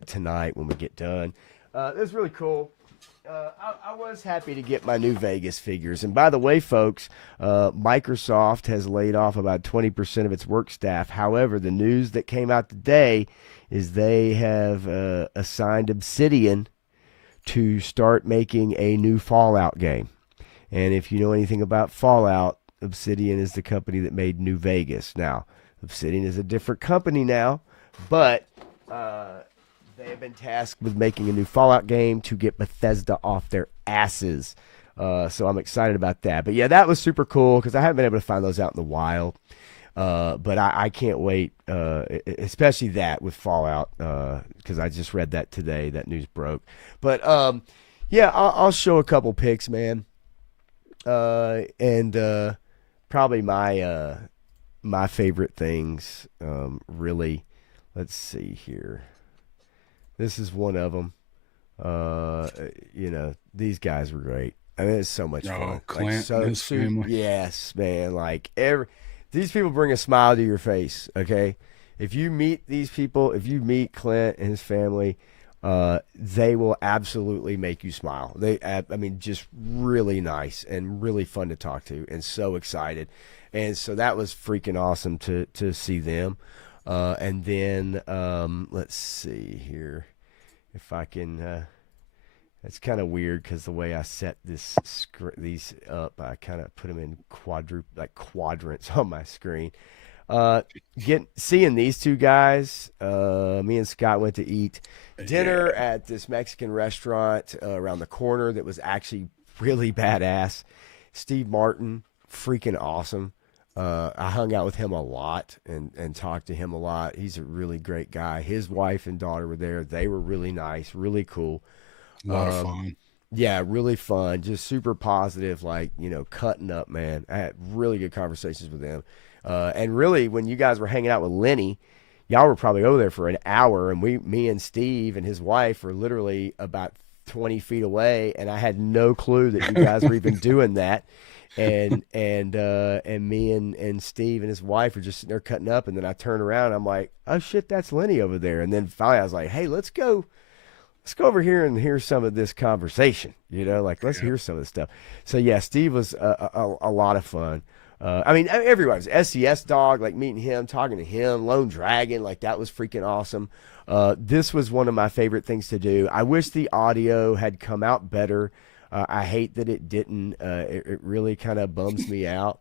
tonight when we get done. This is really cool. I was happy to get my new Vegas figures. And by the way, folks, Microsoft has laid off about 20% of its work staff. However, the news that came out today is they have assigned Obsidian to start making a new Fallout game. And if you know anything about Fallout, Obsidian is the company that made New Vegas. Now, Obsidian is a different company now, but they have been tasked with making a new Fallout game to get Bethesda off their asses. So I'm excited about that. But yeah, that was super cool because I haven't been able to find those out in the wild. But I can't wait, especially that with Fallout, because I just read that today. That news broke. But yeah, I'll show a couple pics, man. And probably my favorite things, really. Let's see here. This is one of them. These guys were great. I mean, it's so much fun. Clint and his family. Yes, man. Like these people bring a smile to your face. Okay, if you meet these people, if you meet Clint and his family, they will absolutely make you smile. Just really nice and really fun to talk to, and so excited. And so that was freaking awesome to see them. And then let's see here if I can. It's kind of weird because the way I set these up, I kind of put them in quadrants on my screen. Seeing these two guys, me and Scott went to eat dinner at this Mexican restaurant around the corner that was actually really badass. Steve Martin, freaking awesome. I hung out with him a lot and talked to him a lot. He's a really great guy. His wife and daughter were there. They were really nice, really cool. A lot of fun. Yeah, really fun. Just super positive, cutting up, man. I had really good conversations with them. And really, when you guys were hanging out with Lenny, y'all were probably over there for an hour, and me and Steve and his wife were literally about 20 feet away, and I had no clue that you guys were even doing that. and me and Steve and his wife are just sitting there cutting up, and then I turn around, I'm like, oh shit, that's Lenny over there. And then finally I was like, hey, let's go over here and hear some of this conversation, like let's hear some of this stuff. So yeah, Steve was a lot of fun. I mean, everybody was SES Dog, like meeting him, talking to him, Lone Dragon, like that was freaking awesome. This was one of my favorite things to do. I wish the audio had come out better. I hate that it didn't. It really kind of bums me out.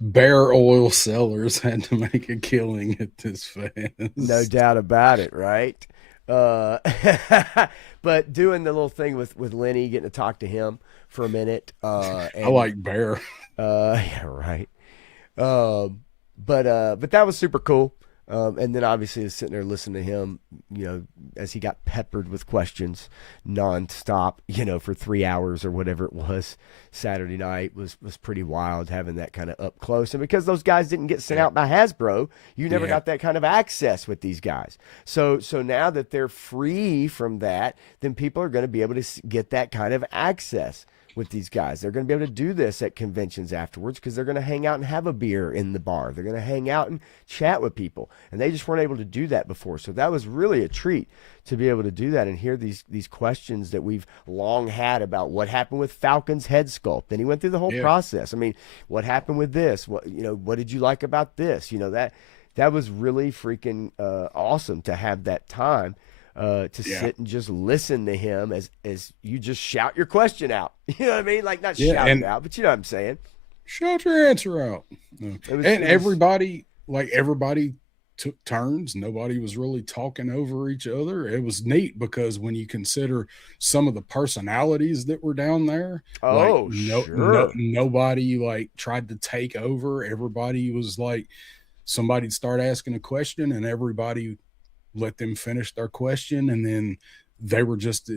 Bear oil sellers had to make a killing at this fest. No doubt about it, right? But doing the little thing with Lenny, getting to talk to him for a minute. I like Bear. Yeah, right. But that was super cool. And then obviously sitting there listening to him, as he got peppered with questions nonstop, for 3 hours or whatever it was. Saturday night was pretty wild having that kind of up close. And because those guys didn't get sent out by Hasbro, you never got that kind of access with these guys. So now that they're free from that, then people are going to be able to get that kind of access with these guys. They're going to be able to do this at conventions afterwards because they're going to hang out and have a beer in the bar. They're going to hang out and chat with people. And they just weren't able to do that before. So that was really a treat to be able to do that and hear these questions that we've long had about what happened with Falcon's head sculpt. And he went through the whole process. I mean, what happened with this? What did you like about this? That was really freaking awesome to have that time. To sit and just listen to him as you just shout your question out. You know what I mean? Like not shout it out, but you know what I'm saying? Shout your answer out. Everybody took turns. Nobody was really talking over each other. It was neat because when you consider some of the personalities that were down there, nobody like tried to take over. Everybody was like, somebody'd start asking a question and everybody let them finish their question, and then they were just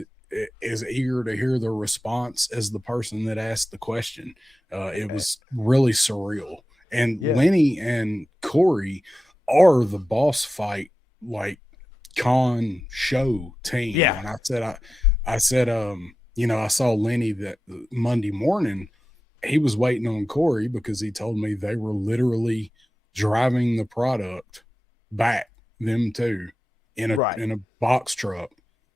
as eager to hear their response as the person that asked the question. It was really surreal. And Lenny and Corey are the boss fight, like con show team. Yeah. And I said, I saw Lenny that Monday morning. He was waiting on Corey because he told me they were literally driving the product back, them two, in a box truck,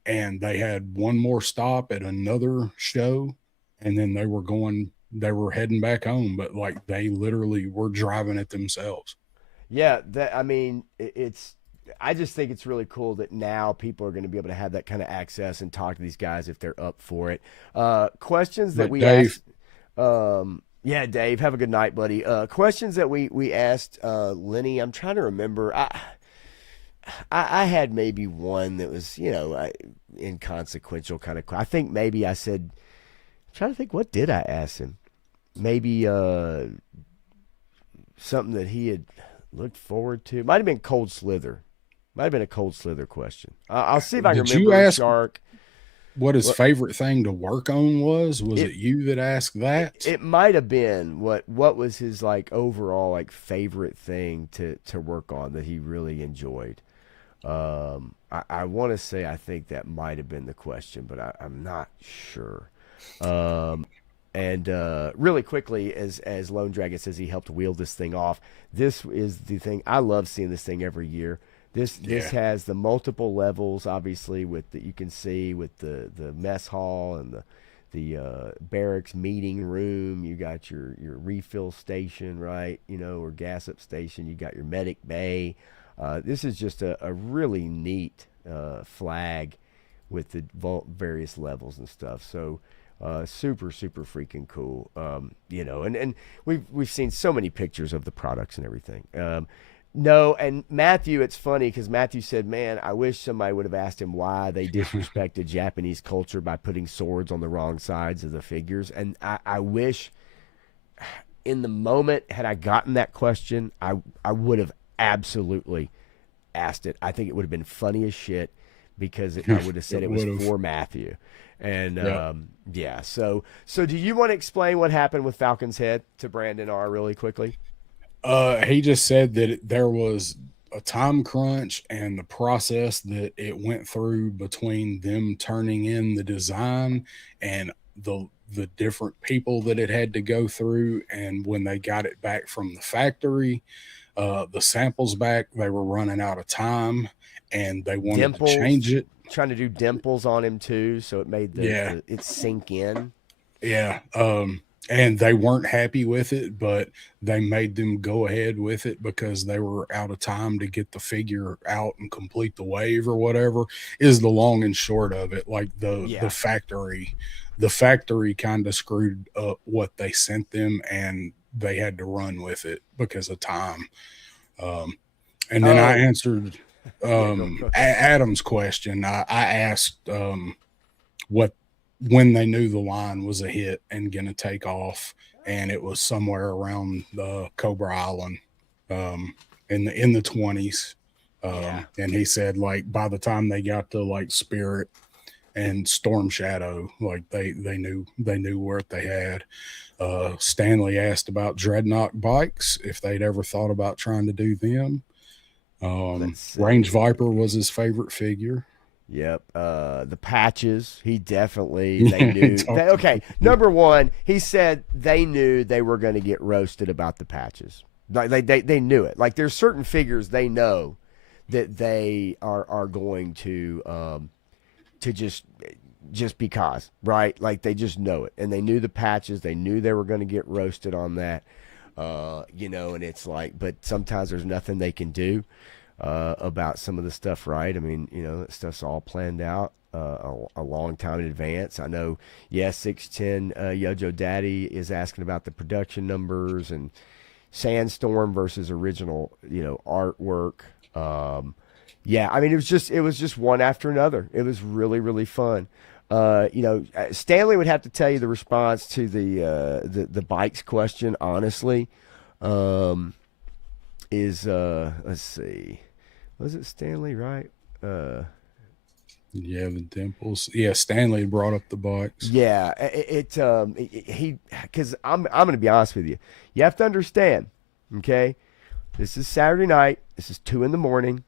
and they had one more stop at another show, and then they were heading back home, but like they literally were driving it themselves. Yeah, I just think it's really cool that now people are going to be able to have that kind of access and talk to these guys if they're up for it. Questions that we asked. Yeah, Dave, have a good night, buddy. Questions that we asked Lenny. I'm trying to remember. I had maybe one that was, inconsequential kind of. I think maybe I said, I'm trying to think, what did I ask him? Maybe something that he had looked forward to. Might have been Cold Slither. Might have been a Cold Slither question. I'll see if I can remember. You ask Shark what his favorite thing to work on was? Was it you that asked that? It might have been. What was his like overall like favorite thing to work on that he really enjoyed? I want to say I think that might have been the question, but I'm not sure. And really quickly, as Lone Dragon says, he helped wheel this thing off. This is the thing. I love seeing this thing every year. This has the multiple levels, obviously, you can see with the mess hall and the barracks meeting room. You got your refill station, right? Or gas up station. You got your medic bay. This is just a really neat flag with the various levels and stuff. So super, super freaking cool. And we've seen so many pictures of the products and everything. No, and Matthew, it's funny because Matthew said, man, I wish somebody would have asked him why they disrespected Japanese culture by putting swords on the wrong sides of the figures. And I wish in the moment, had I gotten that question, I would have absolutely asked it. I think it would have been funny as shit because I would have said it was for Matthew. And so do you want to explain what happened with Falcon's head to Brandon R really quickly? He just said that there was a time crunch and the process that it went through between them turning in the design and the different people that it had to go through. And when they got it back from the factory, the samples back, they were running out of time and they wanted to change it. Trying to do dimples on him too, so it made it sink in. Yeah. And they weren't happy with it, but they made them go ahead with it because they were out of time to get the figure out and complete the wave or whatever, is the long and short of it. Like the factory kind of screwed up what they sent them and they had to run with it because of time. And then I answered Adam's question. I asked when they knew the line was a hit and going to take off, and it was somewhere around the Cobra Island in the 20s. And he said, like, by the time they got to like Spirit and Storm Shadow, like they knew what they had. Stanley asked about Dreadnought bikes, if they'd ever thought about trying to do them. Range Viper was his favorite figure. Yep. The patches, they knew. Okay, number one, he said they knew they were going to get roasted about the patches. Like they knew it. Like there's certain figures they know that they are going to just because, right? Like they just know it. And they knew the patches, they knew they were going to get roasted on that. And it's like, but sometimes there's nothing they can do about some of the stuff, right? I mean, that stuff's all planned out a long time in advance. I know, 610 YoJoe Daddy is asking about the production numbers and Sandstorm versus original, artwork. I mean, it was just one after another. It was really, really fun. Stanley would have to tell you the response to the bikes question, honestly, is let's see, was it Stanley, right? The dimples. Yeah, Stanley brought up the bikes. Yeah, because I'm going to be honest with you. You have to understand, okay? This is Saturday night. This is 2 a.m,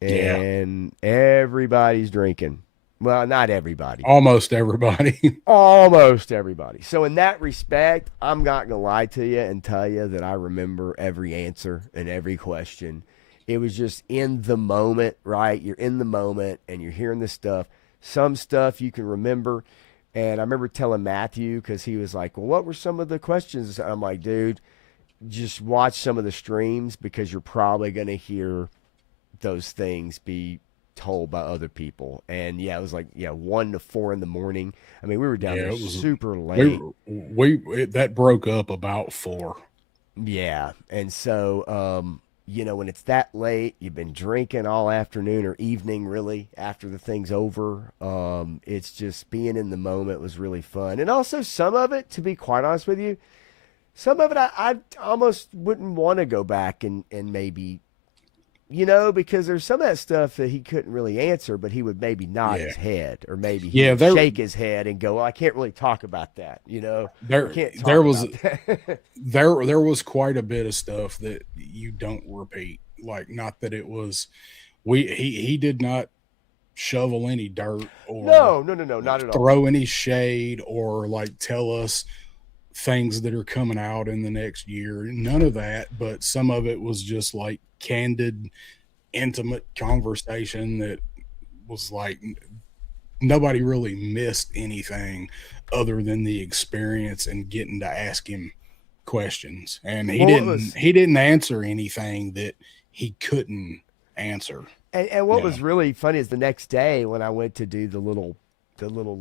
and everybody's drinking. Well, not everybody. Almost everybody. Almost everybody. So in that respect, I'm not going to lie to you and tell you that I remember every answer and every question. It was just in the moment, right? You're in the moment and you're hearing this stuff. Some stuff you can remember. And I remember telling Matthew, because he was like, well, what were some of the questions? I'm like, dude, just watch some of the streams because you're probably going to hear those things be told by other people. And it was like 1 to 4 in the morning. I mean, we were down there super late. That broke up about 4. Yeah. And so when it's that late, you've been drinking all afternoon or evening, really, after the thing's over. It's just being in the moment was really fun. And also some of it, to be quite honest with you, some of it I almost wouldn't want to go back and maybe, because there's some of that stuff that he couldn't really answer, but he would maybe nod his head, or maybe he would shake his head and go, well, I can't really talk about that. There was quite a bit of stuff that you don't repeat. Like, not that it was, he did not shovel any dirt or no, not at all. Throw any shade or like tell us things that are coming out in the next year. None of that, but some of it was just like candid, intimate conversation that was like nobody really missed anything other than the experience and getting to ask him questions. And he didn't answer anything that he couldn't answer. And what was really funny is the next day when I went to do the little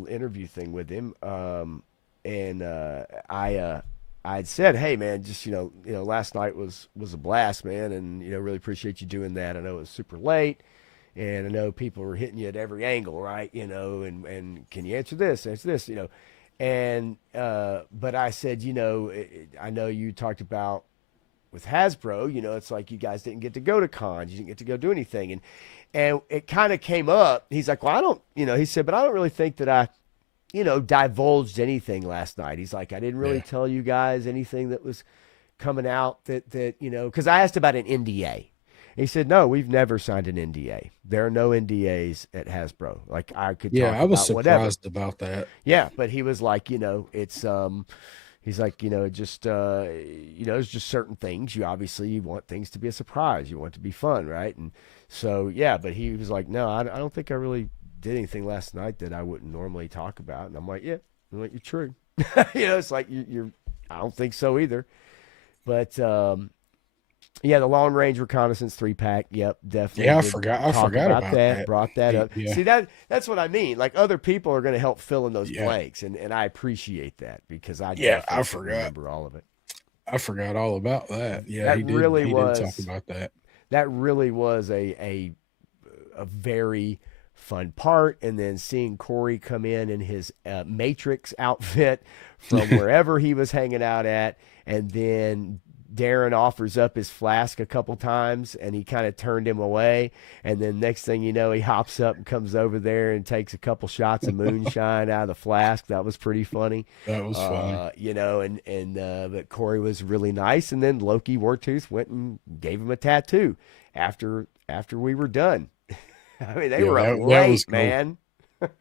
interview thing with him, I'd said, hey man, just last night was a blast, man, and really appreciate you doing that. I know it was super late, and I know people were hitting you at every angle, right? And can you answer this, and but I said, I know you talked about with Hasbro, it's like you guys didn't get to go to cons, you didn't get to go do anything, and it kind of came up. He's like, well, I don't, he said, but I don't really think that I divulged anything last night. He's like, I didn't really tell you guys anything that was coming out that because I asked about an NDA. He said, no, we've never signed an NDA. There are no NDAs at Hasbro. Like, I could talk Yeah, I was about whatever. surprised about that. Yeah, but he was like, it's he's like, there's just certain things you want things to be a surprise. You want it to be fun, right? And so, yeah, but he was like, no, I don't think I really did anything last night that I wouldn't normally talk about. And I'm like, yeah, you're true. It's like you're I don't think so either. But yeah, the long range reconnaissance 3-pack. Yep, definitely. Yeah, I did forgot talk about that. Brought that up. Yeah. See, that's what I mean. Like, other people are going to help fill in those Yeah. blanks, and I appreciate that, because I I definitely forgot. remember all of it. I forgot all about that. Yeah, That he did. really He was- did talk about that. That really was a very fun part. And then seeing Corey come in his Matrix outfit from wherever he was hanging out at, and then Darren offers up his flask a couple times, and he kind of turned him away. And then next thing you know, he hops up and comes over there and takes a couple shots of moonshine out of the flask. That was pretty funny. That was funny. But Corey was really nice. And then Loki Wartooth went and gave him a tattoo after we were done. I mean, they were up that late, was cool. man.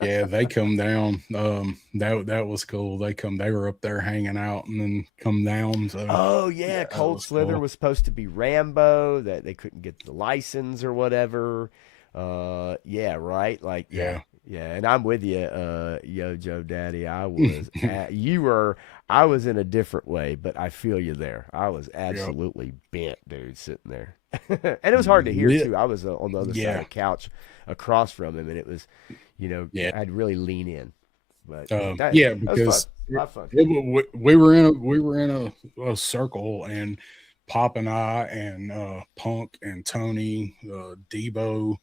Yeah, they come down. That was cool. They were up there hanging out and then come down. So Oh yeah, Cold was Slither cool. was supposed to be Rambo, that they couldn't get the license or whatever. Yeah, right. Like Yeah. yeah. And I'm with you, YoJoe Daddy. I was I was in a different way, but I feel you there. I was absolutely bent, dude, sitting there, and it was hard to hear Lit. too. I was on the other side Yeah. of the couch across from him, and it was, Yeah. I'd really lean in. But Yeah, that was because fun. A lot of fun. we were in a circle, and Pop and I and Punk and Tony, Debo,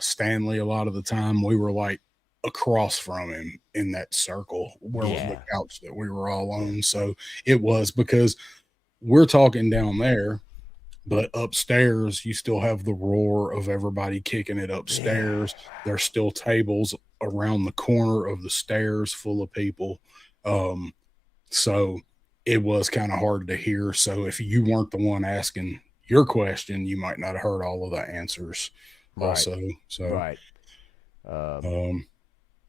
Stanley. A lot of the time, we were like across from him in that circle where Yeah. the couch that we were all on. So it was, because we're talking down there, but upstairs you still have the roar of everybody kicking it upstairs. There's still tables around the corner of the stairs full of people. So it was kind of hard to hear. So if you weren't the one asking your question, you might not have heard all of the answers also. So Right.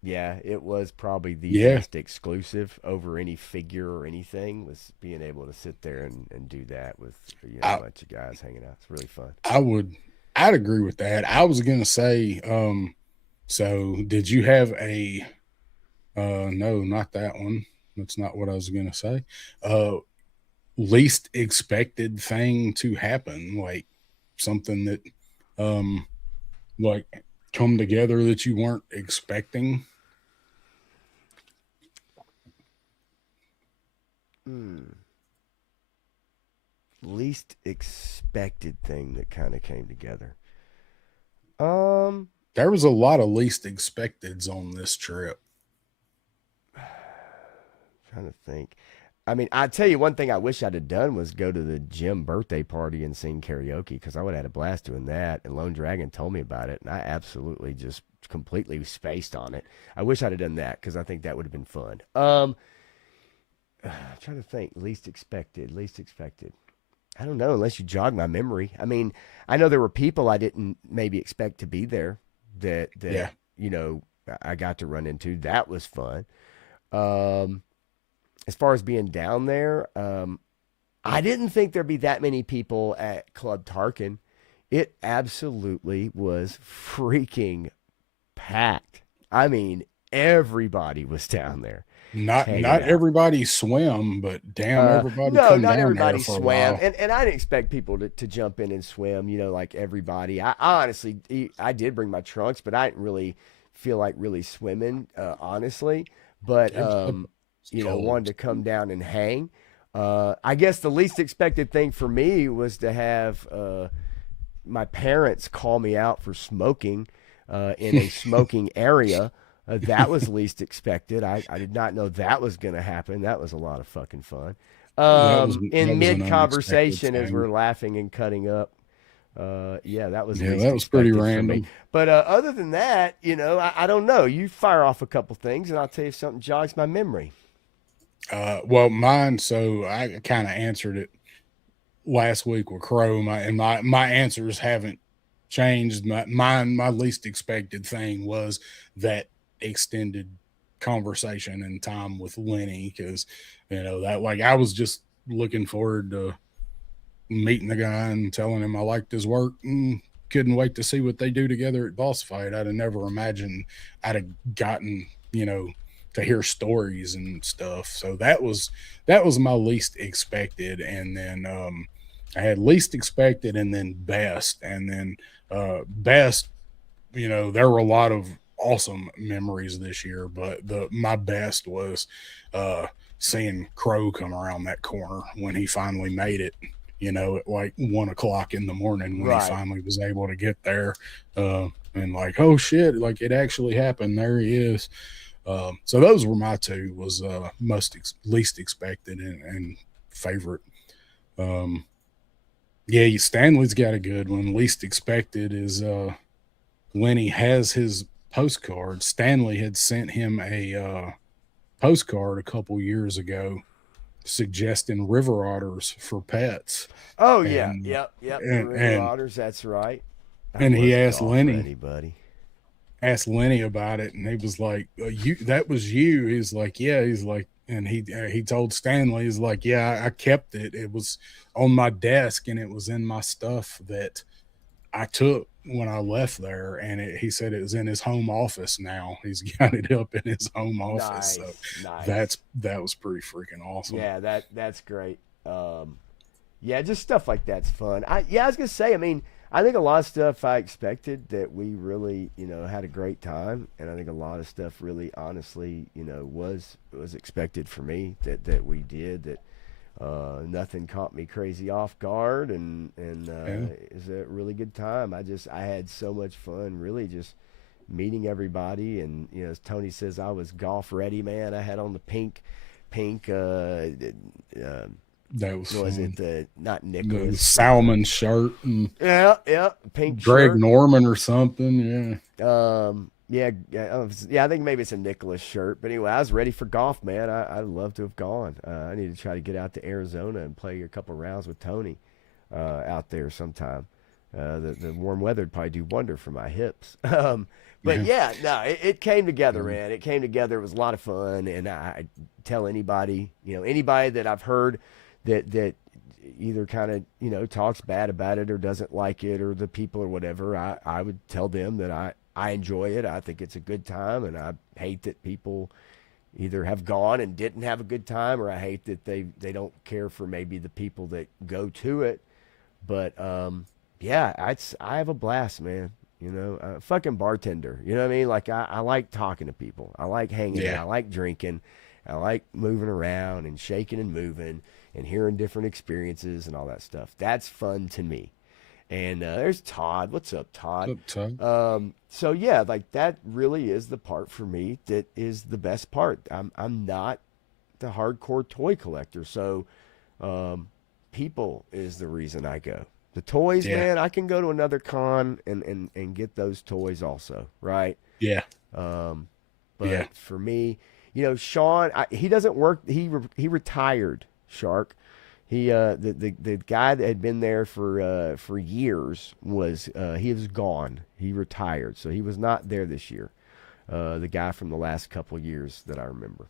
Yeah, it was probably the Yeah. best exclusive over any figure or anything, was being able to sit there and do that with a bunch of guys hanging out. It's really fun. I'd agree with that. I was gonna say, so did you have a no, not that one. That's not what I was gonna say. Least expected thing to happen, like something that like come together that you weren't expecting. Least expected thing that kind of came together. There was a lot of least expecteds on this trip. Trying to think. I mean, I tell you, one thing I wish I'd have done was go to the Jim birthday party and sing karaoke, because I would have had a blast doing that. And Lone Dragon told me about it, and I absolutely just completely spaced on it. I wish I'd have done that, because I think that would have been fun. Trying to think. Least expected. I don't know, unless you jog my memory. I mean, I know there were people I didn't maybe expect to be there that Yeah. I got to run into. That was fun. As far as being down there, I didn't think there'd be that many people at Club Tarkin. It absolutely was freaking packed. I mean, everybody was down there. Not hanging out. everybody swim, but damn, everybody no, come not down everybody there for a swam, while. and I didn't expect people to jump in and swim. Like everybody. I honestly, I did bring my trunks, but I didn't really feel like really swimming, honestly. But cold. wanted to come down and hang. I guess the least expected thing for me was to have my parents call me out for smoking in a smoking area. That was least expected. I did not know that was going to happen. That was a lot of fucking fun. That was In an mid-conversation, unexpected as thing. we're laughing and cutting up, that was Yeah, least that was pretty expected for me. random. But other than that, I don't know. You fire off a couple things, and I'll tell you if something jogs my memory. Well, mine. So I kind of answered it last week with Crow, my answers haven't changed. My least expected thing was that extended conversation and time with Lenny, because that, like, I was just looking forward to meeting the guy and telling him I liked his work, and couldn't wait to see what they do together at Boss Fight. I'd have never imagined I'd have gotten to hear stories and stuff. So that was my least expected. And then I had least expected and then best. And then best, there were a lot of awesome memories this year, but my best was seeing Crow come around that corner when he finally made it, at like 1 o'clock in the morning, when he finally was able to get there, and like, oh shit, like it actually happened. There he is. So those were my two, was least expected and favorite. Yeah, Stanley's got a good one. Least expected is Lenny has his postcard. Stanley had sent him a postcard a couple years ago suggesting river otters for pets. Oh, yeah. Yep. River otters, that's right. And he asked Lenny. Anybody. Asked Lenny about it, and he was like, that was you. He's like, yeah. He's like, and he told Stanley, he's like, yeah, I kept it. It was on my desk, and it was in my stuff that I took when I left there. And he said it was in his home office now. He's got it up in his home office. Nice. So that was pretty freaking awesome. Yeah, that's great. Yeah, just stuff like that's fun. I was gonna say, I mean, I think a lot of stuff I expected that we really, had a great time, and I think a lot of stuff really, honestly, was expected for me that we did. That nothing caught me crazy off guard, and it was a really good time. I had so much fun, really, just meeting everybody, and as Tony says, I was golf ready, man. I had on the pink. That was it not Nicholas, the Salmon shirt, and pink Greg shirt. Norman or something, yeah, I think maybe it's a Nicholas shirt, but anyway, I was ready for golf, man. I'd love to have gone. I need to try to get out to Arizona and play a couple rounds with Tony out there sometime. The warm weather would probably do wonder for my hips. But it came together, man. It came together. It was a lot of fun, and I tell anybody, anybody that I've heard that either kind of, talks bad about it or doesn't like it, or the people or whatever, I would tell them that I enjoy it. I think it's a good time, and I hate that people either have gone and didn't have a good time, or I hate that they don't care for maybe the people that go to it. But I have a blast, man. Fucking bartender. You know what I mean? Like, I like talking to people. I like hanging out. I like drinking. I like moving around and shaking and moving and hearing different experiences and all that stuff. That's fun to me. And there's Todd. What's up, Todd? What's up, Todd? So yeah, like, that really is the part for me that is the best part. I'm not the hardcore toy collector, so people is the reason I go. The toys, man, I can go to another con and get those toys also, right? Yeah. But for me, Sean, he doesn't work. He retired, Shark. He the guy that had been there for years was he was gone. He retired, so he was not there this year. The guy from the last couple years that I remember.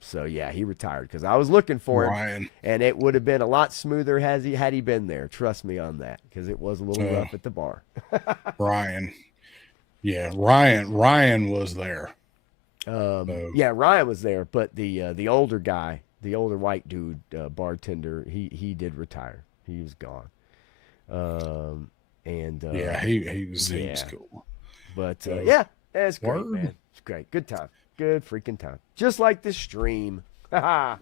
So yeah, he retired, because I was looking for him, and it would have been a lot smoother had he been there. Trust me on that, because it was a little rough at the bar. Ryan was there. Ryan was there, but the older guy, the older white dude, bartender, he did retire. He was gone. He was cool. But it's great, man. It's great. Good time. Good freaking time. Just like this stream. Well,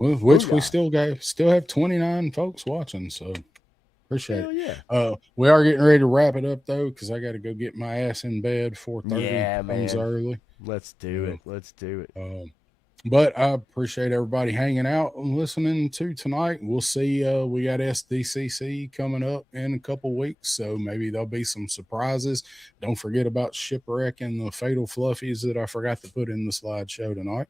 which we still have 29 folks watching, so appreciate it. Yeah. We are getting ready to wrap it up, though, because I got to go get my ass in bed 4:30. Yeah, man. Early. Let's do it. But I appreciate everybody hanging out and listening to tonight. We'll see. We got SDCC coming up in a couple weeks, so maybe there'll be some surprises. Don't forget about Shipwreck and the Fatal Fluffies that I forgot to put in the slideshow tonight.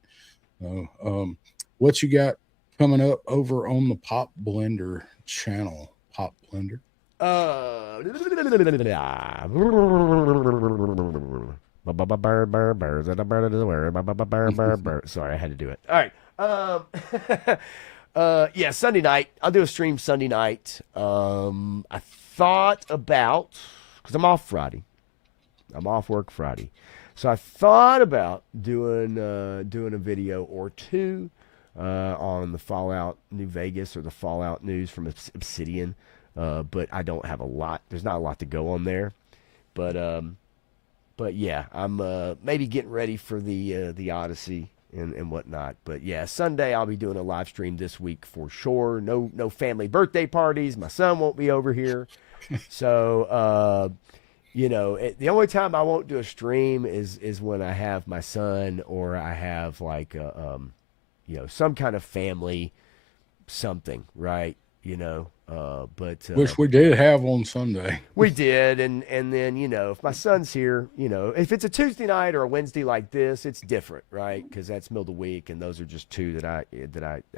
What you got coming up over on the Pop Blender channel? Pop Blender. Sorry, I had to do it. All right. Yeah, Sunday night. I'll do a stream Sunday night. I thought about, because I'm off Friday. I'm off work Friday. So I thought about doing a video or two on the Fallout New Vegas or the Fallout news from Obsidian. But I don't have a lot. There's not a lot to go on there. But yeah, I'm maybe getting ready for the Odyssey and whatnot. But yeah, Sunday I'll be doing a live stream this week for sure. No family birthday parties. My son won't be over here. So the only time I won't do a stream is when I have my son or I have like some kind of family something, right? But Which we did have on Sunday. we did, and then if my son's here, if it's a Tuesday night or a Wednesday like this, it's different, right? Because that's middle of the week, and those are just two that I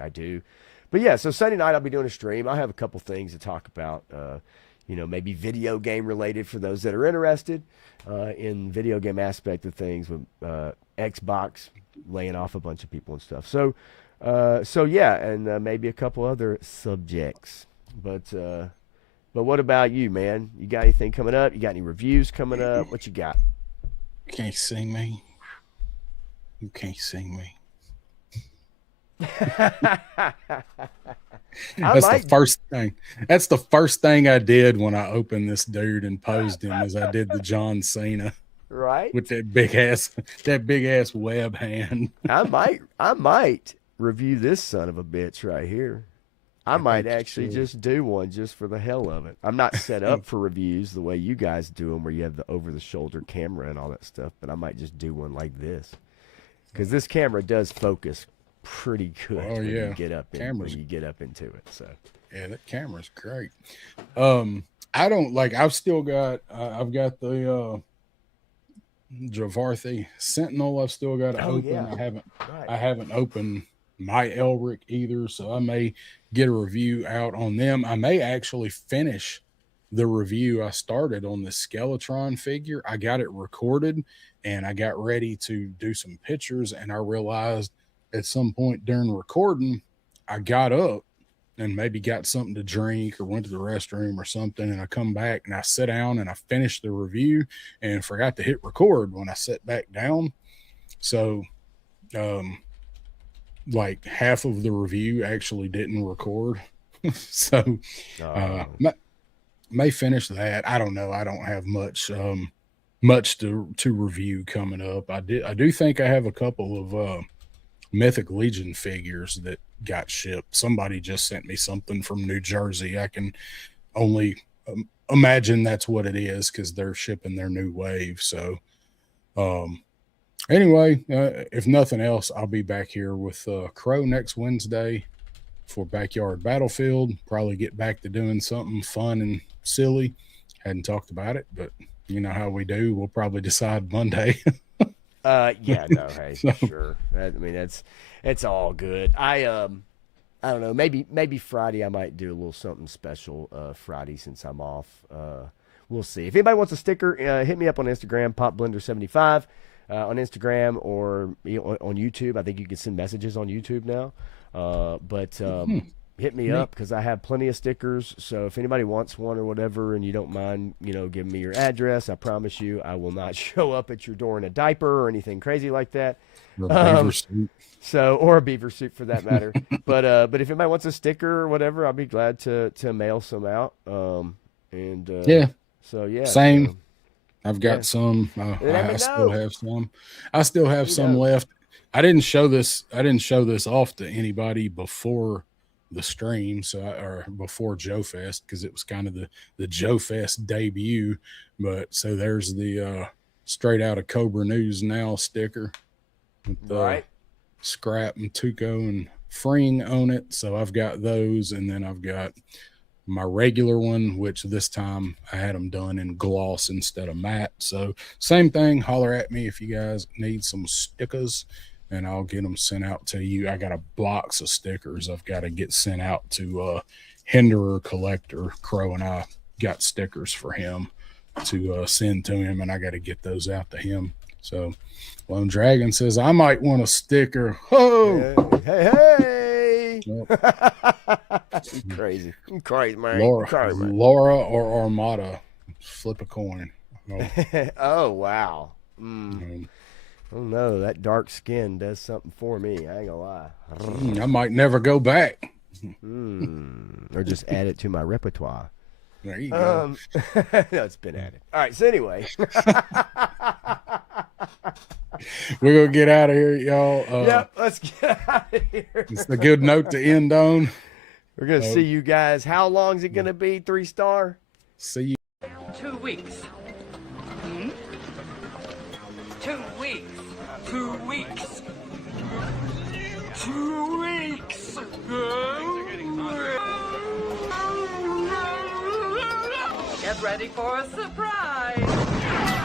do. But yeah, so Sunday night I'll be doing a stream. I have a couple things to talk about. Maybe video game related for those that are interested in video game aspect of things with Xbox laying off a bunch of people and stuff. So yeah, and maybe a couple other subjects. But what about you, man? You got anything coming up? You got any reviews coming up? What you got? You can't see me. You can't see me. The first thing. That's the first thing I did when I opened this dude and posed him, as I did the John Cena. Right. With that big ass web hand. I might review this son of a bitch right here. I might actually just do one just for the hell of it. I'm not set up for reviews the way you guys do them, where you have the over-the-shoulder camera and all that stuff, but I might just do one like this. Because this camera does focus pretty good when you get up into it. So yeah, that camera's great. I don't like. I've got the Javarthi Sentinel. I've still got to open. Yeah. I haven't opened my Elric either, so I may get a review out on them. I may actually finish the review I started on the Skeletron figure. I got it recorded and I got ready to do some pictures, and I realized at some point during recording, I got up and maybe got something to drink or went to the restroom or something, and I come back and I sit down and I finished the review and forgot to hit record when I sat back down. So like half of the review actually didn't record. So may finish that. I don't know. I don't have much to review coming up. I do think I have a couple of Mythic Legion figures that got shipped. Somebody just sent me something from New Jersey. I can only imagine that's what it is, because they're shipping their new wave. So anyway, if nothing else, I'll be back here with Crow next Wednesday for Backyard Battlefield. Probably get back to doing something fun and silly. Hadn't talked about it, but you know how we do. We'll probably decide Monday. Yeah, no, hey, sure. I mean, it's all good. I don't know. Maybe Friday I might do a little something special. Friday, since I'm off. We'll see. If anybody wants a sticker, hit me up on Instagram, PopBlender75 on Instagram, or on YouTube. I think you can send messages on YouTube now. But hit me up, because I have plenty of stickers. So if anybody wants one or whatever, and you don't mind, giving me your address, I promise you I will not show up at your door in a diaper or anything crazy like that. Or a beaver suit. Or a beaver suit for that matter. But if anybody wants a sticker or whatever, I'll be glad to mail some out. Yeah. So yeah. Same. So, I've got some. I still have some. I still have You some know. left. I didn't show this off to anybody before the stream, or before JoeFest, because it was kind of the JoeFest debut. But so there's the straight out of Cobra News Now sticker with Scrap and Tuco and Fring on it. So I've got those, and then I've got my regular one, which this time I had them done in gloss instead of matte. So same thing. Holler at me if you guys need some stickers. and I'll get them sent out to you. I got a box of stickers I've got to get sent out to Hinderer Collector. Crow and I got stickers for him to send to him, and I got to get those out to him. So Lone Dragon says, I might want a sticker. Oh, hey. Nope. Crazy, man. Laura or Armada, flip a coin. Oh, Oh wow. Oh no, that dark skin does something for me. I ain't gonna lie. I might never go back. Or just add it to my repertoire. There you go. No, it's been added. All right. So anyway, We're gonna get out of here, y'all. yep. Let's get out of here. It's a good note to end on. We're gonna see you guys. How long is it gonna be? 3-star? See you. 2 weeks. 2 weeks. 2 weeks. 2 weeks. Get ready for a surprise.